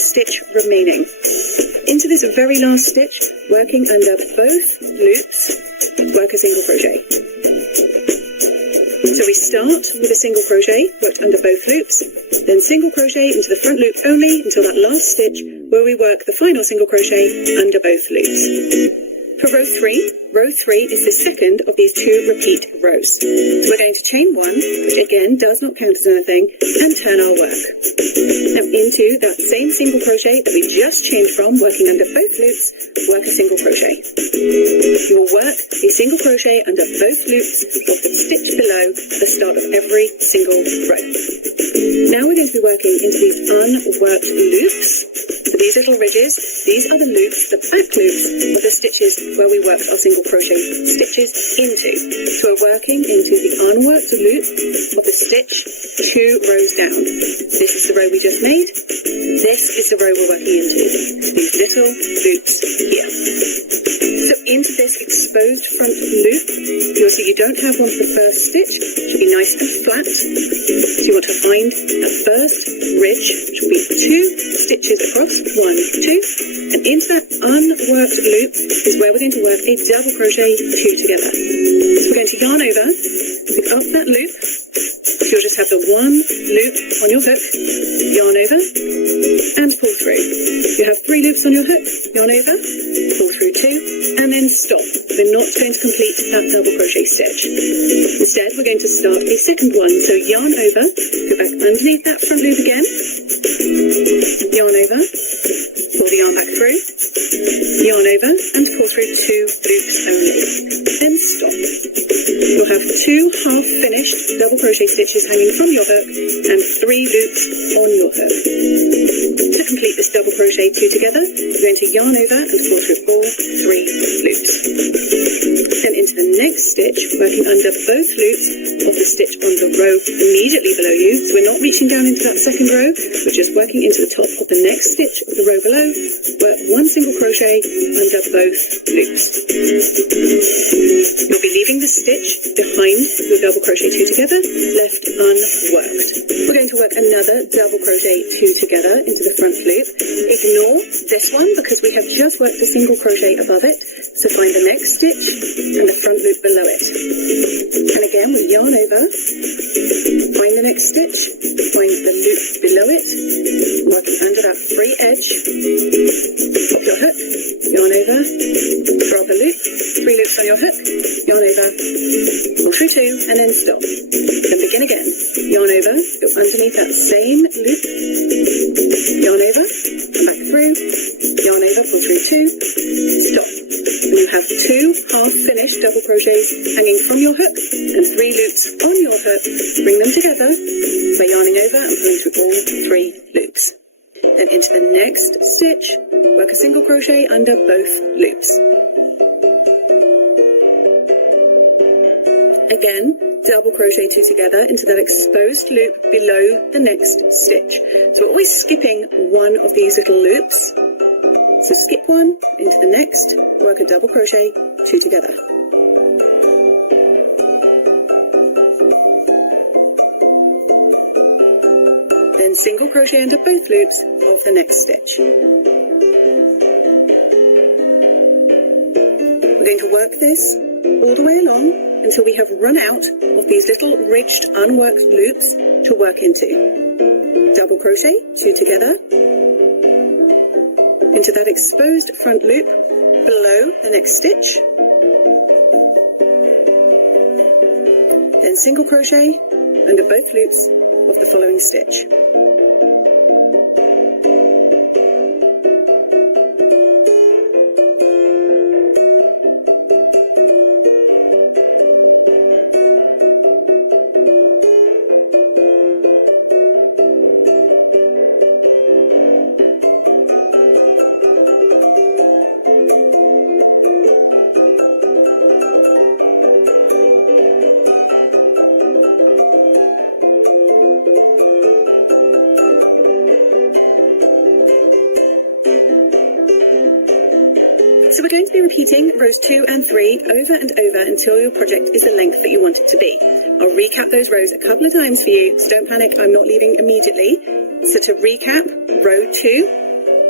stitch remaining. Into this very last stitch, working under both loops, work a single crochet. So we start with a single crochet, worked under both loops, then single crochet into the front loop only until that last stitch where we work the final single crochet under both loops. For row 3 is the second of these 2 repeat rows. So we're going to chain 1, which again does not count as anything, and turn our work. Now into that same single crochet that we just chained from, working under both loops, work a single crochet. You will work a single crochet under both loops of the stitch below the start of every single row. Now we're going to be working into these unworked loops. So these little ridges, these are the loops, the back loops of the stitches where we worked our single crochet stitches into. So we're working into the unworked loop of the stitch 2 rows down. This is the row we just made. This is the row we're working into. These little loops here. So into this exposed front loop, you'll see you don't have one for the first stitch. It should be nice and flat. So you want to find that first ridge, which will be 2 stitches across, 1, 2, and into that unworked loop is where we're going to work a double crochet 2 together. We're going to yarn over, pick up that loop. You'll just have the 1 loop on your hook, yarn over, and pull through. You have 3 loops on your hook, yarn over, pull through 2, and then stop. We're not going to complete that double crochet stitch. Instead, we're going to start a second one. So yarn over, go back underneath that front loop again, yarn over, pull the yarn back through, yarn over, and pull through 2 loops only. Then stop. You'll have 2 half-finished double crochet stitches hanging from your hook and 3 loops on your hook. To complete this double crochet 2 together, you're going to yarn over and pull through all 3 loops. Then into the next stitch, working under both loops of the stitch on the row immediately below you. So we're not reaching down into that second row, we're just working into the top of the next stitch of the row below. Work 1 single crochet under both loops. You'll be leaving the stitch behind your double crochet 2 together, left unworked. We're going to work another double crochet 2 together into the front loop. Ignore this one because we have just worked a single crochet above it. So find the next stitch and the front loop below it. And again, we yarn over, find the next stitch, find the loop below it, working under that free edge, pop your hook, yarn over, drop a loop, 3 loops on your hook, yarn over, pull through 2, and then stop. Then begin again, yarn over, go underneath that same loop, yarn over, come back through, yarn over, pull through 2, stop. And you have 2 half-finished double crochets hanging from your hook and 3 loops on your hook. Bring them together by yarning over and pulling through all 3 loops. Then into the next stitch, work a single crochet under both loops. Again, double crochet 2 together into that exposed loop below the next stitch. So we're always skipping one of these little loops. So skip 1 into the next, work a double crochet 2 together. Then single crochet under both loops of the next stitch. We're going to work this all the way along until we have run out of these little ridged unworked loops to work into. Double crochet 2 together into that exposed front loop below the next stitch, then single crochet under both loops of the following stitch. So we're going to be repeating rows 2 and 3 over and over until your project is the length that you want it to be. I'll recap those rows a couple of times for you, so don't panic, I'm not leaving immediately. So to recap, row 2,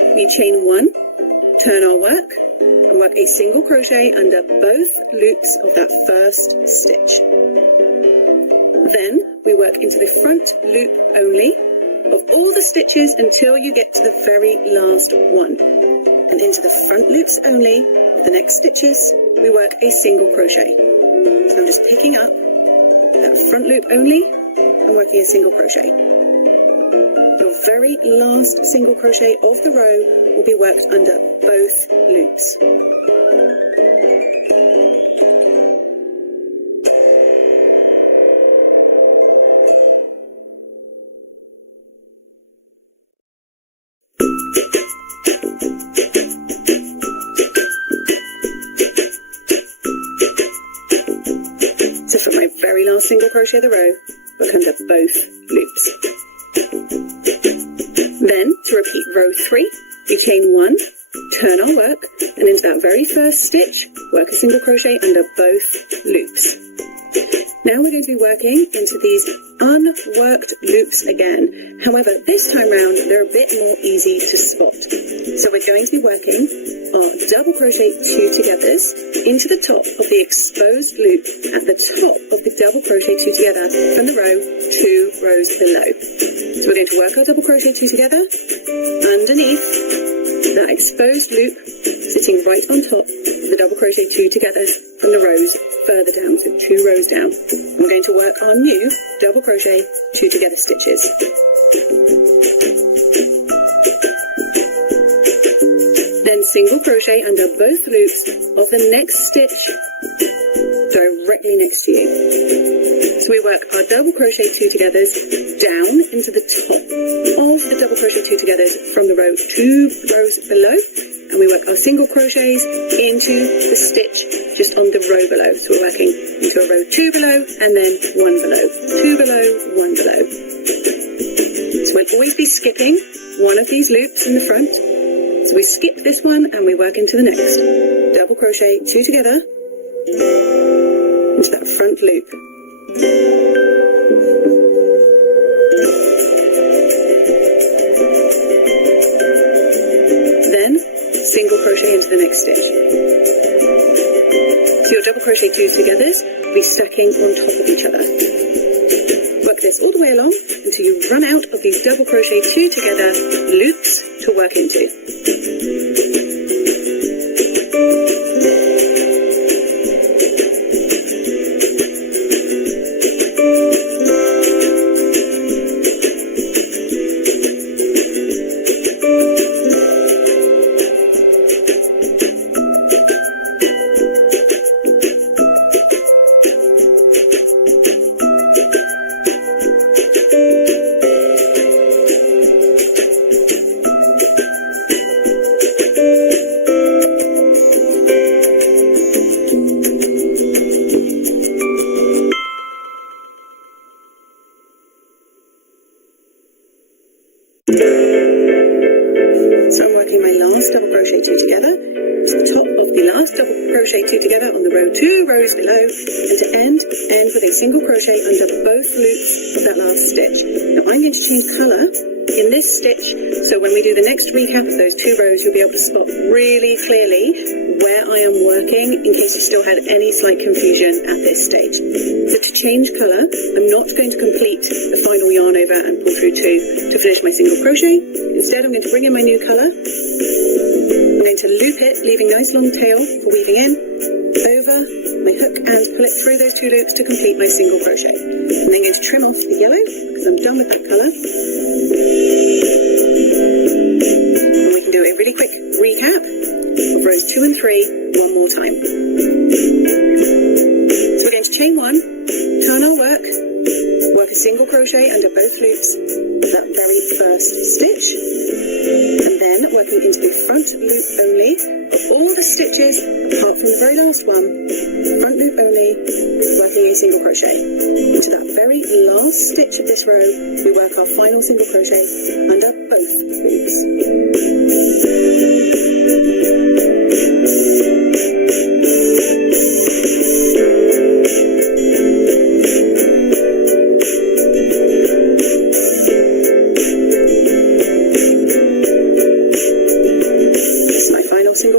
we chain 1, turn our work, and work a single crochet under both loops of that first stitch. Then we work into the front loop only of all the stitches until you get to the very last one. And into the front loops only of the next stitches, we work a single crochet. So I'm just picking up that front loop only and working a single crochet. Your very last single crochet of the row will be worked under both loops. So for my very last single crochet of the row, work under both loops. Then, to repeat row 3, we chain 1, turn our work, and into that very first stitch, work a single crochet under both loops. Now we're going to be working into these unworked loops again. However, this time round, they're a bit more easy to spot. So we're going to be working our double crochet 2 togethers into the top of the exposed loop at the top of the double crochet 2 together from the row 2 rows below. So we're going to work our double crochet 2 together underneath that exposed loop, sitting right on top of the double crochet 2 togethers from the rows further down, so 2 rows down. And we're going to work our new double crochet 2 together stitches. Then single crochet under both loops of the next stitch directly next to you. So we work our double crochet 2 togethers down into the top of the double crochet 2 togethers from the row 2 rows below, and we work our single crochets into the stitch just on the row below. So we're working into a row 2 below and then 1 below, 2 below, 1 below. So we'll always be skipping one of these loops in the front. So we skip this one and we work into the next. Double crochet 2 together into that front loop. Then single crochet into the next stitch. So your double crochet 2 togethers will be stacking on top of each other. Work this all the way along until you run out of these double crochet 2 together loops to work into. So I'm working my last double crochet 2 together to the top of the last double crochet 2 together on the row 2 rows below, and to end with a single crochet under both loops of that last stitch. Now I'm going to change colour in this stitch, so when we do the next recap of those 2 rows, you'll be able to spot really clearly where I am working in case you still had any slight confusion at this stage. So to change colour, I'm not going to complete the final yarn over and pull through 2 to finish my single crochet. Instead, I'm going to bring in my new colour. I'm going to loop it, leaving nice long tail for weaving in, over my hook and pull it through those 2 loops to complete my single crochet. I'm then going to trim off the yellow because I'm done with that colour. And we can do a really quick recap of rows 2 and 3 one more time. So we're going to chain 1, turn our work, work a single crochet under both loops of that very first stitch, and then working into the front loop only of all the stitches apart from the very last one, front loop only, working a single crochet. Into that very last stitch of this row, we work our final single crochet under both loops.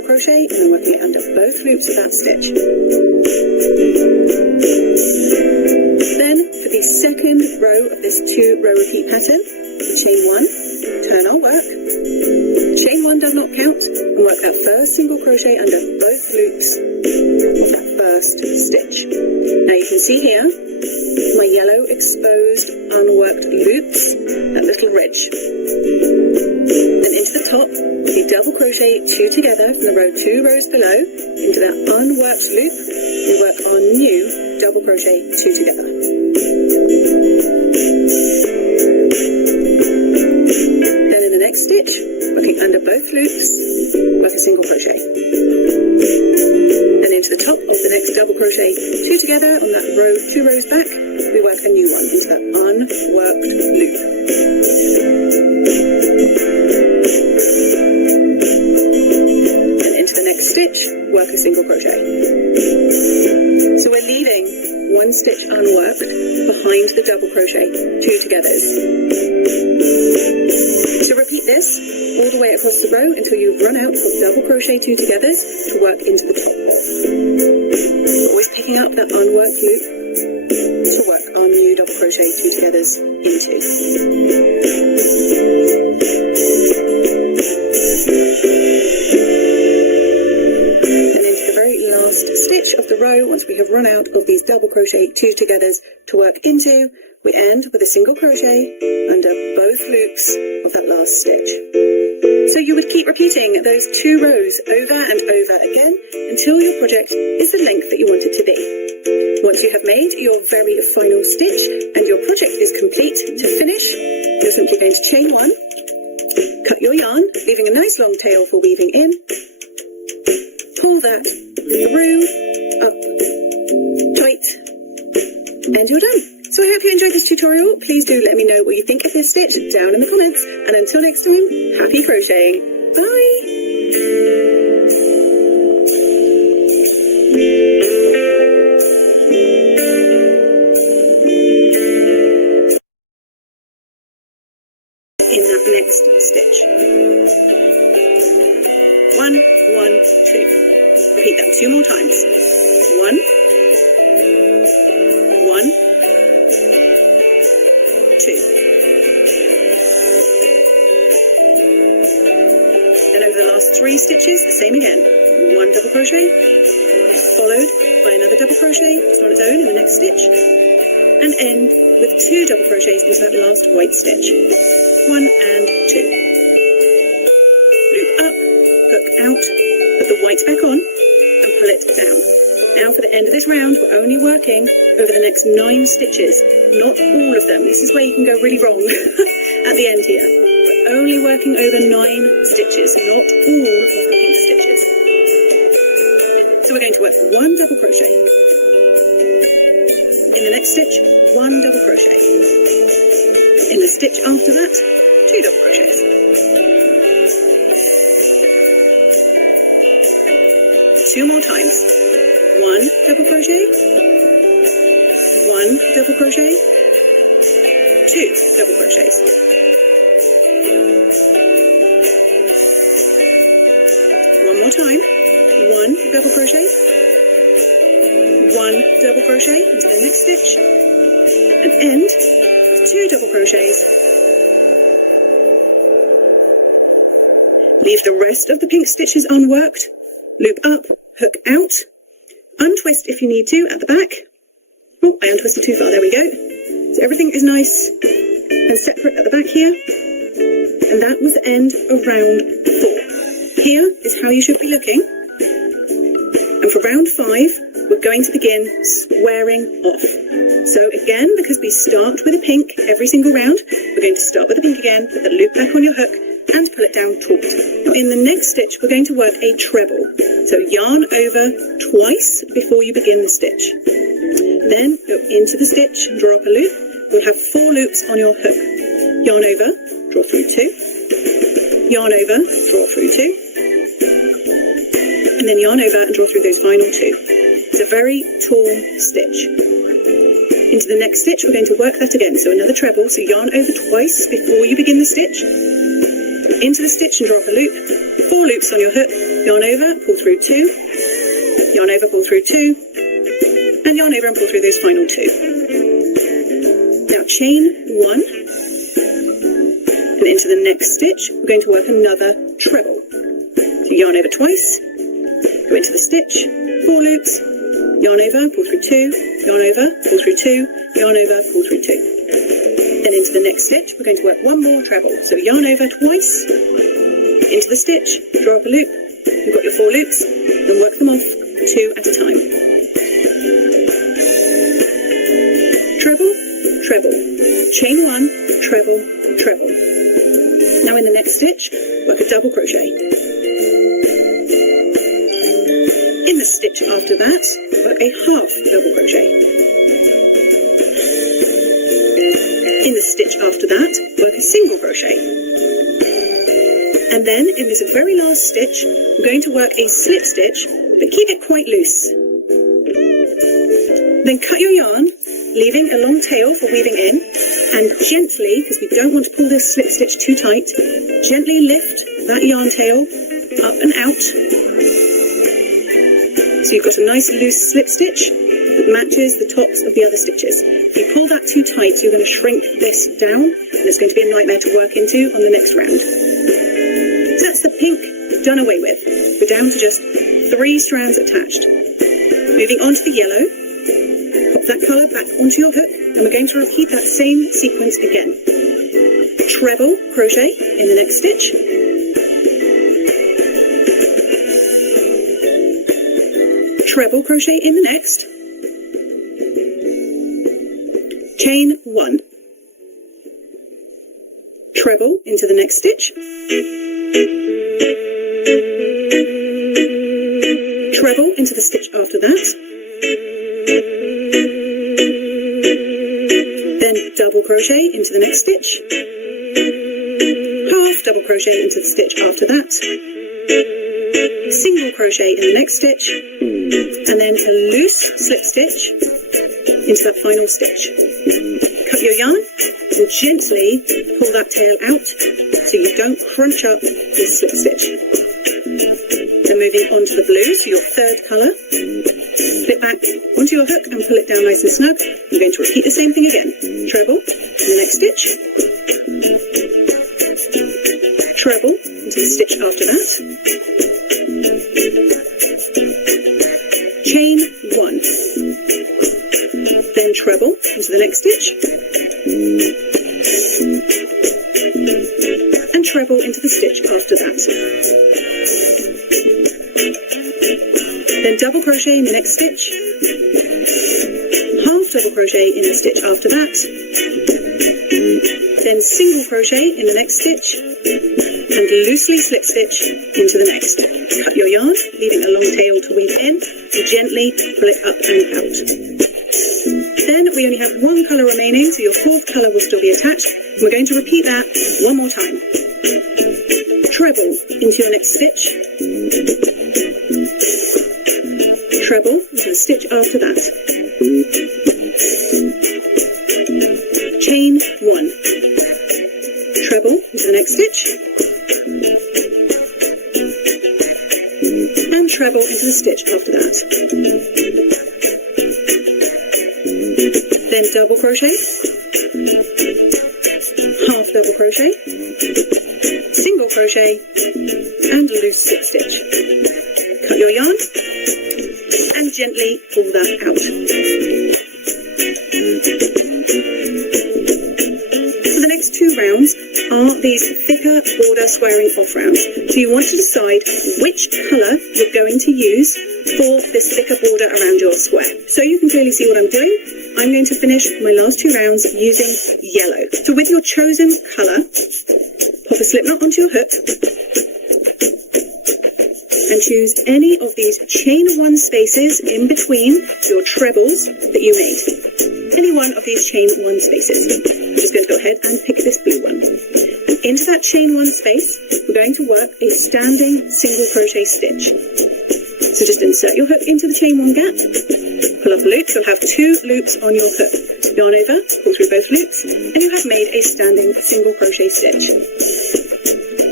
crochet and then working it under both loops of that stitch. Then for the second row of this 2-row repeat pattern, chain 1, turn our work, chain 1 does not count, and work that first single crochet under both loops of that first stitch. Now you can see here my yellow exposed unworked loops, that little ridge. Then into the top, you double crochet 2 together from the row 2 rows below into that unworked loop, and work our new double crochet 2 together. Then in the next stitch, working under both loops, work a single crochet. Then into the top of the next double crochet 2 together on that row 2 rows back, we work a new one into that unworked loop. And into the next stitch, work a single crochet. So we're leaving 1 stitch unworked behind the double crochet 2 togethers. So repeat this all the way across the row until you run out of double crochet 2 togethers to work into the top of. Always picking up that unworked loop to work our new double crochet 2 togethers into. And into the very last stitch of the row, once we have run out of these double crochet 2 togethers to work into, we end with a single crochet under both loops of that last stitch. So you would keep repeating those 2 rows over and over again until your project is the length that you want it to be. Once you have made your very final stitch and your project is complete to finish, you're simply going to chain 1, cut your yarn, leaving a nice long tail for weaving in, pull that through, up, tight, and you're done. So I hope you enjoyed this tutorial. Please do let me know what you think of this stitch down in the comments. And until next time, happy crocheting. Bye! In that next stitch. 1, 1, 2. Repeat that 2 more times. 1, 1, 2. Then over the last 3 stitches, the same again. 1 double crochet, followed by another double crochet on its own in the next stitch, and end with 2 double crochets into that last white stitch. 1 and 2. Loop up, hook out, put the white back on, and pull it down. Now for the end of this round, we're only working over the next 9 stitches, not all of them. This is where you can go really wrong at the end here. We're only working over 9 stitches, not all of the pink stitches. So we're going to work 1 double crochet. In the next stitch, 1 double crochet. In the stitch after that, 2 double crochets. 2 more times. 1 double crochet, 1 double crochet, 2 double crochets. 1 more time. 1 double crochet, 1 double crochet into the next stitch, and end with 2 double crochets. Leave the rest of the pink stitches unworked. Loop up, hook out, untwist if you need to at the back. Oh, I untwisted too far, there we go. So everything is nice and separate at the back here. And that was the end of round 4. Here is how you should be looking. And for round 5, we're going to begin squaring off. So again, because we start with a pink every single round, we're going to start with the pink again, put the loop back on your hook, and pull it down taut. Now in the next stitch, we're going to work a treble. So yarn over twice before you begin the stitch. Then go into the stitch, draw up a loop. You'll have 4 loops on your hook. Yarn over, draw through 2. Yarn over, draw through 2. And then yarn over and draw through those final 2. It's a very tall stitch. Into the next stitch, we're going to work that again. So another treble, so yarn over twice before you begin the stitch. Into the stitch and draw up a loop. 4 4 loops on your hook, yarn over, pull through 2, yarn over, pull through 2, and yarn over and pull through those final 2. Now chain 1, and into the next stitch, we're going to work another treble. So yarn over twice, go into the stitch, 4 loops, yarn over, pull through 2, yarn over, pull through 2, yarn over, pull through 2. Then into the next stitch, we're going to work one more treble. So yarn over twice, into the stitch, draw up a loop, you've got your 4 loops, and work them off 2 at a time. Treble, treble, chain 1, treble, treble. Now in the next stitch, work a double crochet. In the stitch after that, work a half double crochet. In the stitch after that, work a single crochet. And then in this very last stitch, we're going to work a slip stitch, but keep it quite loose. Then cut your yarn, leaving a long tail for weaving in, and gently, because we don't want to pull this slip stitch too tight, gently lift that yarn tail up and out. So you've got a nice loose slip stitch that matches the tops of the other stitches. If you pull that too tight, you're going to shrink this down, and it's going to be a nightmare to work into on the next round. So that's the pink done away with. We're down to just 3 strands attached. Moving on to the yellow, pop that colour back onto your hook, and we're going to repeat that same sequence again. Treble crochet in the next stitch. Treble crochet in the next. Chain 1. Treble into the next stitch. Treble into the stitch after that. Then double crochet into the next stitch. Half double crochet into the stitch after that. Single crochet in the next stitch, and then a loose slip stitch into that final stitch. Cut your yarn and gently pull that tail out so you don't crunch up this slip stitch. Then moving on to the blue, so your third colour, flip back onto your hook and pull it down nice and snug. You're going to repeat the same thing again. Treble in the next stitch. Treble into the stitch after that. Chain 1. Then treble into the next stitch. And treble into the stitch after that. Then double crochet in the next stitch. Half double crochet in the stitch after that. Then single crochet in the next stitch, and loosely slip stitch into the next. Cut your yarn, leaving a long tail to weave in, and gently pull it up and out. Then we only have 1 colour remaining, so your 4th colour will still be attached. We're going to repeat that one more time. Treble into your next stitch. Treble into the stitch after that. Chain 1. Treble into the next stitch. And treble into the stitch after that. Then double crochet. Half double crochet. Single crochet. And loose slip stitch. Cut your yarn and gently pull that out. So the next 2 rounds are these thicker border squaring off rounds. So you want to decide which colour you're going to use for this thicker border around your square. So you can clearly see what I'm doing. I'm going to finish my last 2 rounds using yellow. So with your chosen colour, pop a slip knot onto your hook and choose any of these chain 1 spaces in between your trebles that you made. Any one of these chain 1 spaces. I'm just going to go ahead and pick this blue one. And into that chain 1 space, we're going to work a standing single crochet stitch. So just insert your hook into the chain 1 gap, pull up a loop. You'll have 2 loops on your hook. Yarn over, pull through both loops, and you have made a standing single crochet stitch.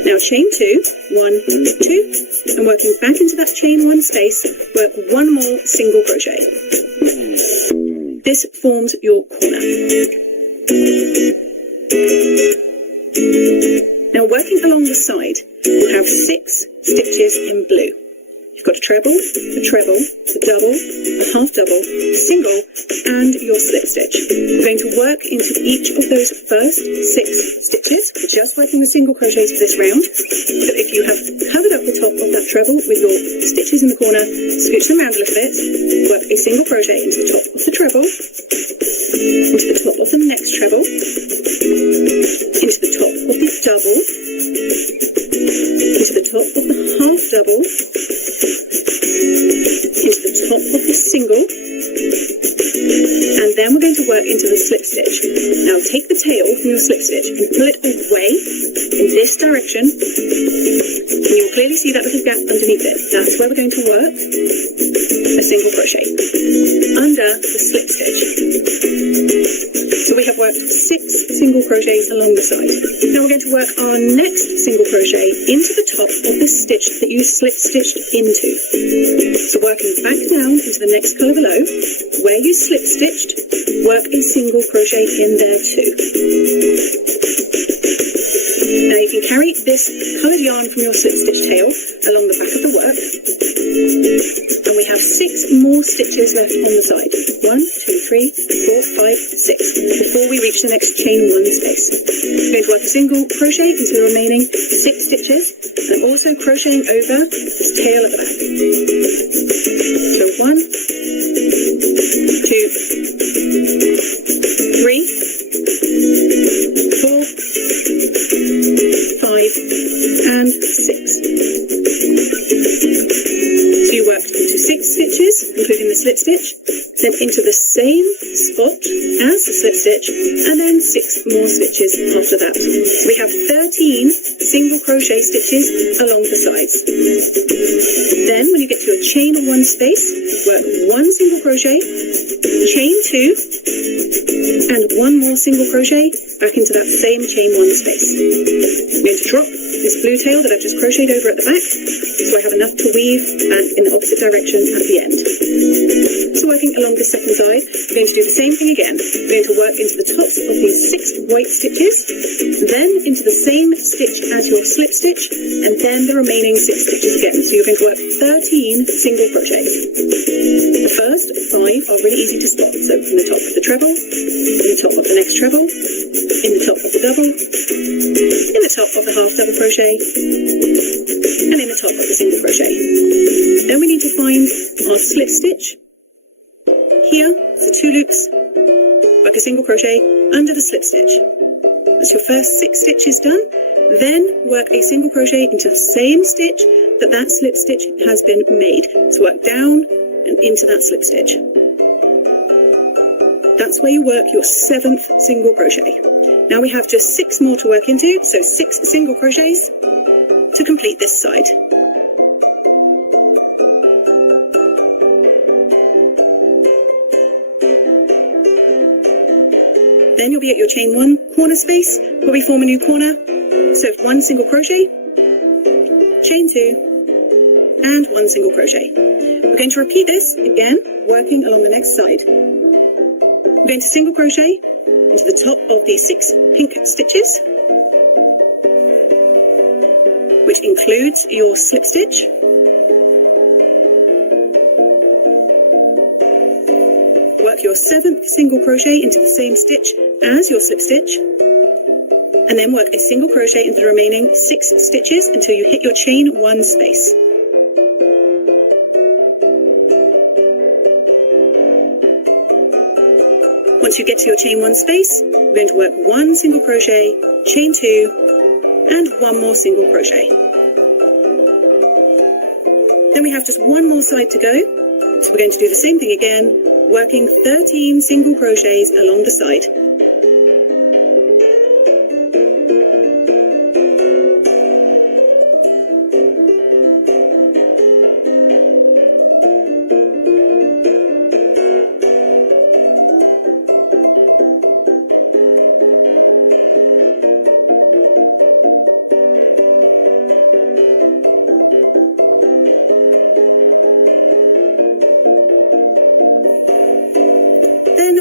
Now chain 2, 1, 2, and working back into that chain 1 space, work 1 more single crochet. This forms your corner. Now working along the side, you have 6 stitches in blue. You've got a treble, a double, a half double, single, and your slip stitch. You're going to work into each of those first 6 stitches. We're just working the single crochets for this round. So if you have covered up the top of that treble with your stitches in the corner, scooch them around a little bit, work a single crochet into the top of the treble, into the top of the next treble, into the top of the double, into the top of the half double, into the top of the single, and then we're going to work into the slip stitch. Now take the tail from your slip stitch and pull it away in this direction, and you will clearly see that little gap underneath it. That's where we're going to work a single crochet under the slip stitch. So we have worked 6 single crochets along the side. Now we're going to work our next single crochet into the top of the stitch that you slip stitched into. So working back down into the next colour below, where you slip stitched, work a single crochet in there too. Now you can carry this coloured yarn from your slip stitch tail along the back of the work, and we have 6 more stitches left on the side. 1, 2, 3, 4, 5, 6, before we reach the next chain 1 space. We're going to work a single crochet into the remaining 6 stitches, and also crocheting over this tail at the back. So 1, 2, 3, 4, 5, and 6. So you worked into 6 stitches, including the slip stitch, then into the same spot as the slip stitch, and then 6 more stitches after that. So we have 13 single crochet stitches along the sides. Then when you get to your chain 1 space, work 1 single crochet, chain 2, and 1 more single crochet back into that same chain 1 space. I'm going to drop this blue tail that I've just crocheted over at the back, so I have enough to weave in the opposite direction at the end. So working along the second side, we're going to do the same thing again. We're going to work into the tops of these 6 white stitches, then into the same stitch as your slip stitch, and then the remaining 6 stitches again. So you're going to work 13 single crochet. The first 5 are really easy to spot. So from the top of the treble, in the top of the next treble, in the top of the double, in the top of the half double crochet, and in the top of the single crochet. Then we need to find our slip stitch. Here, the 2 loops, work a single crochet under the slip stitch. That's your first 6 stitches done. Then work a single crochet into the same stitch that slip stitch has been made. So work down and into that slip stitch. That's where you work your 7th single crochet. Now we have just 6 more to work into, so 6 single crochets to complete this side. Then you'll be at your chain 1 corner space, where we form a new corner. So 1 single crochet, chain 2, and 1 single crochet. We're going to repeat this again, working along the next side. We're going to single crochet into the top of the 6 pink stitches, which includes your slip stitch. Work your 7th single crochet into the same stitch as your slip stitch, and then work a single crochet into the remaining 6 stitches until you hit your chain 1 space. Once you get to your chain 1 space, we're going to work 1 single crochet, chain 2, and 1 more single crochet. Then we have just 1 more side to go, so we're going to do the same thing again, working 13 single crochets along the side.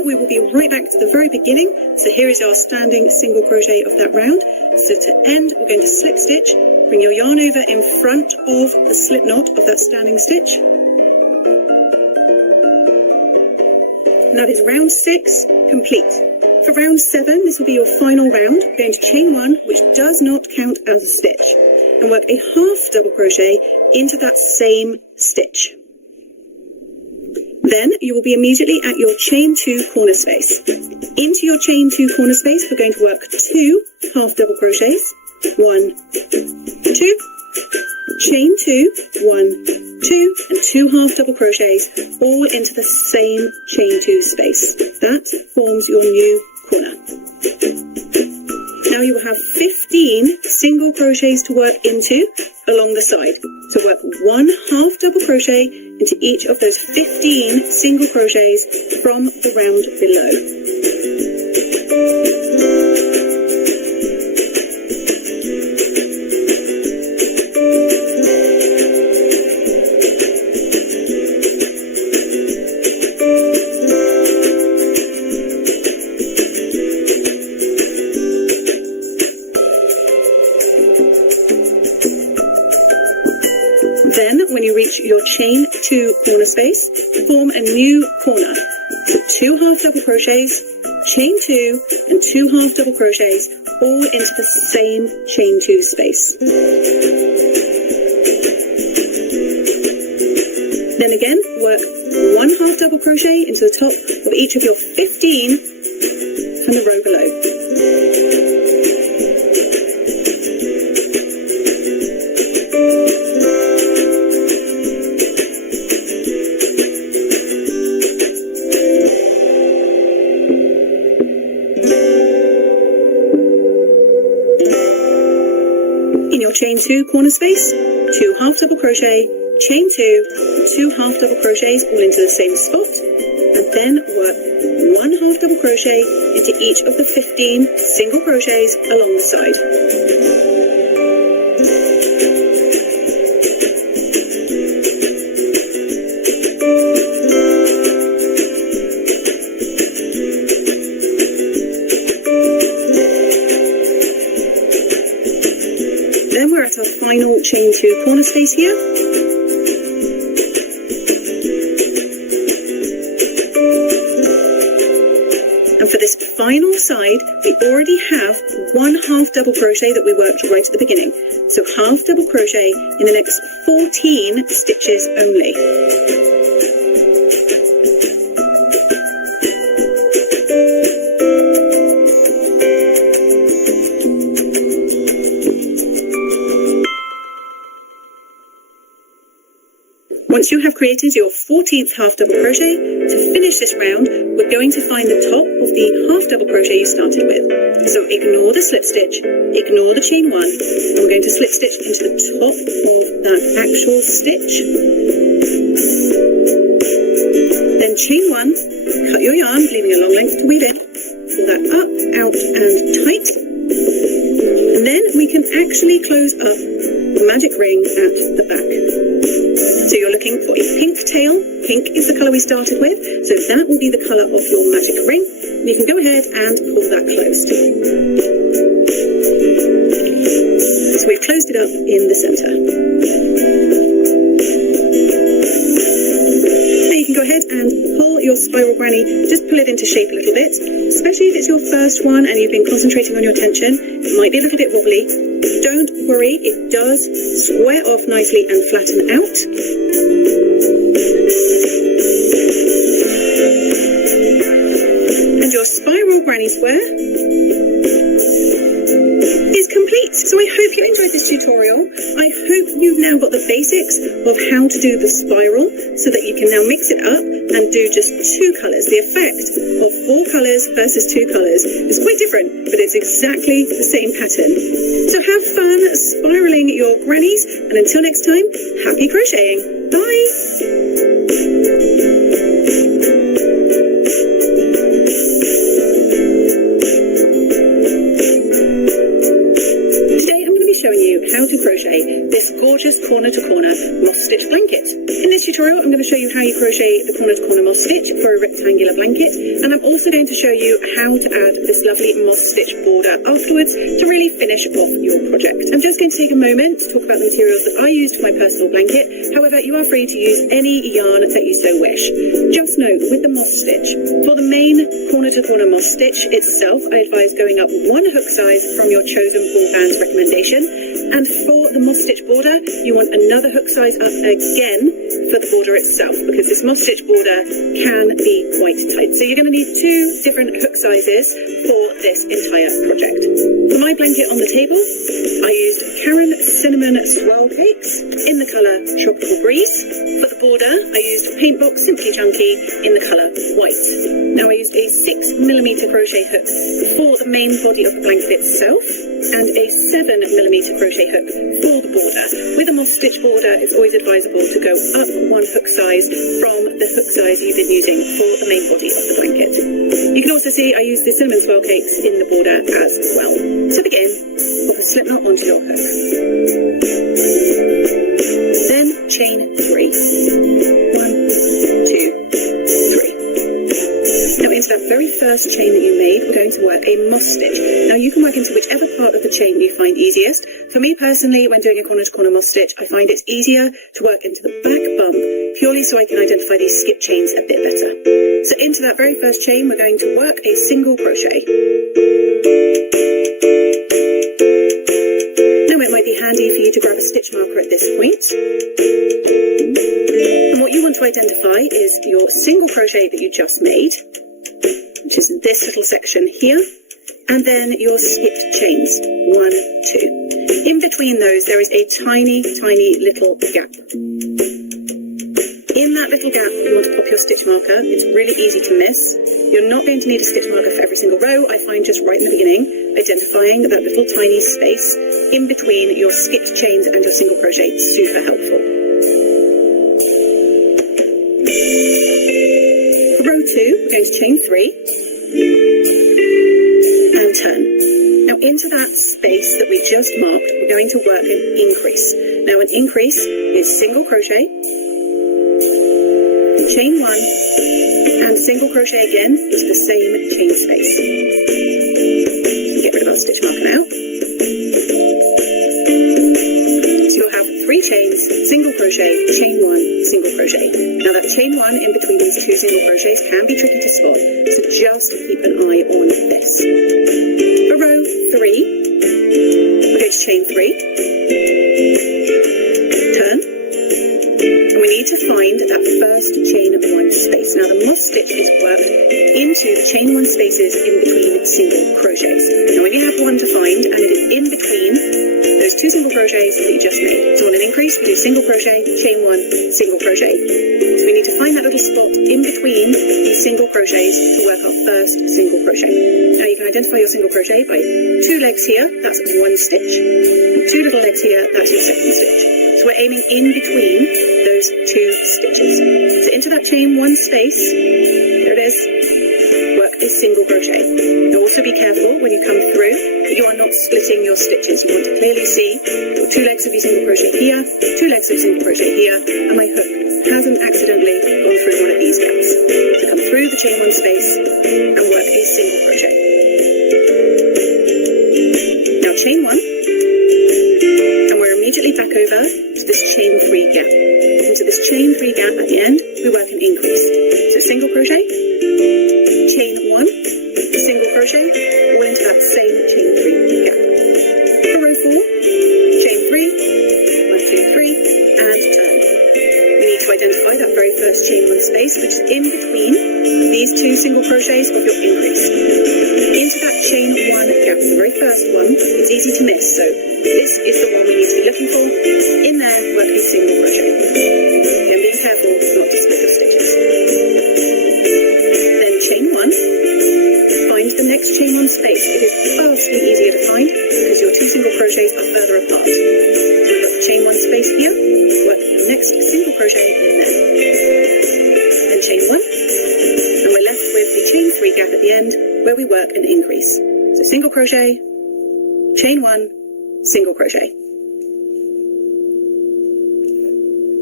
we will be right back to the very beginning. So here is our standing single crochet of that round. So to end, we're going to slip stitch, bring your yarn over in front of the slip knot of that standing stitch. And that is round 6 complete. For round 7, this will be your final round. We're going to chain 1, which does not count as a stitch, and work a half double crochet into that same stitch. Then you will be immediately at your chain 2 corner space. Into your chain 2 corner space, we're going to work 2 half double crochets. 1, 2, chain 2, 1, 2, and 2 half double crochets, all into the same chain 2 space. That forms your new corner. Now you will have 15 single crochets to work into along the side. So work 1 half double crochet into each of those 15 single crochets from the round below. Then, when you reach your chain 2 corner space, form a new corner. 2 half double crochets, chain 2, and 2 half double crochets, all into the same chain 2 space. Then again, work 1 half double crochet into the top of each of your 15 from the row below. Chain 2 corner space, 2 half double crochet, chain 2, 2 half double crochets all into the same spot, and then work 1 half double crochet into each of the 15 single crochets along the side. Then we're at our final chain 2 corner space here. And for this final side, we already have 1 half double crochet that we worked right at the beginning. So half double crochet in the next 14 stitches only. Once you have created your 14th half double crochet, to finish this round, we're going to find the top of the half double crochet you started with. So ignore the slip stitch, ignore the chain 1, and we're going to slip stitch into the top of that actual stitch. Then chain 1, cut your yarn, leaving a long length to weave in, pull that up, out, and tight. And then we can actually close up the magic ring at the back. So you're looking for a pink tail. Pink is the colour we started with, so that will be the colour of your magic ring. And you can go ahead and pull that closed. So we've closed it up in the centre. Now you can go ahead and pull your spiral granny, just pull it into shape a little bit, especially if it's your first one and you've been concentrating on your tension. It might be a little bit wobbly. Don't worry, it does square off nicely and flatten out. And your spiral granny square is complete. So I hope you enjoyed this tutorial. I hope you've now got the basics of how to do the spiral so that you can now mix it up and do just 2 colours. The effect of 4 colours versus 2 colours is quite different, but it's exactly the same pattern. So have fun spiraling your grannies, and until next time, happy crocheting. Bye! Showing you how to crochet this gorgeous corner to corner moss stitch blanket. In this tutorial, I'm going to show you how you crochet the corner to corner moss stitch for a rectangular blanket, and I'm also going to show you how to add this lovely moss stitch border afterwards to really finish off your project. I'm just going to take a moment to talk about the materials that I used for my personal blanket. However, you are free to use any yarn that you so wish. Just note, with the moss stitch, for the main corner to corner moss stitch itself, I advise going up one hook size from your chosen ball band recommendation, and for the moss stitch border, you want another hook size up again for the border itself, because this moss stitch border can be quite tight. So you're going to need two different hook sizes for this entire project. For my blanket on the table, I used Karen Cinnamon Swirl Cakes in the colour Tropical Breeze. For the border, I used Paintbox Simply Chunky in the colour White. Now I used a 6mm crochet hook for the main body of the blanket itself, and a 7mm crochet hook for the border. With a moss stitch border, it's always advisable to go up one hook size from the hook size you've been using for the main body of the blanket. You can also see I used the cinnamon swirl cakes in the border as well. To begin, pop a slip knot onto your hook. Then chain 3. 1, 2, 3. Now into that very first chain that you made, we're going to work a moss stitch. Now you can work into whichever part of the chain you find easiest. For me personally, when doing a corner to corner moss stitch, I find it's easier to work into the back bump, purely so I can identify these skip chains a bit better. So into that very first chain, we're going to work a single crochet. Now it might be handy for you to grab a stitch marker at this point. And what you want to identify is your single crochet that you just made, which is this little section here, and then your skipped chains, 1, 2. In between those, there is a tiny, tiny little gap. In that little gap, you want to pop your stitch marker. It's really easy to miss. You're not going to need a stitch marker for every single row. I find just right in the beginning, identifying that little tiny space in between your skipped chains and your single crochet is super helpful. For row 2, we're going to chain 3 and turn. Now into that space that we just marked, we're going to work an increase. Now an increase is single crochet, chain 1, and single crochet again into the same chain space. Get rid of our stitch marker now. So you'll have 3 chains, single crochet, chain 1, single crochet. Now that chain 1 in between these 2 single crochets can be tricky to spot, so just keep an eye on this. For row 3, we're going to chain 3, turn, and we need to find that first chain 1 space. Now the moss stitch is worked into the chain 1 spaces in between single crochets. Now when you have one to find, and it is in between those 2 single crochets that you just made. So on an increase, we do single crochet, chain 1, single crochet. So we need to find that little spot in between these single crochets to work our first single crochet. Now you can identify your single crochet by 2 legs here, that's 1 stitch, and 2 little legs here, that's your second stitch. So we're aiming in between those 2 stitches. So into that chain 1 space, there it is, work a single crochet. Now also be careful when you come through that you are not splitting your stitches. You want to clearly see 2 legs of your single crochet here, 2 legs of single crochet here, and my hook hasn't accidentally gone through one of these gaps. So come through the chain 1 space and work a single crochet. Now chain 1, and we're immediately back over to this chain 3 gap. Into this chain 3 gap at the end, we work an increase. So single crochet, chain 1, single crochet, all into that same chain 3 gap. For row 4, chain 3, 1, 2, 3, and turn. We need to identify that very first chain 1 space, which is in between these 2 single crochets of your increase. Into that chain 1 gap, the very first one, it's easy to miss, so this is the one we need to be looking for. In there, work a single crochet. Again, being careful not to split your stitches. Then chain 1, find the next chain 1 space. It is vastly easier to find because your 2 single crochets are further apart. We've got the chain 1 space here, work the next single crochet in there. Then chain 1, and we're left with the chain 3 gap at the end where we work an increase. So single crochet, chain 1, single crochet.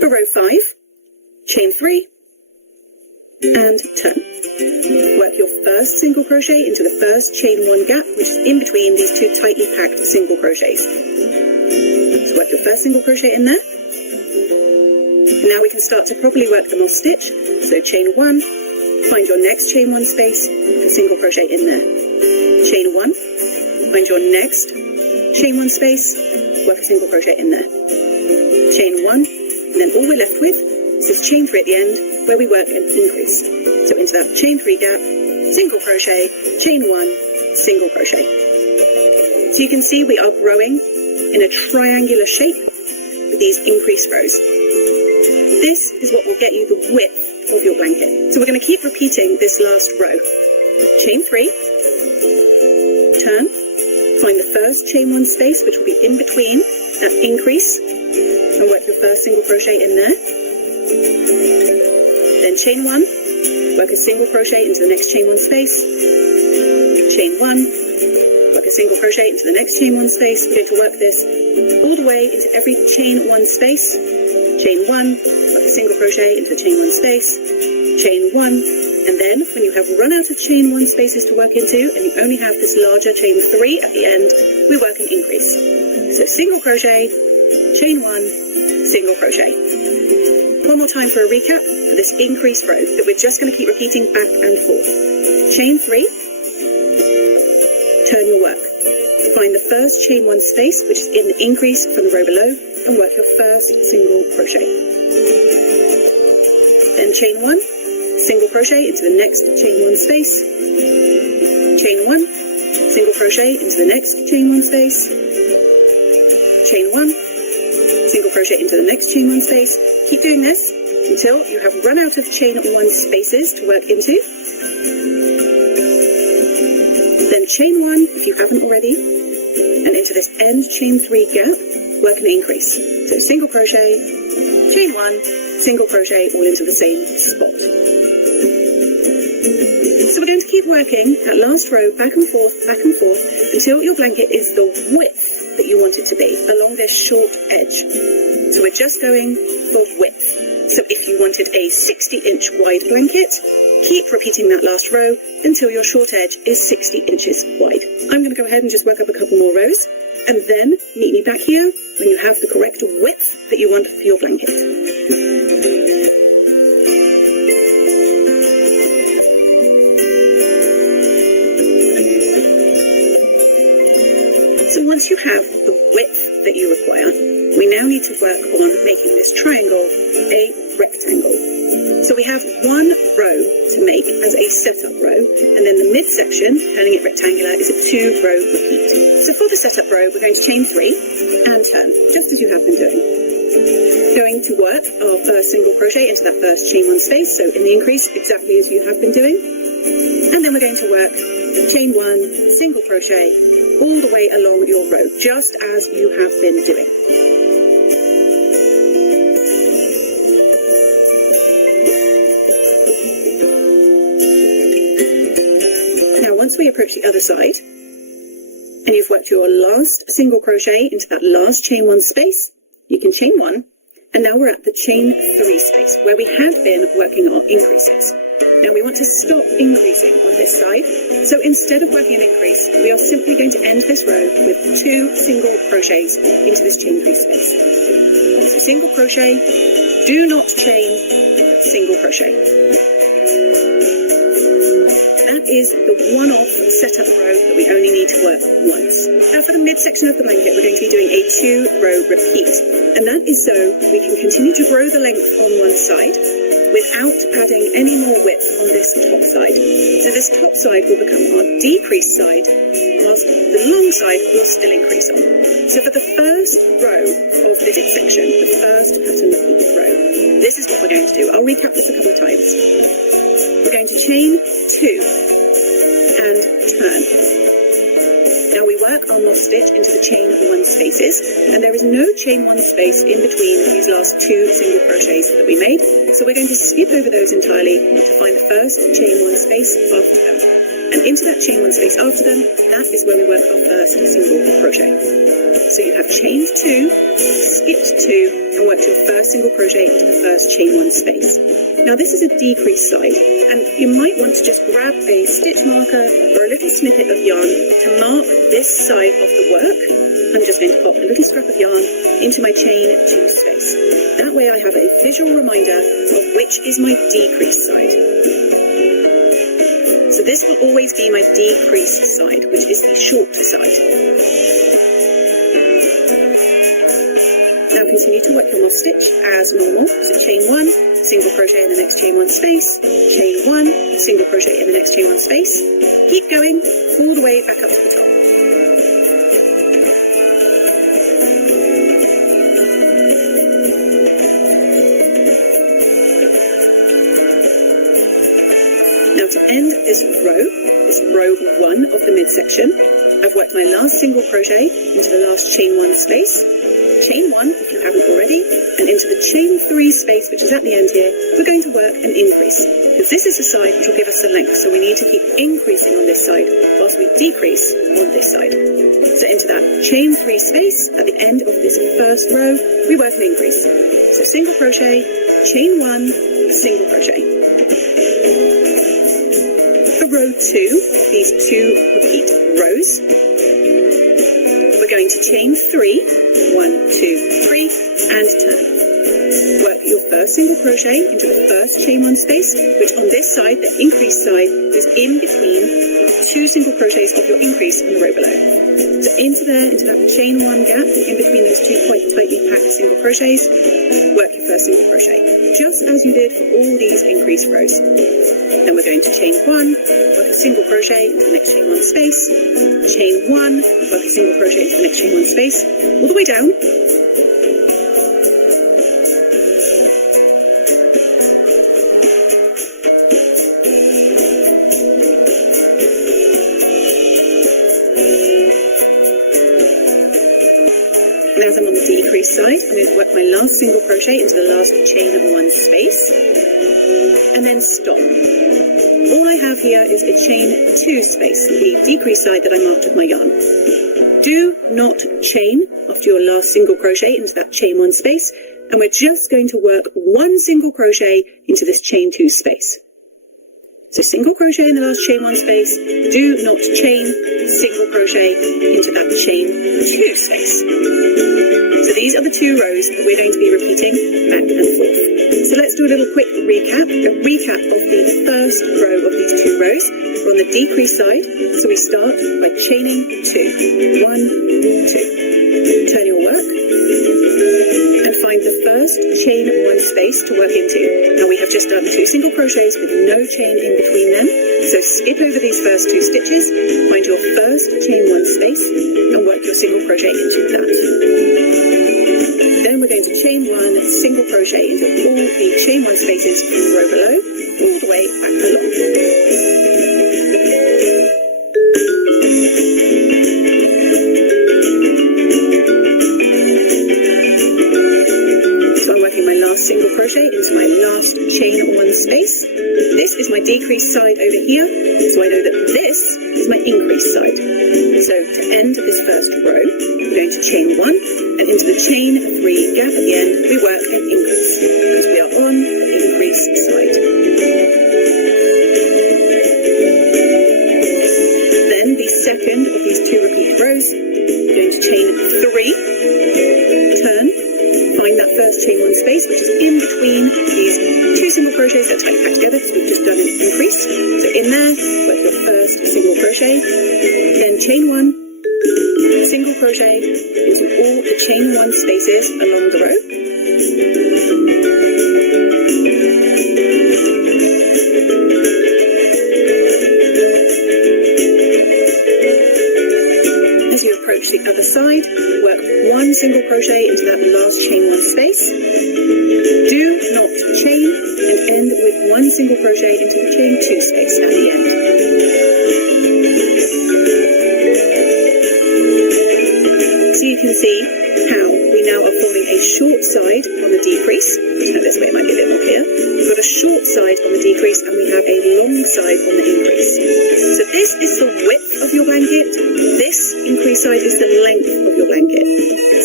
For row 5, chain 3, and turn. Work your first single crochet into the first chain 1 gap, which is in between these two tightly packed single crochets. So work your first single crochet in there. Now we can start to properly work the moss stitch. So chain 1, find your next chain 1 space, work a single crochet in there. Chain 1, find your next chain 1 space, work a single crochet in there. Chain 1, and then all we're left with is this chain 3 at the end, where we work an increase. So into that chain 3 gap, single crochet, chain 1, single crochet. So you can see we are growing in a triangular shape with these increased rows. This is what will get you the width of your blanket. So we're going to keep repeating this last row. Chain 3, turn, find the first chain 1 space, which will be in between that increase, and work your first single crochet in there. Then chain 1, work a single crochet into the next chain 1 space. Chain 1, work a single crochet into the next chain 1 space. We're going to work this all the way into every chain 1 space. Chain 1, work a single crochet into the chain 1 space. Chain 1, and then when you have run out of chain 1 spaces to work into, and you only have this larger chain 3 at the end, we work an increase. So single crochet, chain 1, single crochet. One more time for a recap for this increased row that we're just going to keep repeating back and forth. Chain 3, turn your work. Find the first chain 1 space, which is in the increase from the row below, and work your first single crochet. Then chain 1, single crochet into the next chain 1 space. Chain 1, single crochet into the next chain 1 space. Chain 1, single crochet into the next chain 1 space. Keep doing this until you have run out of chain 1 spaces to work into. Then chain 1, if you haven't already, and into this end chain 3 gap, work an increase. So single crochet, chain 1, single crochet, all into the same spot. So we're going to keep working that last row back and forth, until your blanket is the width that you want it to be along this short edge. So we're just going for width. So if you wanted a 60-inch wide blanket, keep repeating that last row until your short edge is 60 inches wide. I'm going to go ahead and just work up a couple more rows, and then meet me back here when you have the correct width that you want for your blanket. So once you have the width that you require, we now need to work on making this triangle a rectangle. So we have 1 row to make as a setup row, and then the midsection, turning it rectangular, is a 2-row repeat. So for the setup row, we're going to chain 3 and turn, just as you have been doing. Going to work our first single crochet into that first chain 1 space, so in the increase, exactly as you have been doing. And then we're going to work chain 1, single crochet, all the way along your row, just as you have been doing. Now once we approach the other side, and you've worked your last single crochet into that last chain 1 space, you can chain 1, and now we're at the chain 3 space, where we had been working our increases. Now we want to stop increasing on this side, so instead of working an increase, we are simply going to end this row with 2 single crochets into this chain 3 space. So single crochet, do not chain, single crochet. That is the one-off setup row that we only need to work once. Now for the midsection of the blanket, we're going to be doing a 2-row repeat, and that is so we can continue to grow the length on one side without adding any more width on this top side. So this top side will become our decreased side, whilst the long side will still increase on. So for the first row of this section, the first pattern of each row, this is what we're going to do. I'll recap this a couple of times. We're going to chain 2 and turn. Now we work our moss stitch into the chain 1 spaces, and there is no chain 1 space in between these last 2 single crochets that we made, so we're going to skip over those entirely to find the first chain 1 space after them. And into that chain 1 space after them, that is where we work our first single crochet. So you have chained 2, skipped 2 and worked your first single crochet into the first chain 1 space. Now this is a decrease side, and you might want to just grab a stitch marker or a little snippet of yarn to mark this side of the work. I'm just going to pop a little scrap of yarn into my chain 2 space. That way I have a visual reminder of which is my decrease side. So this will always be my decreased side, which is the shorter side. Now continue to work your moss stitch as normal. So chain 1, single crochet in the next chain 1 space, chain 1, single crochet in the next chain 1 space. Keep going all the way back up to the top. Now to end this row 1 of the midsection, I've worked my last single crochet into the last chain 1 space, chain 1 if you haven't already, and into the chain 3 space, which is at the end here, we're going to work an increase, because this is the side which will give us the length, so we need to keep increasing on this side whilst we decrease on this side. So into that chain 3 space at the end of this first row, we work an increase. So single crochet, chain 1, single crochet. For row 2, these 2 repeat rows, we're going to chain 3, 1, 2, 3, and turn. Work your first single crochet into the first chain 1 space, which on this side, the increased side, is in between 2 single crochets of your increase on the row below. So into that chain 1 gap, in between those 2 quite tightly packed single crochets, work your first single crochet, just as you did for all these increased rows. Then we're going to chain 1, work a single crochet into the next chain 1 space, chain 1, work a single crochet into the next chain 1 space, all the way down. And as I'm on the decrease side, I'm going to work my last single crochet into the last chain 1 space, and then stop. All I have here is a chain 2 space, the decrease side that I marked with my yarn. Do not chain after your last single crochet into that chain 1 space, and we're just going to work 1 single crochet into this chain 2 space. So single crochet in the last chain 1 space, do not chain, single crochet into that chain 2 space. So these are the 2 rows that we're going to be repeating back and forth. So let's do a little quick recap, of the first row of these 2 rows. We're on the decrease side, so we start by chaining 2. 1, 2. Turn your work and find the first chain 1 space to work into. Now we have just done 2 single crochets with no chain in between them, so skip over these first 2 stitches, find your first chain 1 space and work your single crochet into that. Then we're going to chain 1, single crochet into all the chain 1 spaces in the row below, all the way back along. Single crochet into my last chain 1 space. This is my decreased side over here, so I know that this is my increased side. So to end this first row, we're going to chain 1, and into the chain 3 gap at the end, we work an increase, because we are on the increased side. Then the second of these 2 repeat rows, we're going to chain 3, turn, find that first chain 1 space, which is in between these 2 single crochets that are tightly packed together, because we've just done an increase. So in there, work your first single crochet, then chain 1, single crochet into all the chain 1 spaces along the row. As you approach the other side, work 1 single crochet into that last chain 1 space. Do not chain, and end with 1 single crochet into the chain 2 space at the end. So you can see how we now are forming a short side on the decrease. Turn this way, it might be a bit more clear. We've got a short side on the decrease, and we have a long side on the increase. So this is the width of your blanket. This increase side is the length of your blanket. So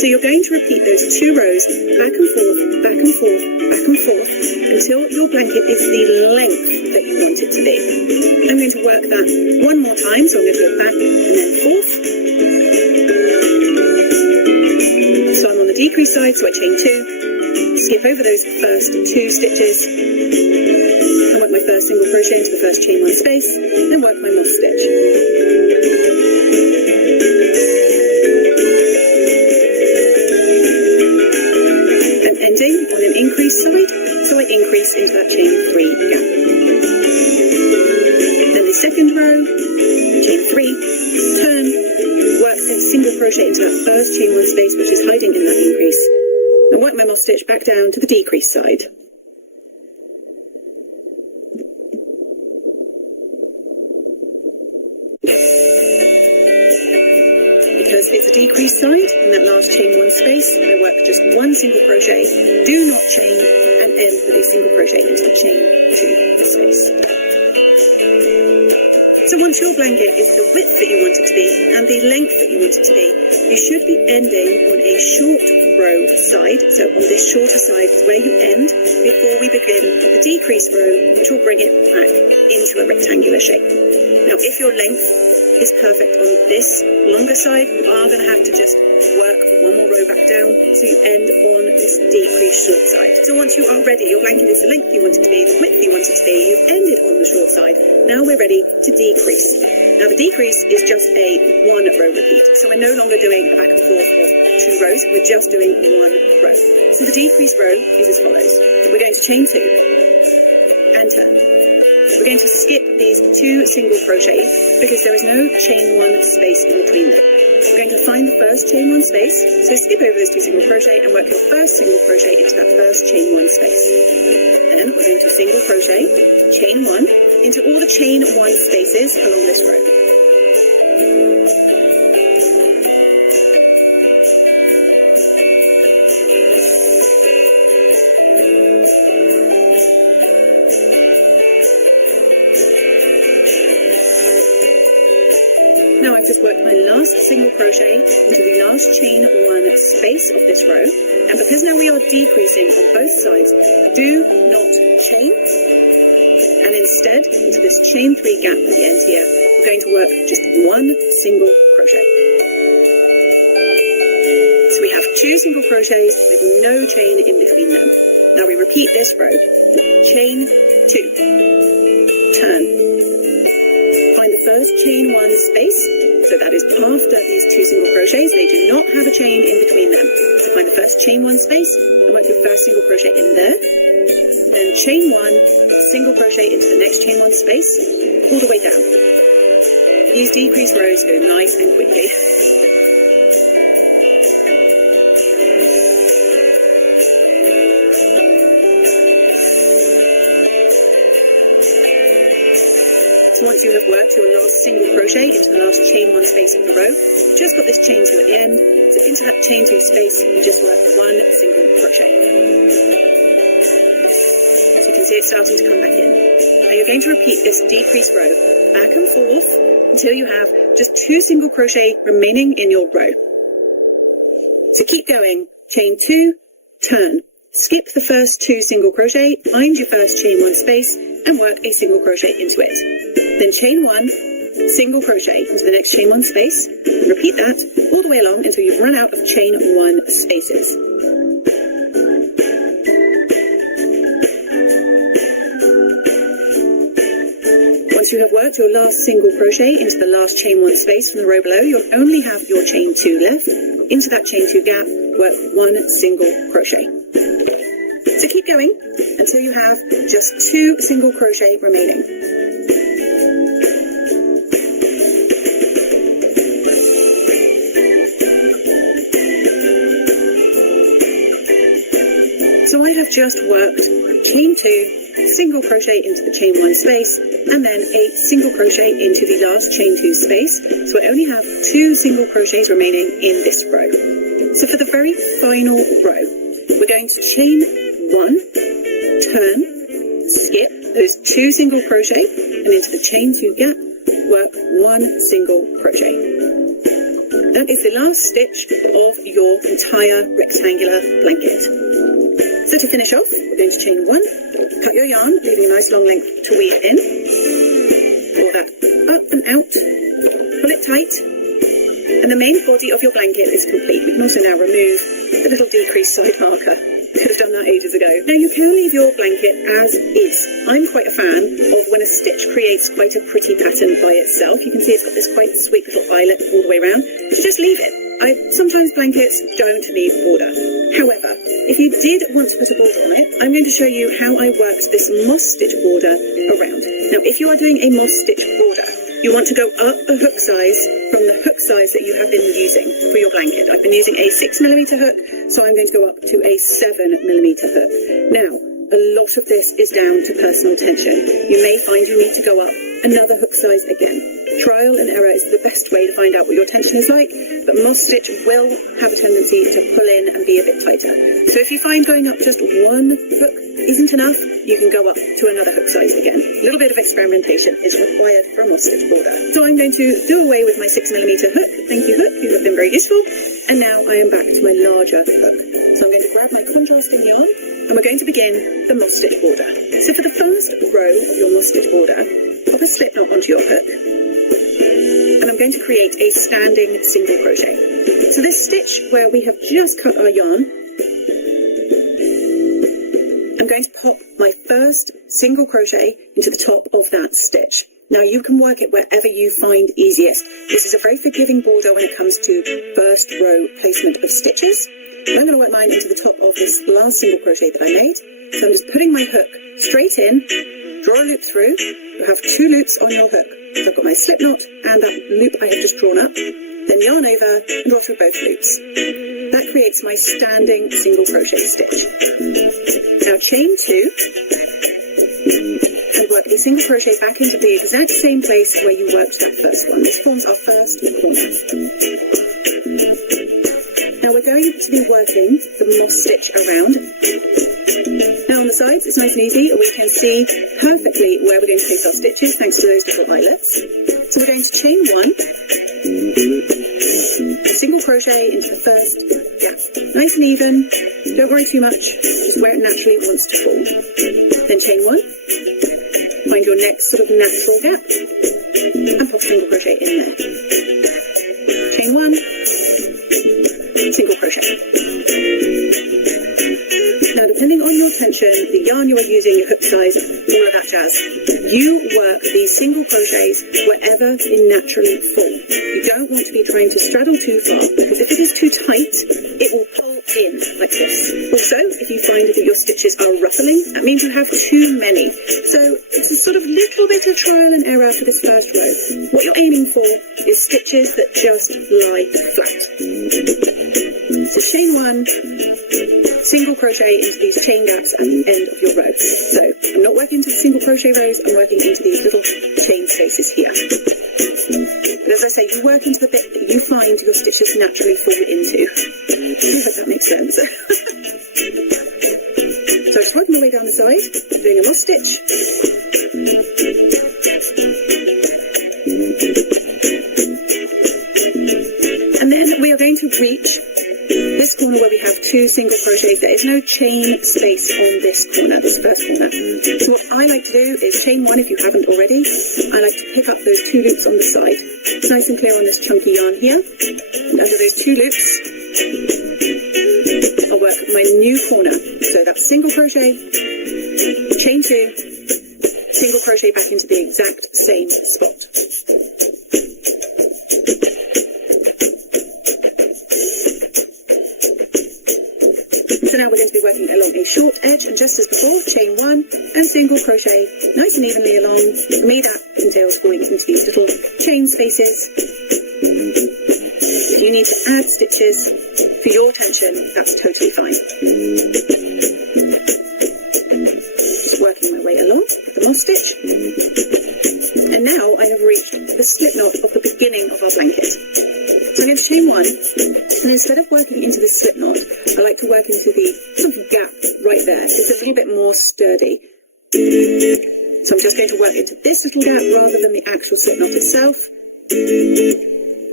So you're going to repeat those 2 rows back and forth, back and forth, back and forth until your blanket is the length that you want it to be. I'm going to work that one more time, so I'm going to go back and then forth. So I'm on the decrease side, so I chain 2, skip over those first 2 stitches, and work my first single crochet into the first chain 1 space, then work my moss stitch. And ending on an increase side, so I increase into that chain 3 gap. Then the second row, chain 3, turn, work a single crochet into that first chain 1 space which is hiding in that increase, and work my moss stitch back down to the decrease side. Because it's a decrease side, in that last chain 1 space, I work just 1 single crochet, do not chain, and end with a single crochet into the chain 2 space. So once your blanket is the width that you want it to be, and the length that you want it to be, you should be ending on a short row side. So on this shorter side is where you end before we begin the decrease row, which will bring it back into a rectangular shape. Now, if your length is perfect on this longer side, you are going to have to just work 1 more row back down, so you end on this decrease short side. So once you are ready, your blanket is the length you want it to be, the width you want it to be, you've ended on the short side, now we're ready to decrease. Now the decrease is just a 1 row repeat, so we're no longer doing a back and forth of 2 rows, we're just doing 1 row. So the decrease row is as follows. We're going to chain 2 and turn. We're going to skip these 2 single crochets because there is no chain 1 space in between them. We're going to find the first chain 1 space, so skip over those 2 single crochet and work your first single crochet into that first chain 1 space. Then we're going to single crochet, chain 1, into all the chain 1 spaces along this row. Now I've just worked my last single crochet into the last chain 1 space of this row, and because now we are decreasing on both sides, do not chain, and instead into this chain 3 gap at the end here, we're going to work just 1 single crochet. So we have 2 single crochets with no chain in between them. Now we repeat this row, chain 2, turn, find the first chain 1 space, so that is after these 2 single crochets, they do not have a chain in between them. So find the first chain 1 space and work your first single crochet in there, then chain 1, single crochet into the next chain 1 space, all the way down. These decrease rows go nice and quickly. Once you have worked your last single crochet into the last chain 1 space of the row, just got this chain 2 at the end, so into that chain 2 space, you just work 1 single crochet. So you can see it starting to come back in. Now you're going to repeat this decrease row back and forth until you have just 2 single crochet remaining in your row. So keep going, chain 2, turn. Skip the first 2 single crochet, find your first chain 1 space, and work a single crochet into it. Then chain 1, single crochet into the next chain 1 space, and repeat that all the way along until you've run out of chain 1 spaces. Once you have worked your last single crochet into the last chain 1 space from the row below, you'll only have your chain 2 left. Into that chain 2 gap, work 1 single crochet. So keep going until you have just 2 single crochet remaining. So I have just worked chain 2, single crochet into the chain 1 space, and then a single crochet into the last chain 2 space. So I only have 2 single crochets remaining in this row. So for the very final row, we're going to chain 1, turn, skip those 2 single crochet, and into the chain 2 gap, work 1 single crochet. That is the last stitch of your entire rectangular blanket. So to finish off, we're going to chain 1, cut your yarn, leaving a nice long length to weave in. Pull that up and out, pull it tight, and the main body of your blanket is complete. We can also now remove the little decreased side marker. Could have done that ages ago. Now you can leave your blanket as is. I'm quite a fan of when a stitch creates quite a pretty pattern by itself. You can see it's got this quite sweet little eyelet all the way around. So just leave it. Sometimes blankets don't need border. However, if you did want to put a border on it, I'm going to show you how I worked this moss stitch border around. Now, if you are doing a moss stitch border, you want to go up a hook size from the hook size that you have been using for your blanket. I've been using a 6mm hook, so I'm going to go up to a 7mm hook. Now, a lot of this is down to personal tension. You may find you need to go up another hook size again. Trial and error is the best way to find out what your tension is like, but moss stitch will have a tendency to pull in and be a bit tighter. So if you find going up just one hook isn't enough, you can go up to another hook size again. A little bit of experimentation is required for a moss stitch border. So I'm going to do away with my 6mm hook. Thank you, hook. You have been very useful. And now I am back to my larger hook. So I'm going to grab my contrasting yarn, and we're going to begin the moss stitch border. So for the first row of your moss stitch border, pop a slip knot onto your hook, and I'm going to create a standing single crochet. So this stitch where we have just cut our yarn, I'm going to pop my first single crochet into the top of that stitch. Now you can work it wherever you find easiest. This is a very forgiving border when it comes to first row placement of stitches. I'm going to work mine into the top of this last single crochet that I made. So I'm just putting my hook straight in, draw a loop through. You have 2 loops on your hook. So I've got my slip knot and that loop I have just drawn up. Then yarn over and go through both loops. That creates my standing single crochet stitch. Now chain 2 and work a single crochet back into the exact same place where you worked that first one. This forms our first corner. Now we're going to be working the moss stitch around. Now on the sides it's nice and easy. We can see perfectly where we're going to place our stitches thanks to those little eyelets. So we're going to chain 1, single crochet into the first gap. Nice and even, don't worry too much, just where it naturally wants to fall. Then chain 1, find your next sort of natural gap and pop a single crochet in there. Chain 1, single crochet. Now depending on your tension, the yarn you are using, your hook size, all of that jazz, you work these single crochets wherever they naturally fall. You don't want to be trying to straddle too far, because if it is too tight, it will pull in like this. Also, if you find that your stitches are ruffling, that means you have too many. So it's a sort of little bit of trial and error for this first row. What you're aiming for is stitches that just lie flat. So chain 1, single crochet into these chain gaps at the end of your row. So I'm not working into the single crochet rows, I'm working into these little chain spaces here. But as I say, you work into the bit that you find your stitches naturally fall into. I hope that makes sense. So just working my way down the side, doing a moss stitch. And then we are going to reach this corner where we have 2 single crochets. There is no chain space on this corner, this first corner. So what I like to do is chain 1 if you haven't already. I like to pick up those 2 loops on the side. It's nice and clear on this chunky yarn here. And under those 2 loops, I'll work my new corner. So that's single crochet, chain 2, single crochet back into the exact same spot. So now we're going to be working along a short edge, and just as before, chain 1 and single crochet nice and evenly along. For me that entails going into these little chain spaces. If you need to add stitches for your tension, that's totally fine. Just working my way along with the moss stitch. And now I have reached the slip knot of the beginning of our blanket. So I'm going to chain 1, and instead of working into the slip knot, I like to work into the sort of gap right there. It's a little bit more sturdy. So I'm just going to work into this little gap rather than the actual slip knot itself.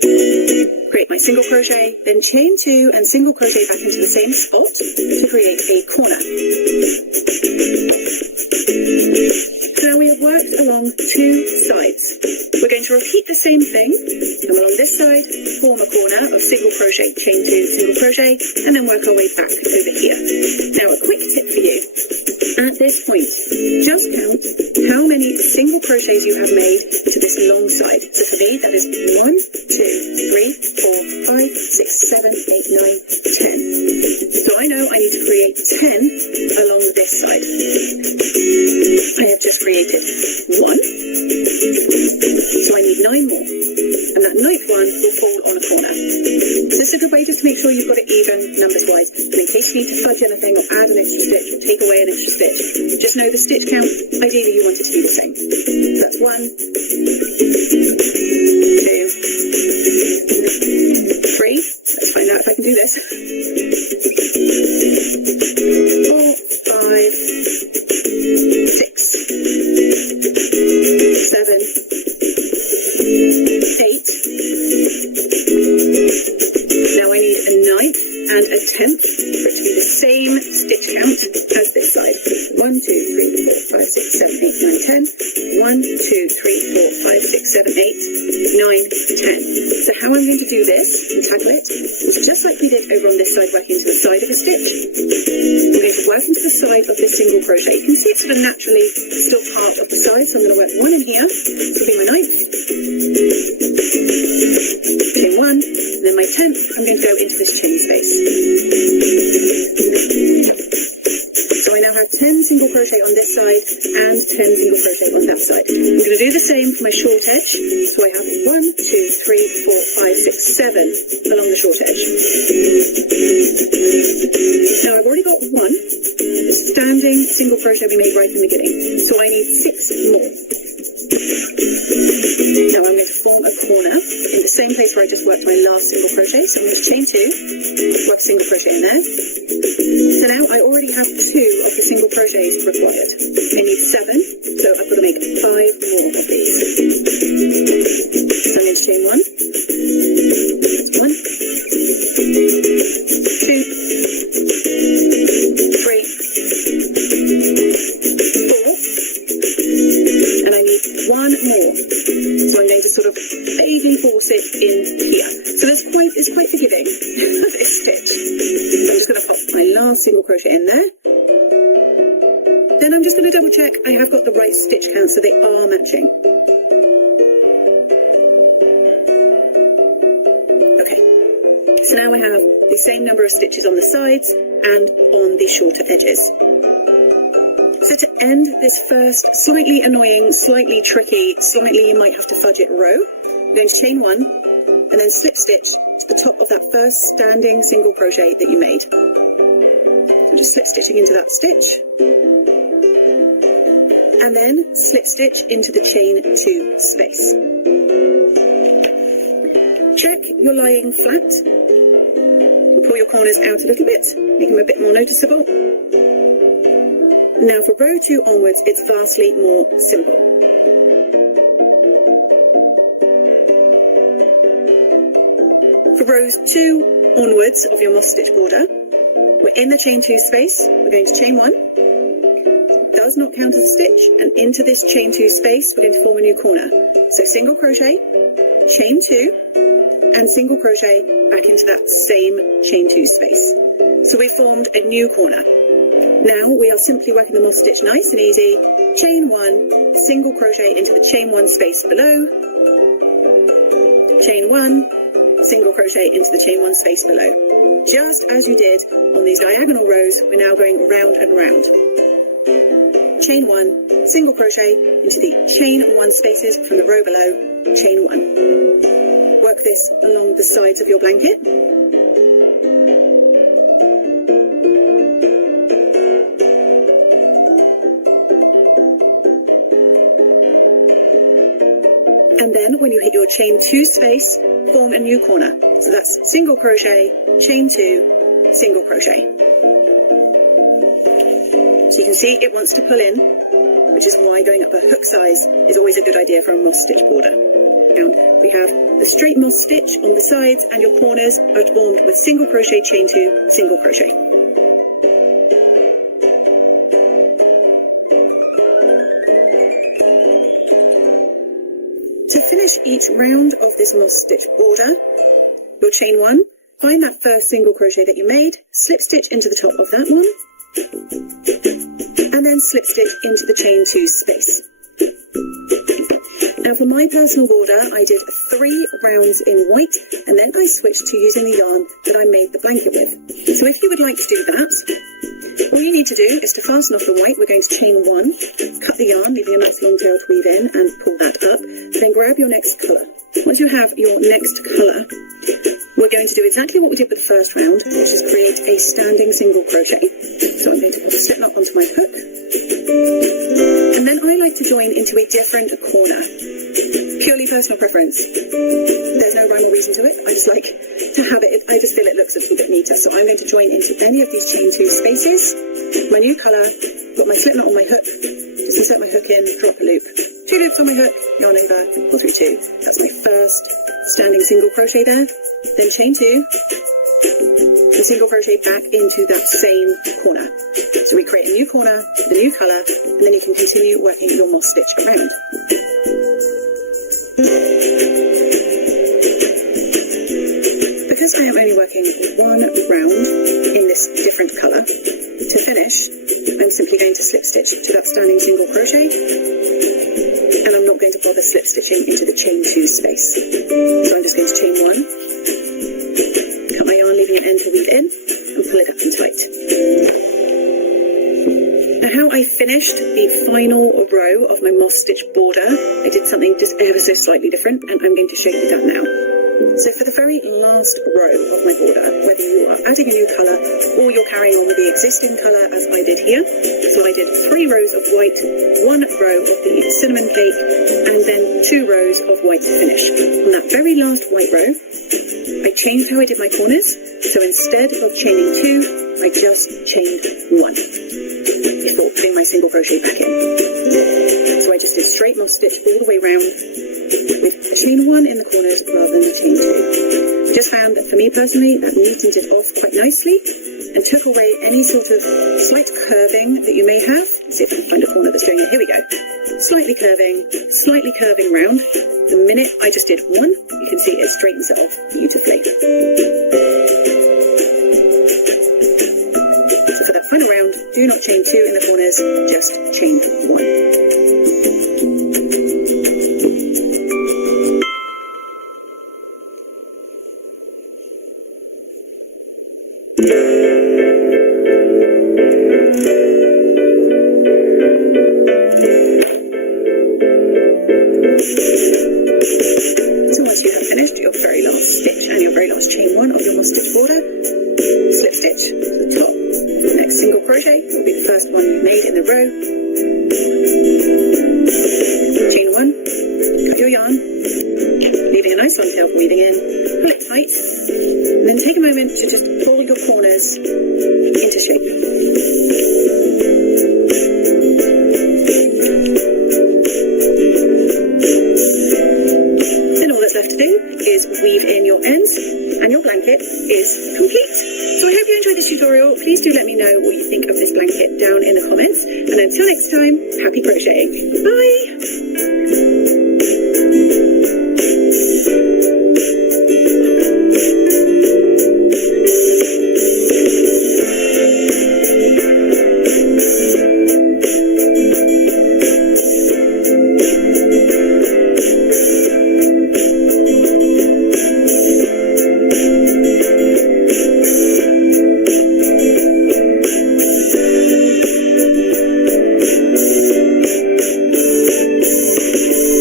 Create my single crochet, then chain 2 and single crochet back into the same spot to create a corner. So now we have worked along 2 sides. We're going to repeat the same thing, and along this side, form a corner of single crochet, chain 2, single crochet, and then work our way back over here. Now a quick tip for you. At this point, just count how many single crochets you have made to this long side. So for me, that is 1, 2, 3, 4, 5, 6, 7, 8, 9, 10. So I know I need to create 10 along this side. I have just created 1. So I need 9 more. And that 9th one will fall on a corner. So this is a good way just to make sure you've got it even numbers-wise. And in case you need to fudge anything or add an extra stitch or take away an extra stitch, just know the stitch count, ideally you want it to be the same. So that's 1, 2, 3. Let's find out if I can do this. 4, 5, 6, 7, 8. Now I need a 9th and a 10th for it to be the same stitch count as this side. 1, 2, 3, 4, 5, 6, 7, 8, 9, 10. 1, 2, 3, 4, 5, 6, 7, 8, 9, 10. So how I'm going to do this and tackle it is just like we did over on this side, working into the side of a stitch. I'm going to work into the side of this single crochet. You can see it's sort of naturally still part of the side, so I'm going to work 1 in here to be my 9th. Chain 1, and then my 10th, I'm going to go into this chain space. So I now have 10 single crochet on this side and 10 single crochet on that side. I'm going to do the same for my short edge. So I have 1, 2, 3, 4, 5, 6, 7 along the short edge. Now I've already got 1 standing single crochet we made right in the beginning. So I need 6 more. Now I'm going to form a corner in the same place where I just worked my last single crochet. So I'm going to chain 2, work a single crochet in there. So now I already have 2 of the single crochets required. I need 7, so I've got to make 5 more of these. So I'm going to chain 1. That's 1, 2, 3, 4. And I need 1 more. So I'm going to sort of vaguely force it in here. So this point is quite forgiving, this stitch. I'm just going to pop my last single crochet in there. Then I'm just going to double check I have got the right stitch count so they are matching. Okay. So now I have the same number of stitches on the sides and on the shorter edges. So to end this first slightly annoying, slightly tricky, slightly you might have to fudge it row, I'm going to chain 1 and then slip stitch to the top of that first standing single crochet that you made. I'm just slip stitching into that stitch and then slip stitch into the chain 2 space. Check you're lying flat. Pull your corners out a little bit, make them a bit more noticeable. Now for row 2 onwards, it's vastly more simple. For rows 2 onwards of your moss stitch border, we're in the chain 2 space, we're going to chain 1, does not count as a stitch, and into this chain 2 space, we're going to form a new corner. So single crochet, chain 2, and single crochet back into that same chain 2 space. So we formed a new corner. Now we are simply working the moss stitch nice and easy. Chain 1, single crochet into the chain 1 space below. Chain 1, single crochet into the chain 1 space below. Just as you did on these diagonal rows, we're now going round and round. Chain 1, single crochet into the chain 1 spaces from the row below. Chain 1. Work this along the sides of your blanket. And then when you hit your chain 2 space, form a new corner. So that's single crochet, chain 2, single crochet. So you can see it wants to pull in, which is why going up a hook size is always a good idea for a moss stitch border. down. We have the straight moss stitch on the sides, and your corners are formed with single crochet, chain 2, single crochet. To finish each round of this moss stitch border, you'll chain 1, find that first single crochet that you made, slip stitch into the top of that one, and then slip stitch into the chain 2 space. Now for my personal border, I did 3 rounds in white, and then I switched to using the yarn that I made the blanket with. So if you would like to do that, all you need to do is to fasten off the white. We're going to chain 1, cut the yarn, leaving a nice long tail to weave in, and pull that up. Then grab your next colour. Once you have your next colour, we're going to do exactly what we did with the first round, which is create a standing single crochet. So I'm going to put a slip knot onto my hook, and then I like to join into a different corner. Purely personal preference. There's no rhyme or reason to it. I just like to have it. I just feel it looks a little bit neater. So I'm going to join into any of these chain 2 spaces. My new colour, put my slip knot on my hook, just insert my hook in, drop a loop. 2 loops on my hook, yarn over, pull through 2. That's my first standing single crochet there. Then chain 2, and single crochet back into that same corner. So we create a new corner, the new colour, and then you can continue working your moss stitch around. Because I am only working 1 round in this different colour, to finish, I'm simply going to slip stitch to that standing single crochet, and I'm not going to bother slip stitching into the chain 2 space. So I'm just going to chain 1, cut my yarn, leaving an end to weave in, and pull it up and tight. Now how I finished the final row of my moss stitch border, I did something just ever so slightly different, and I'm going to show you that now. So for the very last row of my border, whether you are adding a new colour or you're carrying on with the existing colour as I did here, so I did 3 rows of white, 1 row of the cinnamon cake, and then 2 rows of white to finish. On that very last white row, I changed how I did my corners, so instead of chaining 2, I just chained 1 before putting my single crochet back in. So I just did straight moss stitch all the way round with a chain 1 in the corners rather than chain 2. I just found that for me personally, that neatened it off quite nicely and took away any sort of slight curving that you may have. Let's see if I can find a corner that's doing it. Here we go. Slightly curving round. The minute I just did 1, you can see it straightens it off beautifully. So for that final round, do not chain 2 in the corners, just chain 1.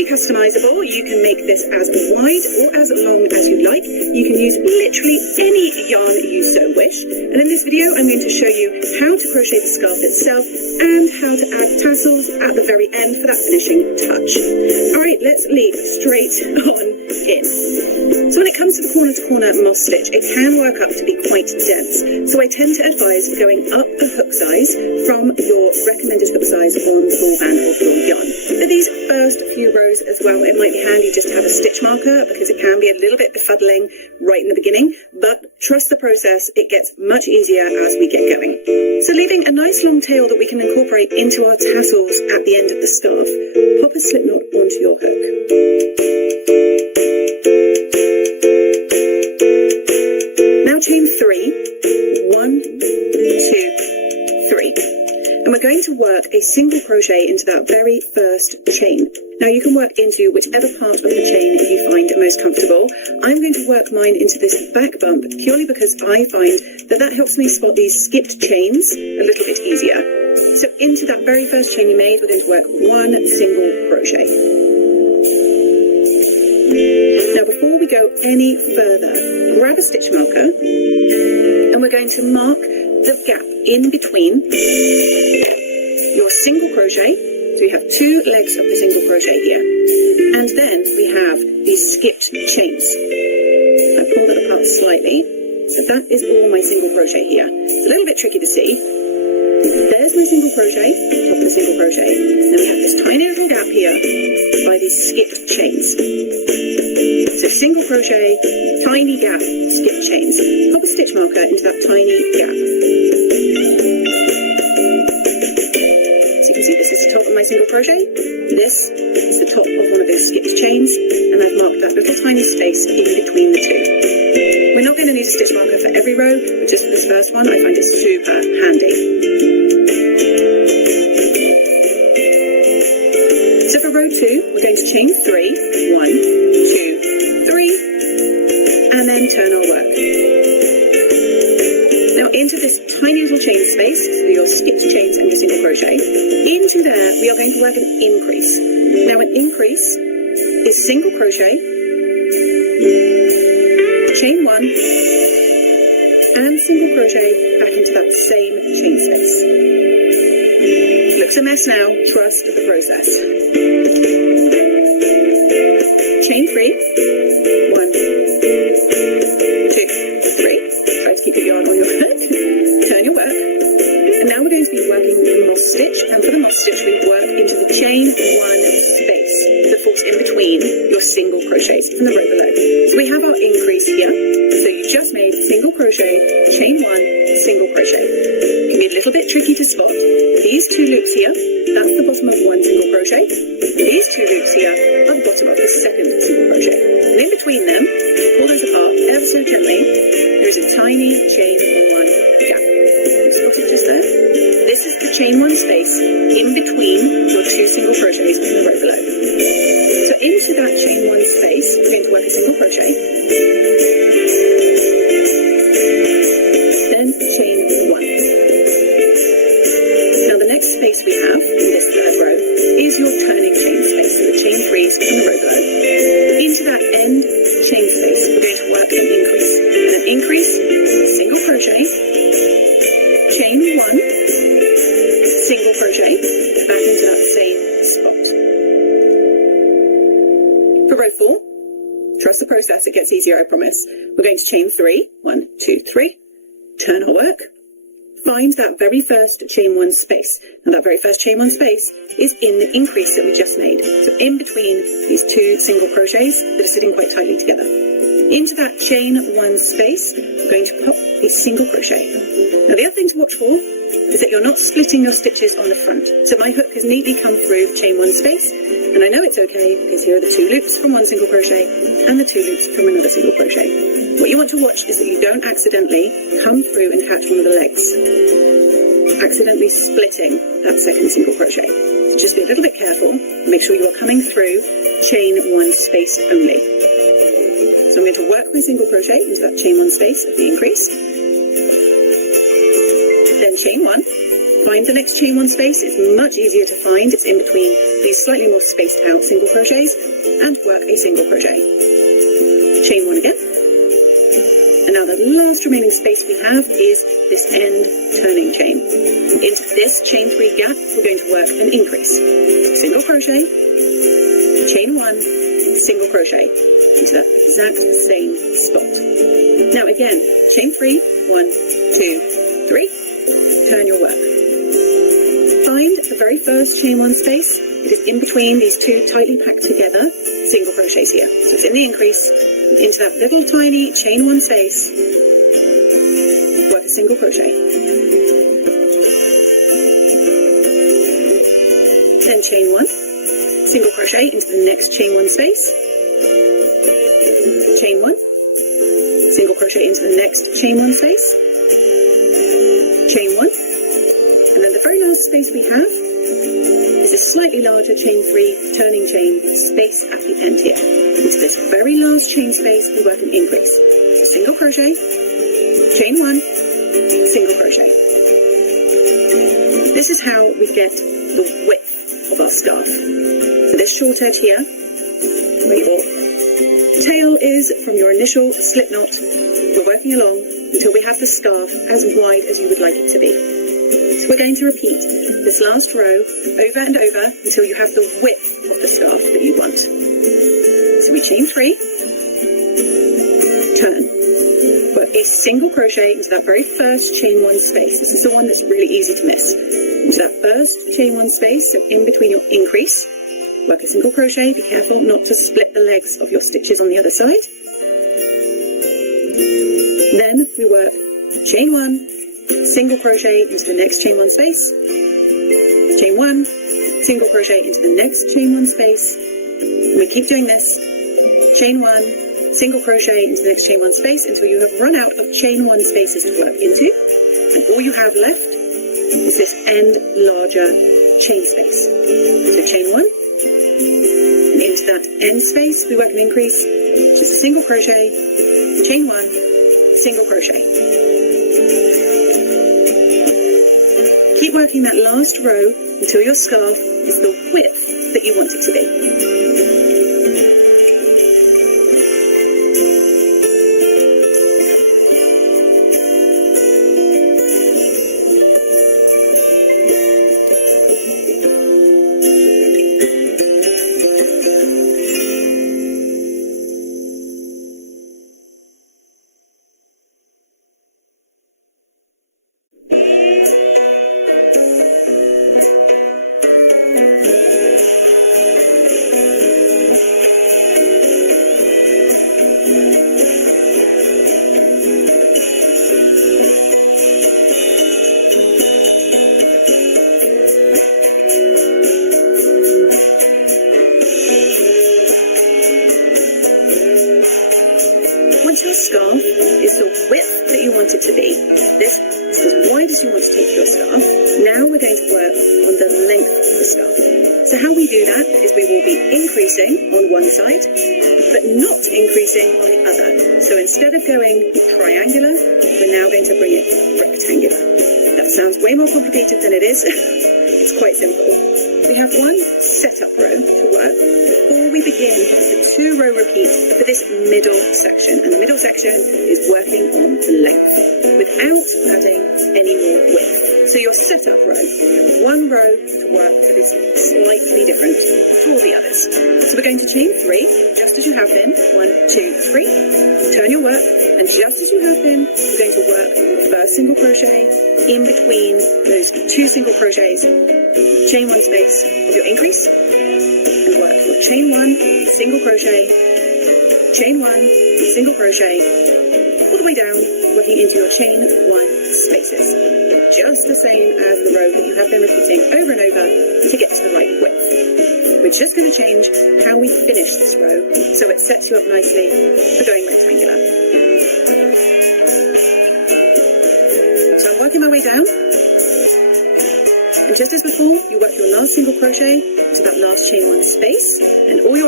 fully customizable. You can make this as wide or as long as you like. You can use literally any yarn you so wish. And in this video, I'm going to show you how to crochet the scarf itself and how to add tassels at the very end for that finishing touch. All right, let's leap straight on in. So when it comes to the corner-to-corner moss stitch, it can work up to be quite dense. So I tend to advise going up a hook size from your recommended hook size on the ball band of your yarn. For these first few rows as well, it might be handy just to have a stitch marker because it can be a little bit befuddling right in the beginning, but trust the process, it gets much easier as we get going. So leaving a nice long tail that we can incorporate into our tassels at the end of the scarf, pop a slip knot onto your hook. Now chain 3, 1, 2, 3. And we're going to work a single crochet into that very first chain. Now you can work into whichever part of the chain you find most comfortable. I'm going to work mine into this back bump purely because I find that that helps me spot these skipped chains a little bit easier. So into that very first chain you made, we're going to work one single crochet. Now before we go any further, grab a stitch marker and we're going to mark the gap in between your single crochet. So we have 2 legs of the single crochet here. And then we have these skipped chains. I pulled that apart slightly. So that is all my single crochet here. It's a little bit tricky to see. There's my single crochet, top of the single crochet. Then we have this tiny little gap here by these skipped chains. So single crochet, tiny gap, skipped chains. Pop a stitch marker into that tiny gap. So you can see this is the top of my single crochet. This is the top of one of those skipped chains, and I've marked that little tiny space in between the two. We're not going to need a stitch marker for every row, but just for this first one, I find it super handy. So for row 2, we're going to chain 3, 1, 2, 3, and then turn our work. Now into this tiny little chain space, so your skipped chains and your single crochet, into there we are going to work an increase. Now an increase is single crochet, chain 1, and single crochet back into that same chain space. Looks a mess now, trust the process. Chain 3, 1, 2, 3. Try to keep your yarn on your hook. Turn your work. And now we're going to be working the moss stitch, and for the moss stitch we work into the chain 1 space that falls in between your single crochets from the row below. So we have our increase here. So you just made single crochet, chain 1, single crochet. It can be a little bit tricky to spot. These 2 loops here, that's the bottom of 1 single crochet. These 2 loops here are the bottom of the second single crochet. And in between them, pull those apart ever so gently, there is a tiny chain 1 gap. Spot it just there? This is the chain 1 space in between your 2 single crochets in the row below. So into that chain 1 space, we're going to work a single crochet. Then chain 1. Now the next space we have in this third row is your turning chain space, so the chain 3s from the row below. Into that end chain space, we're going to work an increase. And an increase, single crochet, chain 1, single crochet, back into that same spot. For row 4, trust the process, it gets easier, I promise. We're going to chain 3, 1, 2, 3, turn our work, find that very first chain 1 space. Now that very first chain 1 space is in the increase that we just made. So in between these 2 single crochets that are sitting quite tightly together. Into that chain 1 space, we're going to pop a single crochet. Now the other thing to watch for is that you're not splitting your stitches on the front. So my hook has neatly come through chain 1 space, and I know it's okay because here are the 2 loops from 1 single crochet and the 2 loops from another single crochet. What you want to watch is that you don't accidentally come through and catch one of the legs, accidentally splitting that second single crochet. So just be a little bit careful, make sure you are coming through chain 1 space only. So I'm going to work my single crochet into that chain 1 space of the increase, then chain 1, find the next chain one space. It's much easier to find. It's in between these slightly more spaced out single crochets, and work a single crochet. Chain one again. And now the last remaining space we have is this end turning chain. Into this chain 3 gap, we're going to work an increase. Single crochet, chain one, single crochet into that exact same spot. Now again, chain 3, 1, 2, 3, turn your work. Find the very first chain one space. It is in between these two tightly packed together single crochets here. So it's in the increase, into that little tiny chain one space, work a single crochet. Then chain one, single crochet into the next chain one space, chain one, single crochet into the next chain one space, chain one, and then the very last space we have is a slightly larger chain 3 turning chain space append here. Into this very last chain space we work an increase. So single crochet, chain one, single crochet. This is how we get the width of our scarf. So this short edge here, where your tail is from your initial slip knot, we're working along until we have the scarf as wide as you would like it to be. So we're going to repeat this last row over and over until you have the width of the scarf that you want. So we chain 3, turn, work a single crochet into that very first chain 1 space. This is the one that's really easy to miss. Into that first chain 1 space, so in between your increase, work a single crochet. Be careful not to split the legs of your stitches on the other side. Then we work chain 1, single crochet into the next chain 1 space, chain 1, single crochet into the next chain 1 space. And we keep doing this, chain 1, single crochet into the next chain 1 space until you have run out of chain 1 spaces to work into, and all you have left is this end larger chain space. So chain 1, and into that end space we work an increase, just a single crochet, chain 1, single crochet. Keep working that last row until your scarf is the width that you want it to be. Instead of going triangular, we're now going to bring it rectangular. That sounds way more complicated than it is. It's quite simple. We have one setup row to work before we begin the 2-row repeat for this middle section. And the middle section is working on the length without adding any more width. So your setup row, one row to work that is slightly different to all the others. So we're going to chain 3, just as you have been. 1, 2, 3. Turn your work, and just as you have been, you're going to work the first single crochet in between those 2 single crochets, chain 1 space of your increase, and work your chain 1, single crochet, chain 1, single crochet, all the way down, working into your chain 1 spaces. Just the same as the row that you have been repeating over and over to get to the right width. We're just going to change how we finish this row so it sets you up nicely for going rectangular. So I'm working my way down, and just as before, you work your last single crochet into that last chain 1 space, and all your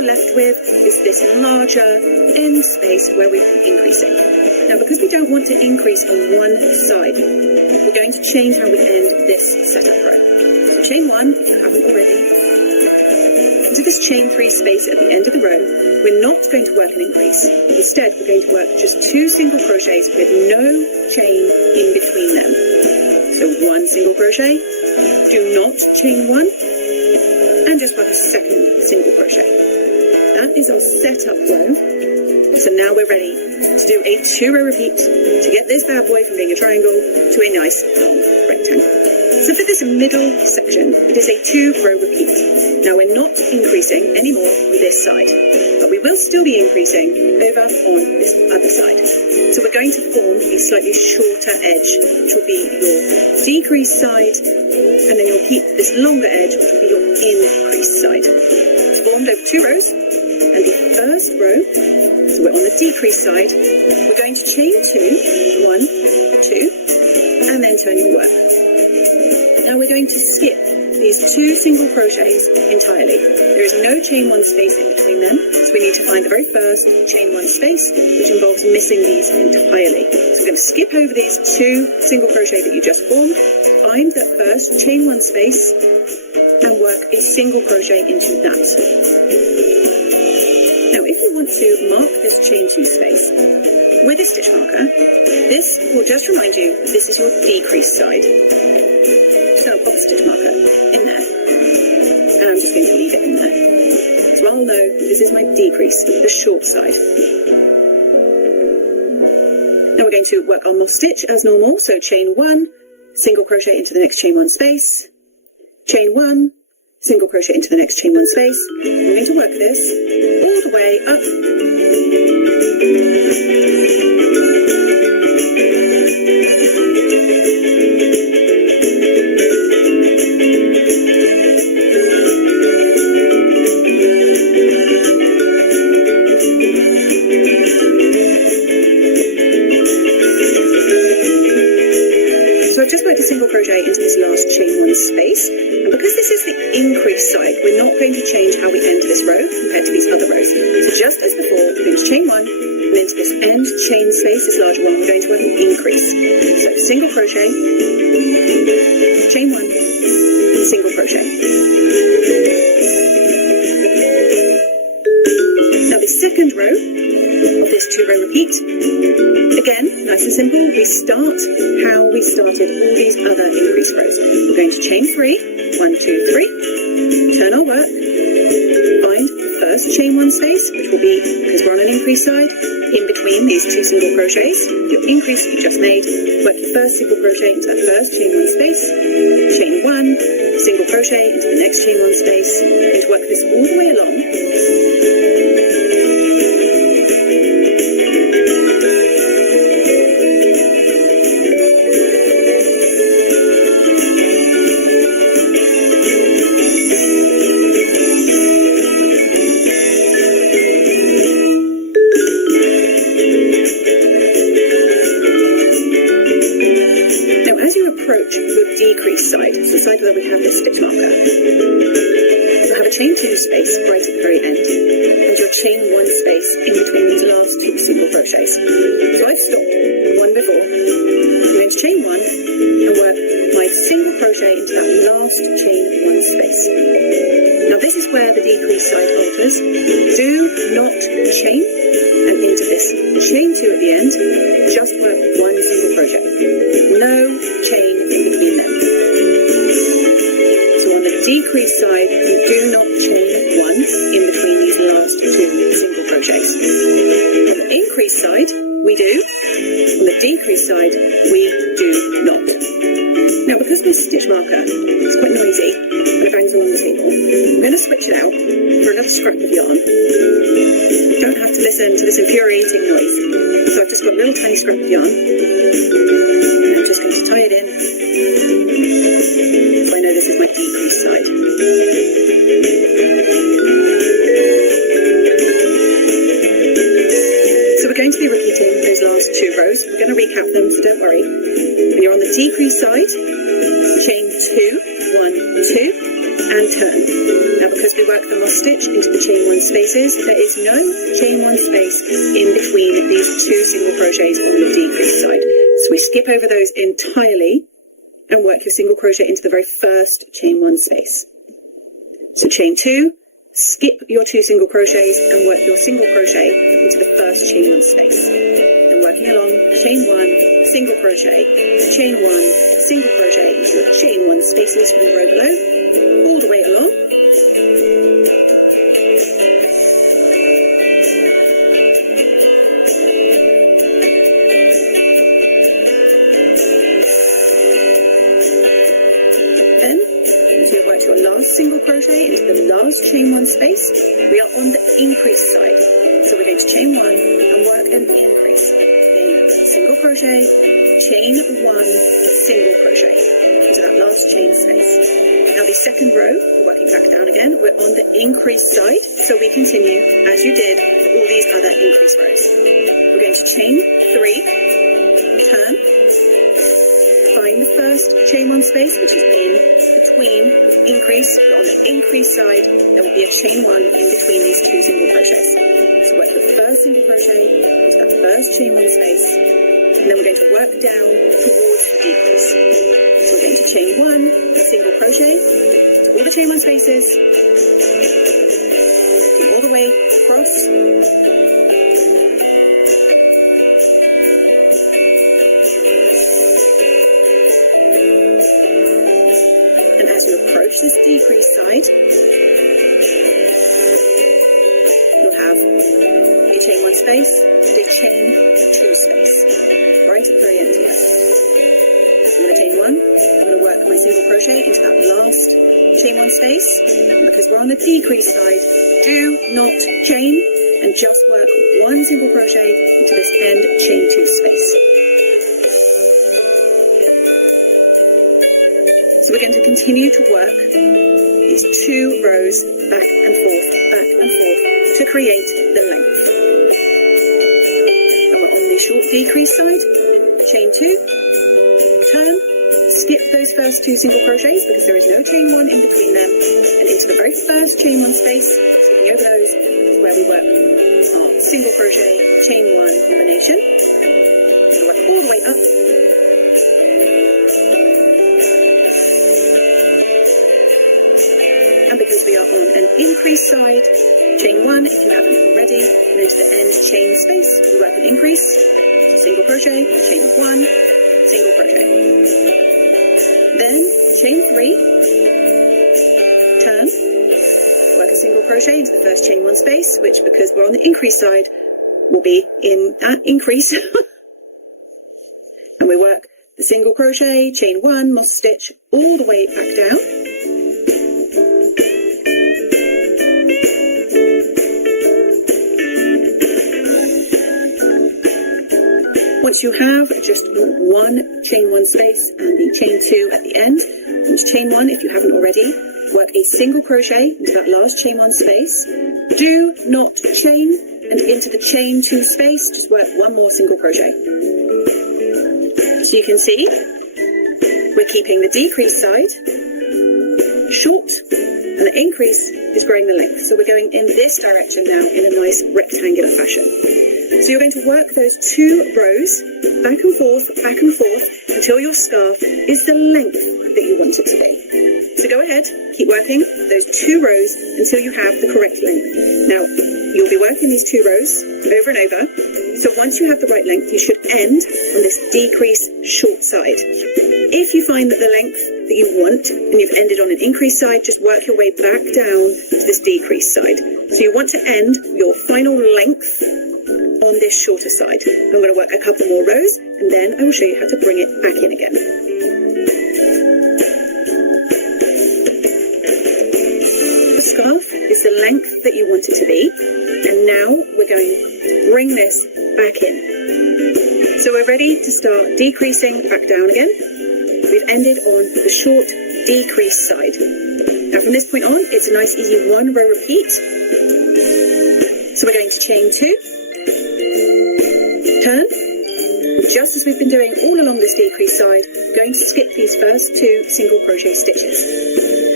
you're left with is this larger end space where we've been increasing. Now, because we don't want to increase on one side, we're going to change how we end this setup row. So chain 1, if you haven't already, into this chain 3 space at the end of the row, we're not going to work an increase. Instead, we're going to work just 2 single crochets with no chain in between them. So 1 single crochet, do not chain 1, and just work a second single crochet. That is our setup row. So now we're ready to do a 2-row repeat to get this bad boy from being a triangle to a nice long rectangle. So for this middle section, it is a 2-row repeat. Now we're not increasing anymore on this side, but we will still be increasing over on this other side. So we're going to form a slightly shorter edge, which will be your decreased side, and then you'll keep this longer edge, which will be your increased side. It's formed over 2 rows, and the first row, so we're on the decreased side, we're going to chain 2, 1, 2, and then turn your work. Now we're going to skip these 2 single crochets entirely. There is no chain 1 space in between them, so we need to find the very first chain 1 space, which involves missing these entirely. So we're going to skip over these 2 single crochet that you just formed, find that first chain 1 space, and work a single crochet into that. Now if you want to mark this chain 2 space with a stitch marker, this will just remind you that this is your decreased side. So I'll pop a stitch marker in there, and I'm just going to leave it in there. So I'll know this is my decrease, the short side. Now we're going to work our moss stitch as normal, so chain 1, single crochet into the next chain 1 space, chain 1, single crochet into the next chain 1 space. We're going to work this all the way up. So I've just worked a single crochet into this last chain 1 space, and because this is the increased side, we're not going to change how we end this row compared to these other rows. So just as before, we're going to chain 1, and into this end chain space, this larger one, we're going to work an increase. So single crochet, chain 1, single crochet. Now the second row of this 2-row repeat, again, nice and simple, we start how we started all these other increase rows. We're going to chain 3, 1, 2, 3, turn our work, find the first chain 1 space, which will be, because we're on an increase side, in between these 2 single crochets, your increase that you just made, work the first single crochet into that first chain 1 space, chain 1, single crochet into the next chain 1 space, and to work this all the way along. Decreased side, so the side where we have this stitch marker, you'll have a chain 2 space right at the very end, and your chain 1 space in between these last 2 single crochets. So I've stopped the one before. I'm going to chain 1 and work my single crochet into that last chain 1 space. Now this is where the decreased side alters. Do not chain, and into this chain 2 at the end, just work 1 single crochet. No chain in between them. So on the decreased side, we do not chain 1 in between these last 2 single crochets. On the increased side, we do. On the decreased side, we do not. Now because this stitch marker is quite noisy and it bangs along the table, I'm going to switch it out for another scrap of yarn. You don't have to listen to this infuriating noise. So I've just got a little tiny scrap of yarn. I'm just going to tie it in, so I know this is my decreased side. So we're going to be repeating those last 2 rows. We're going to recap them, so don't worry. When you're on the decreased side, chain 2, 1, 2, and turn. Now because we work the moss stitch into the chain 1 spaces, there is no chain one space in between these two single crochets on the decrease side. So we skip over those entirely and work your single crochet into the very first chain one space. So chain two, skip your two single crochets and work your single crochet into the first chain one space. Then working along, chain one, single crochet, chain one, single crochet into the chain one spaces from the row below, all the way along. Then, as you work your last single crochet into the last chain one space, we are on the increase side. So we're going to chain one and work an increase. Then single crochet, chain one, single crochet into that last chain space. Now the second row, we're working back down again. We're on the increase side, so we continue as you did for all these other increase rows. We're going to chain three, turn, find the first chain one space, which is in between increase. We're on the increase side, there will be a chain one in between these two single crochets. So work the first single crochet into that first chain one space, and then we're going to work down towards the decrease. So we're going to chain one, single crochet to all the chain one spaces, all the way across. And as you approach this decrease side, you'll have a chain one space, a chain two space, right at the very end, yes. I'm going to chain one, I'm going to work my single crochet into that last chain one space. Because we're on the decrease side, do not chain and just work one single crochet into this end chain two space. So we're going to continue to work these two rows back and forth to create the length. When we're on the short decrease side, chain two, turn, skip those first two single crochets because there is no chain one in between them, and into the very first chain one space, skipping over those, is where we work our single crochet, chain one combination. We're going to work all the way up. And because we are on an increase side, chain one if you haven't already, and then to the end chain space, we work an increase, single crochet, chain one, single crochet. Then chain three, turn, work a single crochet into the first chain one space, which because we're on the increase side will be in that increase. And we work the single crochet, chain one, moss stitch all the way back down. Once you have just one chain one space and the chain two at the end, and chain one if you haven't already, work a single crochet into that last chain one space. Do not chain, and into the chain two space, just work one more single crochet. So you can see, we're keeping the decrease side short, and the increase is growing the length. So we're going in this direction now in a nice rectangular fashion. So you're going to work those two rows back and forth until your scarf is the length that you want it to be. So go ahead, keep working those two rows until you have the correct length. Now, you'll be working these two rows over and over. So once you have the right length, you should end on this decrease short side. If you find that the length that you want and you've ended on an increase side, just work your way back down to this decrease side. So you want to end your final length on this shorter side. I'm going to work a couple more rows and then I will show you how to bring it back in again. The scarf is the length that you want it to be, and now we're going to bring this back in. So we're ready to start decreasing back down again. We've ended on the short decrease side. Now from this point on, it's a nice easy one row repeat. So we're going to chain two, turn, just as we've been doing all along this decrease side, going to skip these first two single crochet stitches.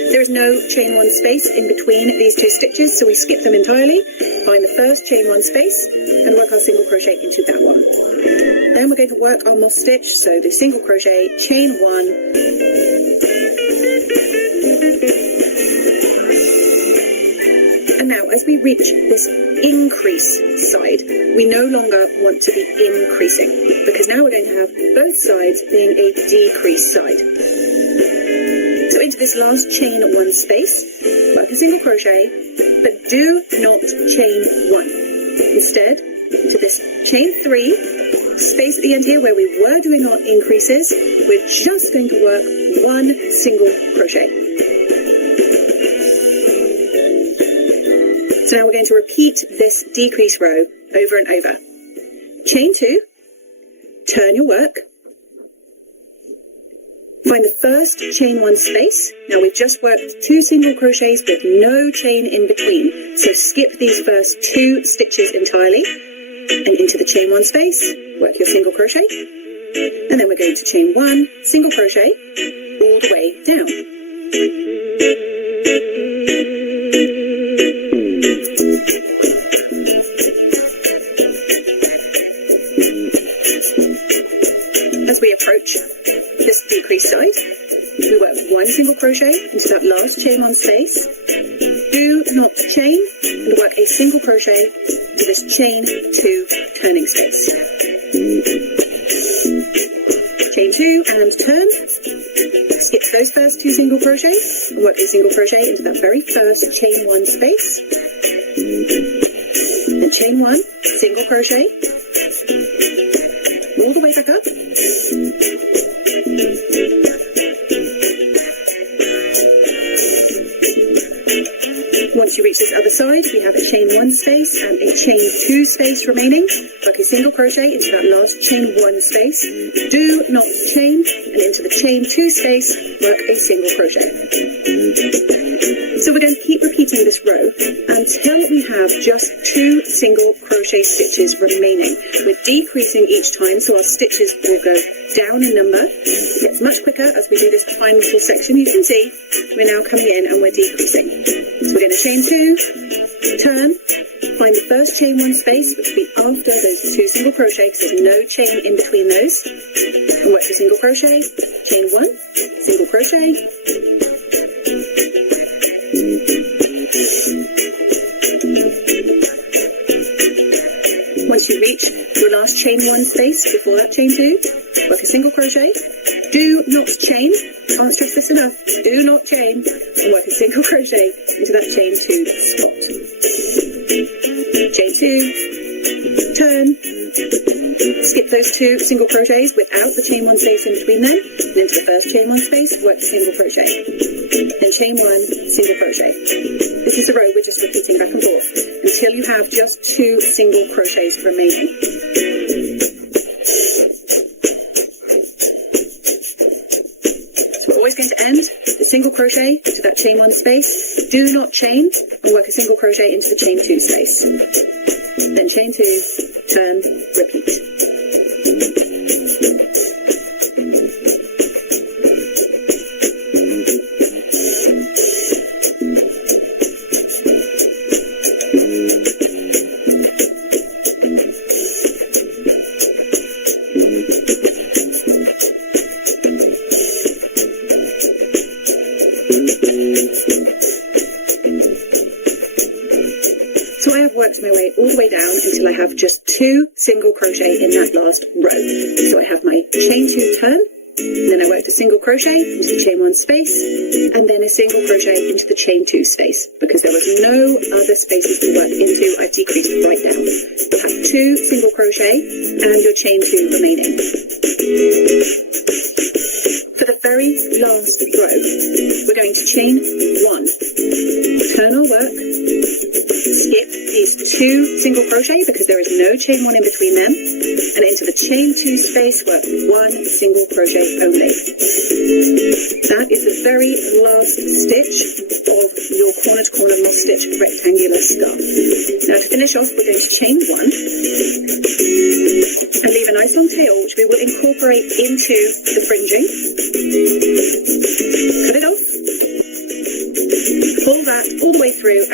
There is no chain one space in between these two stitches, so we skip them entirely, find the first chain one space, and work our single crochet into that one. Then we're going to work our moss stitch, so the single crochet, chain one, and now as we reach this increase side, we no longer want to be increasing, because now we're going to have both sides being a decrease side. So into this last chain one space, work a single crochet, but do not chain one. Instead, to this chain three, space at the end here where we were doing our increases, we're just going to work one single crochet. So now we're going to repeat this decrease row over and over. Chain two, turn your work, find the first chain one space. Now we've just worked two single crochets with no chain in between, so skip these first two stitches entirely, and into the chain one space, work your single crochet, and then we're going to chain one, single crochet, all the way down. As we approach this decrease side, we work one single crochet into that last chain one space, do not chain, and work a single crochet into this chain two turning space. Chain two and turn, skip those first two single crochets and work a single crochet into that very first chain one space, and chain one, single crochet, all the way back up. Once you reach this other side, we have a chain one space and a chain two space remaining. Work a single crochet into that last chain one space. Do not chain, and into the chain two space, work a single crochet. So we're going to keep repeating this row until we have just two single crochet stitches remaining. We're decreasing each time, so our stitches will go down in number. It gets much quicker as we do this final little section. You can see we're now coming in and we're decreasing. So we're going to chain two, turn, find the first chain one space, which will be after those two single crochet, because there's no chain in between those, and work your single crochet, chain one, single crochet, once you reach your last chain one space before that chain two, work a single crochet, do not chain, can't stress this enough, do not chain, and work a single crochet into that chain two spot. Chain two, turn, skip those two single crochets without the chain one space in between them, and into the first chain one space, work the single crochet, then chain one, single crochet. This is the row we're just repeating back and forth until you have just two single crochets remaining. Always going to end the single crochet to that chain one space, do not chain, and work a single crochet into the chain two space, then chain two, turn, repeat. So I have worked my way all the way down until I have just two single crochet in that last row. So I have my chain two turn, and then I worked a single crochet into the chain one space, and then a single crochet into the chain two space. Because there was no other spaces to work into, I've decreased right down. You'll have two single crochet and your chain two remaining. For the very last row, we're going to chain one, turn our work, skip these two single crochet because there is no chain one in between them, and into the chain two space work one single crochet only. That is the very last stitch of your corner to corner moss stitch rectangular scarf. Now to finish off, we're going to chain one and leave a nice long tail which we will incorporate into the fringing. Cut it off,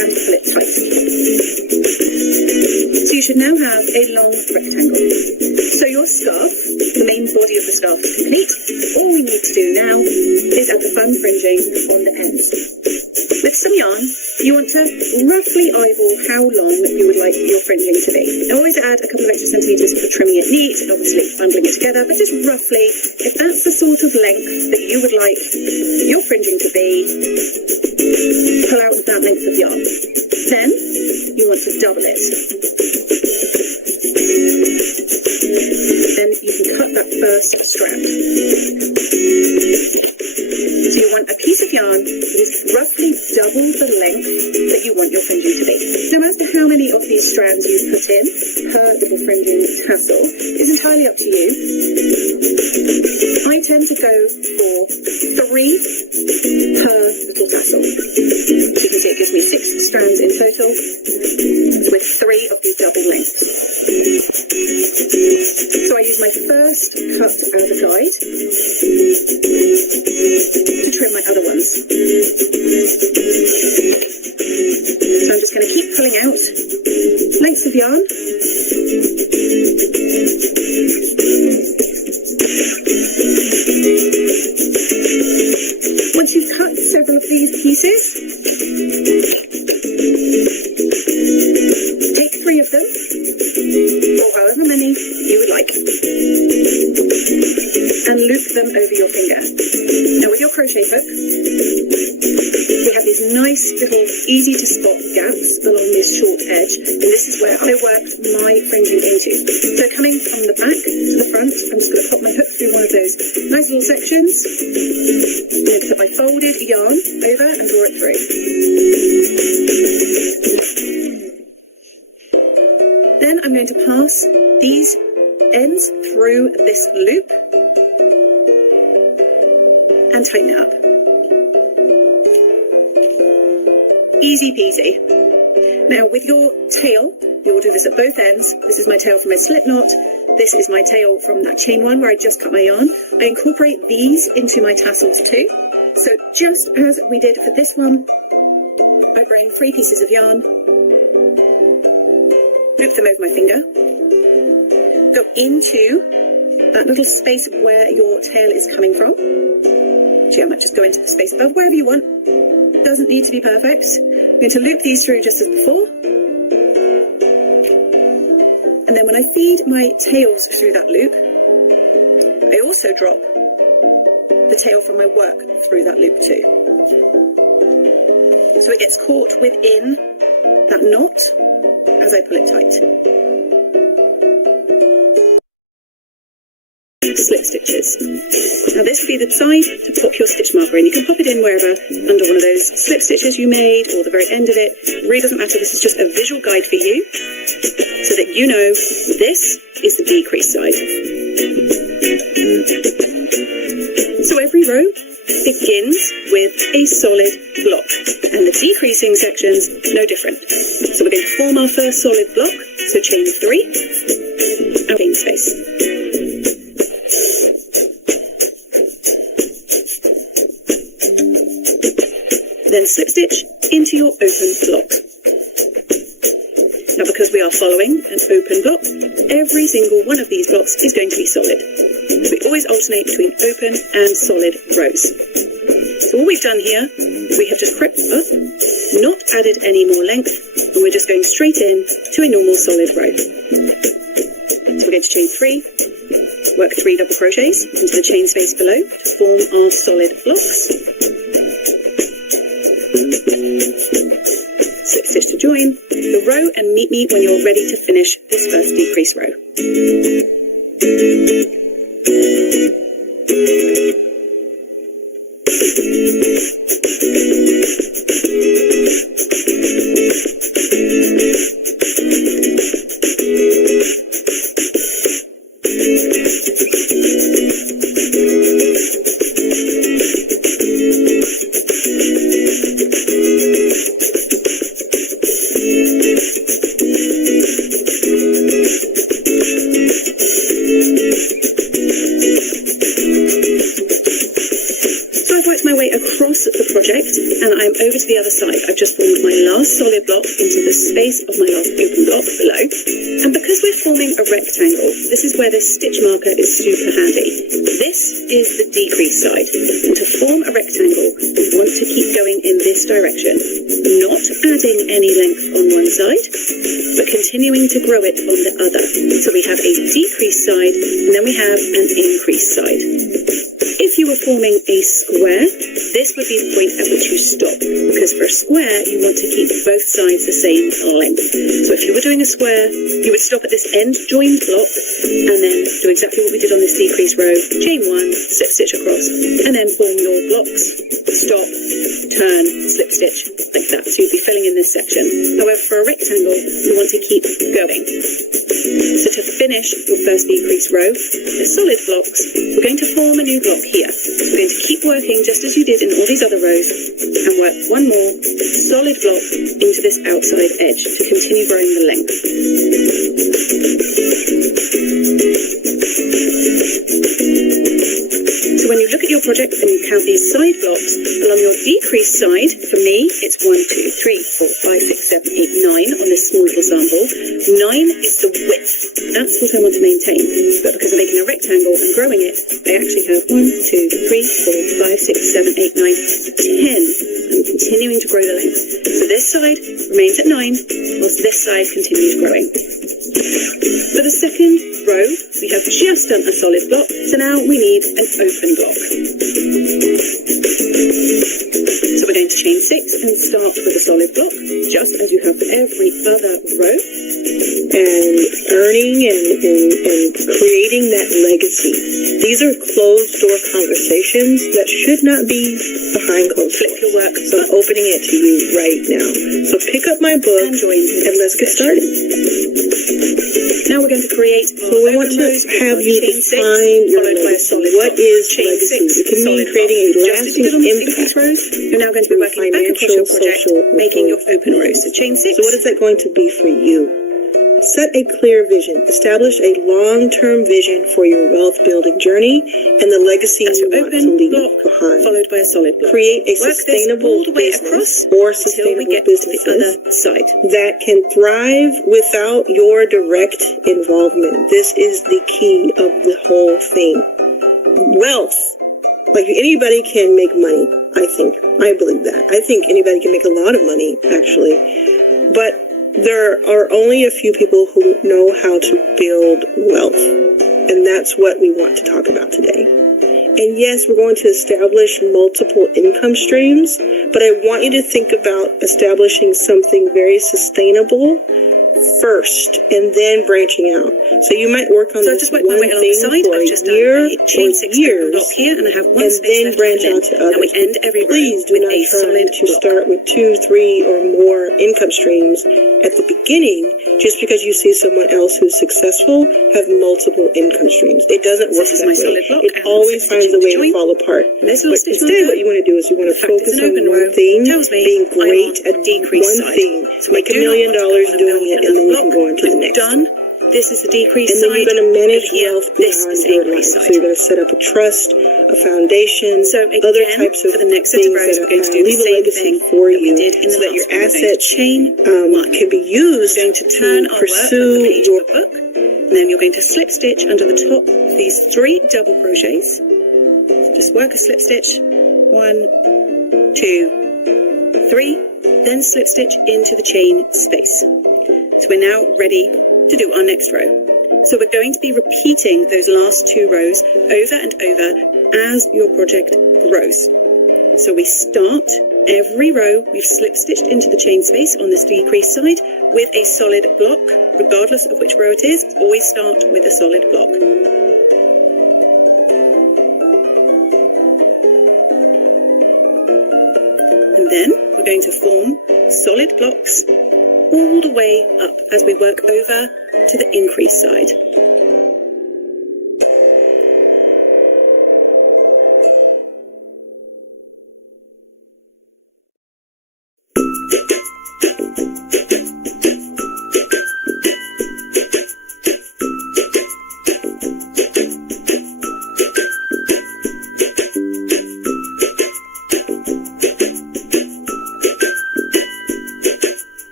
and pull it tight. So you should now have a long rectangle. So your scarf, the main body of the scarf is complete. All we need to do now is add the fun fringing on the ends. With some yarn, you want to roughly eyeball how long you would like your fringing to be. Now always add a couple of extra centimetres for trimming it neat and obviously bundling it together, but just roughly, if that's the sort of length that you would like your fringing to be, pull out that length of yarn. Then you want to double it. Then you can cut that first strand. So you want a piece of yarn that is roughly double the length that you want your fringing to be. Now as to how many of these strands you put in per little fringing tassel is entirely up to you. I tend to go for 3 per little tassel. So you can see it gives me 6 strands in total with 3 of the double lengths. So I use my first cut as a guide to trim my other ones. So I'm just going to keep pulling out lengths of yarn. Once you've cut several of these pieces, take 3 of them, or however many you would like, and loop them over your finger. Now with your crochet hook, we have these nice little easy to spot gaps along this short edge, and this is where I worked my fringing into. So coming from the back to the front, I'm just going to pop my hook through one of those nice little sections. I'm going to put my folded yarn over and draw it through. Then I'm going to pass these ends through this loop and tighten it up. Easy peasy. Now with your tail, you'll do this at both ends. This is my tail from my slip knot. This is my tail from that chain one where I just cut my yarn. I incorporate these into my tassels too. So just as we did for this one, I bring 3 pieces of yarn, loop them over my finger, go into that little space where your tail is coming from. Actually, I might just go into the space above, wherever you want. Doesn't need to be perfect. I'm going to loop these through just as before. And then when I feed my tails through that loop, I also drop the tail from my work through that loop too. So it gets caught within that knot as I pull it tight. Slip stitches. Now this would be the side to pop your stitch marker in. You can pop it in wherever, under one of those slip stitches you made or the very end of it. It really doesn't matter. This is just a visual guide for you so that you know this is the decrease side. So every row begins with a solid block and the decreasing sections no different. So we're going to form our first solid block. So chain 3 and chain space. Then slip stitch into your open block. Now because we are following an open block, every single one of these blocks is going to be solid. We always alternate between open and solid rows. So what we've done here is we have just crept up, not added any more length, and we're just going straight in to a normal solid row. So we're going to chain 3, work 3 double crochets into the chain space below to form our solid blocks. Slip stitch to join the row and meet me when you're ready to finish this first decrease row. So I've worked my way across the project I'm over to the other side. I've just formed my last solid block into the space of my last open block below. And because we're forming a rectangle, this is where this stitch marker is super handy. This is the decrease side. And to form a rectangle, we want to keep going in this direction, not adding any length on one side, but continuing to grow it on the other. So we have a decrease side, and then we have an increase side. If you were forming a square, this would be the point at which you stop, because for a square, you want to keep both sides the same length. So if you were doing a square, you would stop at this end joined block, and then do exactly what we did on this decrease row, chain 1, slip stitch across, and then form your blocks, stop, turn, slip stitch, like that. So you'd be filling in this section. However, for a rectangle, you want to keep going. So to finish your first decrease row, the solid blocks, we're going to form a new block here. We're going to keep working just as you did in all these other rows, and work one more solid block into this outside edge to continue growing the length. So when you look at your project and you count these side blocks, along your decrease side, for me, it's 1, 2, 3, 4, 5, 6, 7, 8, 9 on this small little sample. 9 is the width. That's what I want to maintain. But because I'm making a rectangle and growing it, I actually have 1, 2, 3, 4, 5, 6, 7, 8, 9, 10. I'm continuing to grow the length. So this side remains at 9, whilst this side continues growing. For the second row, we have just done a solid block, so now we need an open block. So we're going to chain 6 and start with a solid block, just as you have for every other row. And earning and creating that legacy. These are closed door conversations that should not be behind closed doors. Flip your work. So I'm opening it to you right now. So pick up my book and let's get started. Now we're going to create. So we want to have you define your legacy. What is legacy? It can mean creating a lasting impact. You're now going to be working back across your project, making your open rows. So chain 6. So what is that going to be for you? Set a clear vision. Establish a long-term vision for your wealth-building journey and the legacy you want to leave behind. Followed by a solid block. Create a sustainable business or sustainable businesses that can thrive without your direct involvement. This is the key of the whole thing. Wealth. Like anybody can make money, I think. I believe that. I think anybody can make a lot of money, actually. But there are only a few people who know how to build wealth. And that's what we want to talk about today. And yes, we're going to establish multiple income streams, but I want you to think about establishing something very sustainable first and then branching out. So you might work on this one thing for a year or years and then branch out to others. Please do not try to start with 2, 3, or more income streams at the beginning just because you see someone else who's successful have multiple income streams. It doesn't work that way. It always finds a way to fall apart. But instead what you want to do is you want to focus on one thing, being great at one thing, make $1 million doing it, and then you can go on to the next. This is the decrease side. And then you're going to manage wealth beyond your life. So you're going to set up a trust, a foundation, other types of things that leave a legacy for you so that your assets can be used to pursue your book. And then you're going to slip stitch under the top of these 3 double crochets. So just work a slip stitch. 1, 2, 3. Then slip stitch into the chain space. So we're now ready to do our next row. So we're going to be repeating those last 2 rows over and over as your project grows. So we start every row, we've slip stitched into the chain space on this decrease side with a solid block, regardless of which row it is. Always start with a solid block. And then we're going to form solid blocks all the way up as we work over to the increase side.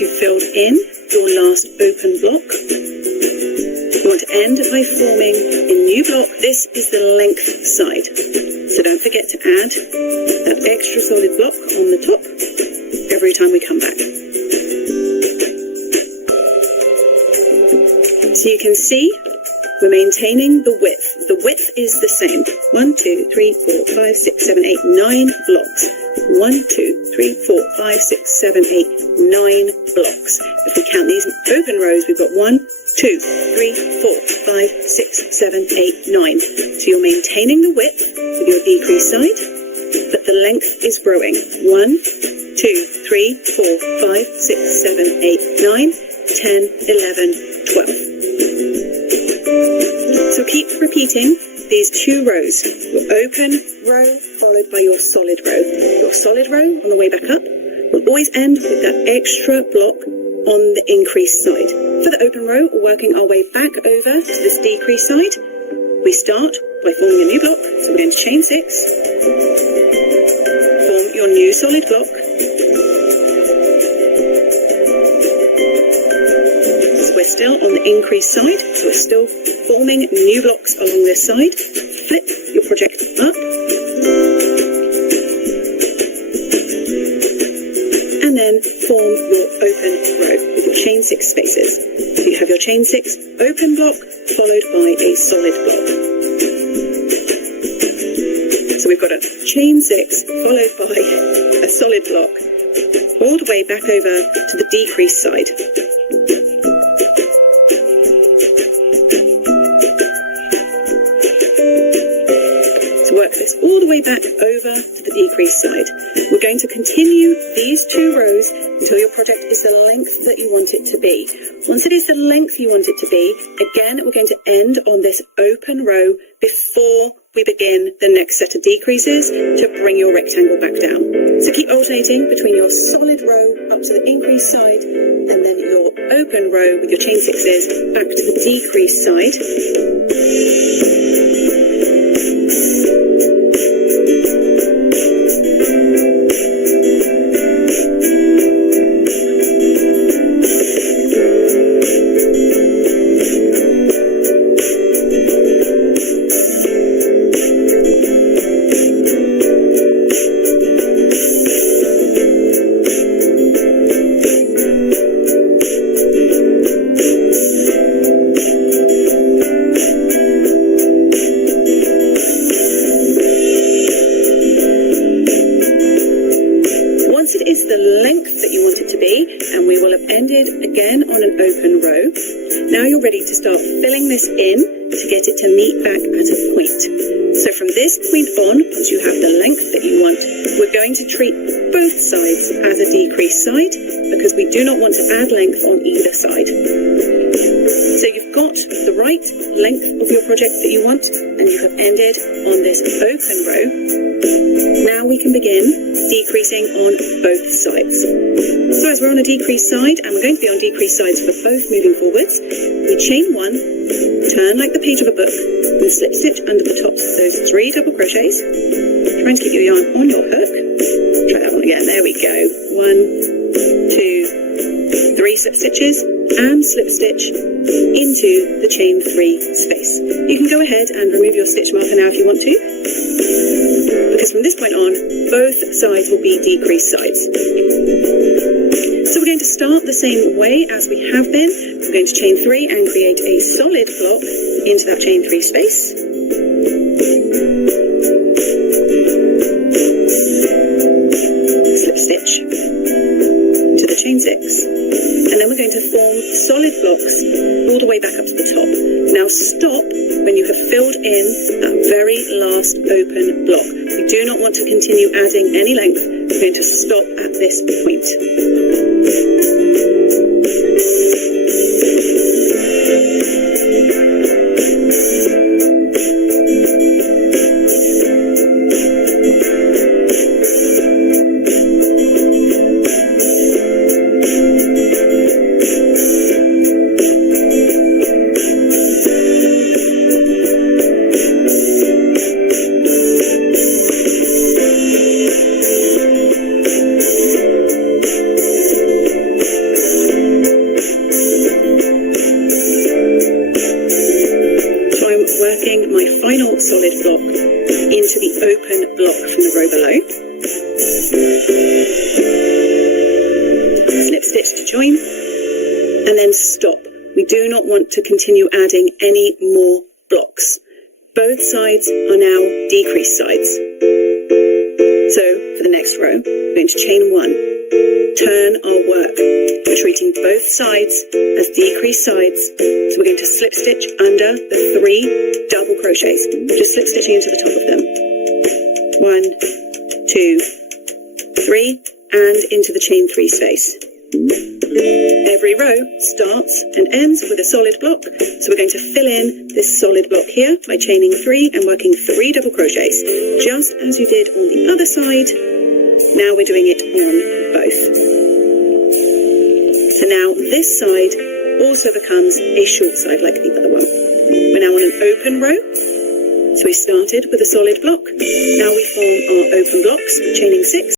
you filled in your last open block. You want to end by forming a new block. This is the length side. So don't forget to add that extra solid block on the top every time we come back. So you can see we're maintaining the width. The width is the same. 1, 2, 3, 4, 5, 6, 7, 8, 9 blocks. 1, 2, 3, 4, 5, 6, 7, 8, 9 blocks. If we count these open rows, we've got 1, 2, 3, 4, 5, 6, 7, 8, 9. So you're maintaining the width with your decrease side, but the length is growing. 1, 2, 3, 4, 5, 6, 7, 8, 9, 10, 11, 12. So keep repeating these two rows. Your open row followed by your solid row. Your solid row on the way back up will always end with that extra block on the increased side. For the open row, we're working our way back over to this decreased side. We start by forming a new block. So we're going to chain 6. Form your new solid block. We're still on the increased side, so we're still forming new blocks along this side. Flip your project up. And then form your open row with your chain 6 spaces. So you have your chain 6 open block followed by a solid block. So we've got a chain 6 followed by a solid block all the way back over to the decreased side. Work this all the way back over to the decreased side. We're going to continue these two rows until your project is the length that you want it to be. Once it is the length you want it to be, again, we're going to end on this open row before we begin the next set of decreases to bring your rectangle back down. So keep alternating between your solid row up to the increased side and then your open row with your chain 6s back to the decreased side. Again on an open row. Now you're ready to start filling this in to get it to meet back at a point. So from this point on, once you have the length that you want, we're going to treat both sides as a decreased side because we do not want to add length on either side. So you've got the right length of your project that you want and you have ended on this open row. Now we can begin decreasing on both sides. So as we're on a decreased side, and we're going to be on decreased sides for both moving forwards, we chain 1, turn like the page of a book, and slip stitch under the top of those 3 double crochets. Trying to keep your yarn on your hook. Try that one again. There we go. 1, 2, 3 slip stitches, and slip stitch into the chain 3 space. You can go ahead and remove your stitch marker now if you want to, because from this point on, both sides will be decreased sides. So we're going to start the same way as we have been. We're going to chain 3 and create a solid block into that chain 3 space. Slip stitch into the chain 6. And then we're going to form solid blocks all the way back up to the top. Now stop when you have filled in that very last open block. We do not want to continue adding any length. We're going to stop at this point. solid block into the open block from the row below. Slip stitch to join, and then stop. We do not want to continue adding any more blocks. Both sides are now decreased sides. So for the next row, we're going to chain 1, turn our work. We're treating both sides as decreased sides. So we're going to slip stitch under the 3 double crochets, just slip stitching into the top of them. 1, 2, 3, and into the chain 3 space. Every row starts and ends with a solid block, so we're going to fill in this solid block here by chaining 3 and working 3 double crochets, just as you did on the other side. Now we're doing it on both. So now this side also becomes a short side like the other one. We're now on an open row, so we started with a solid block. Now we form our open blocks, chaining 6.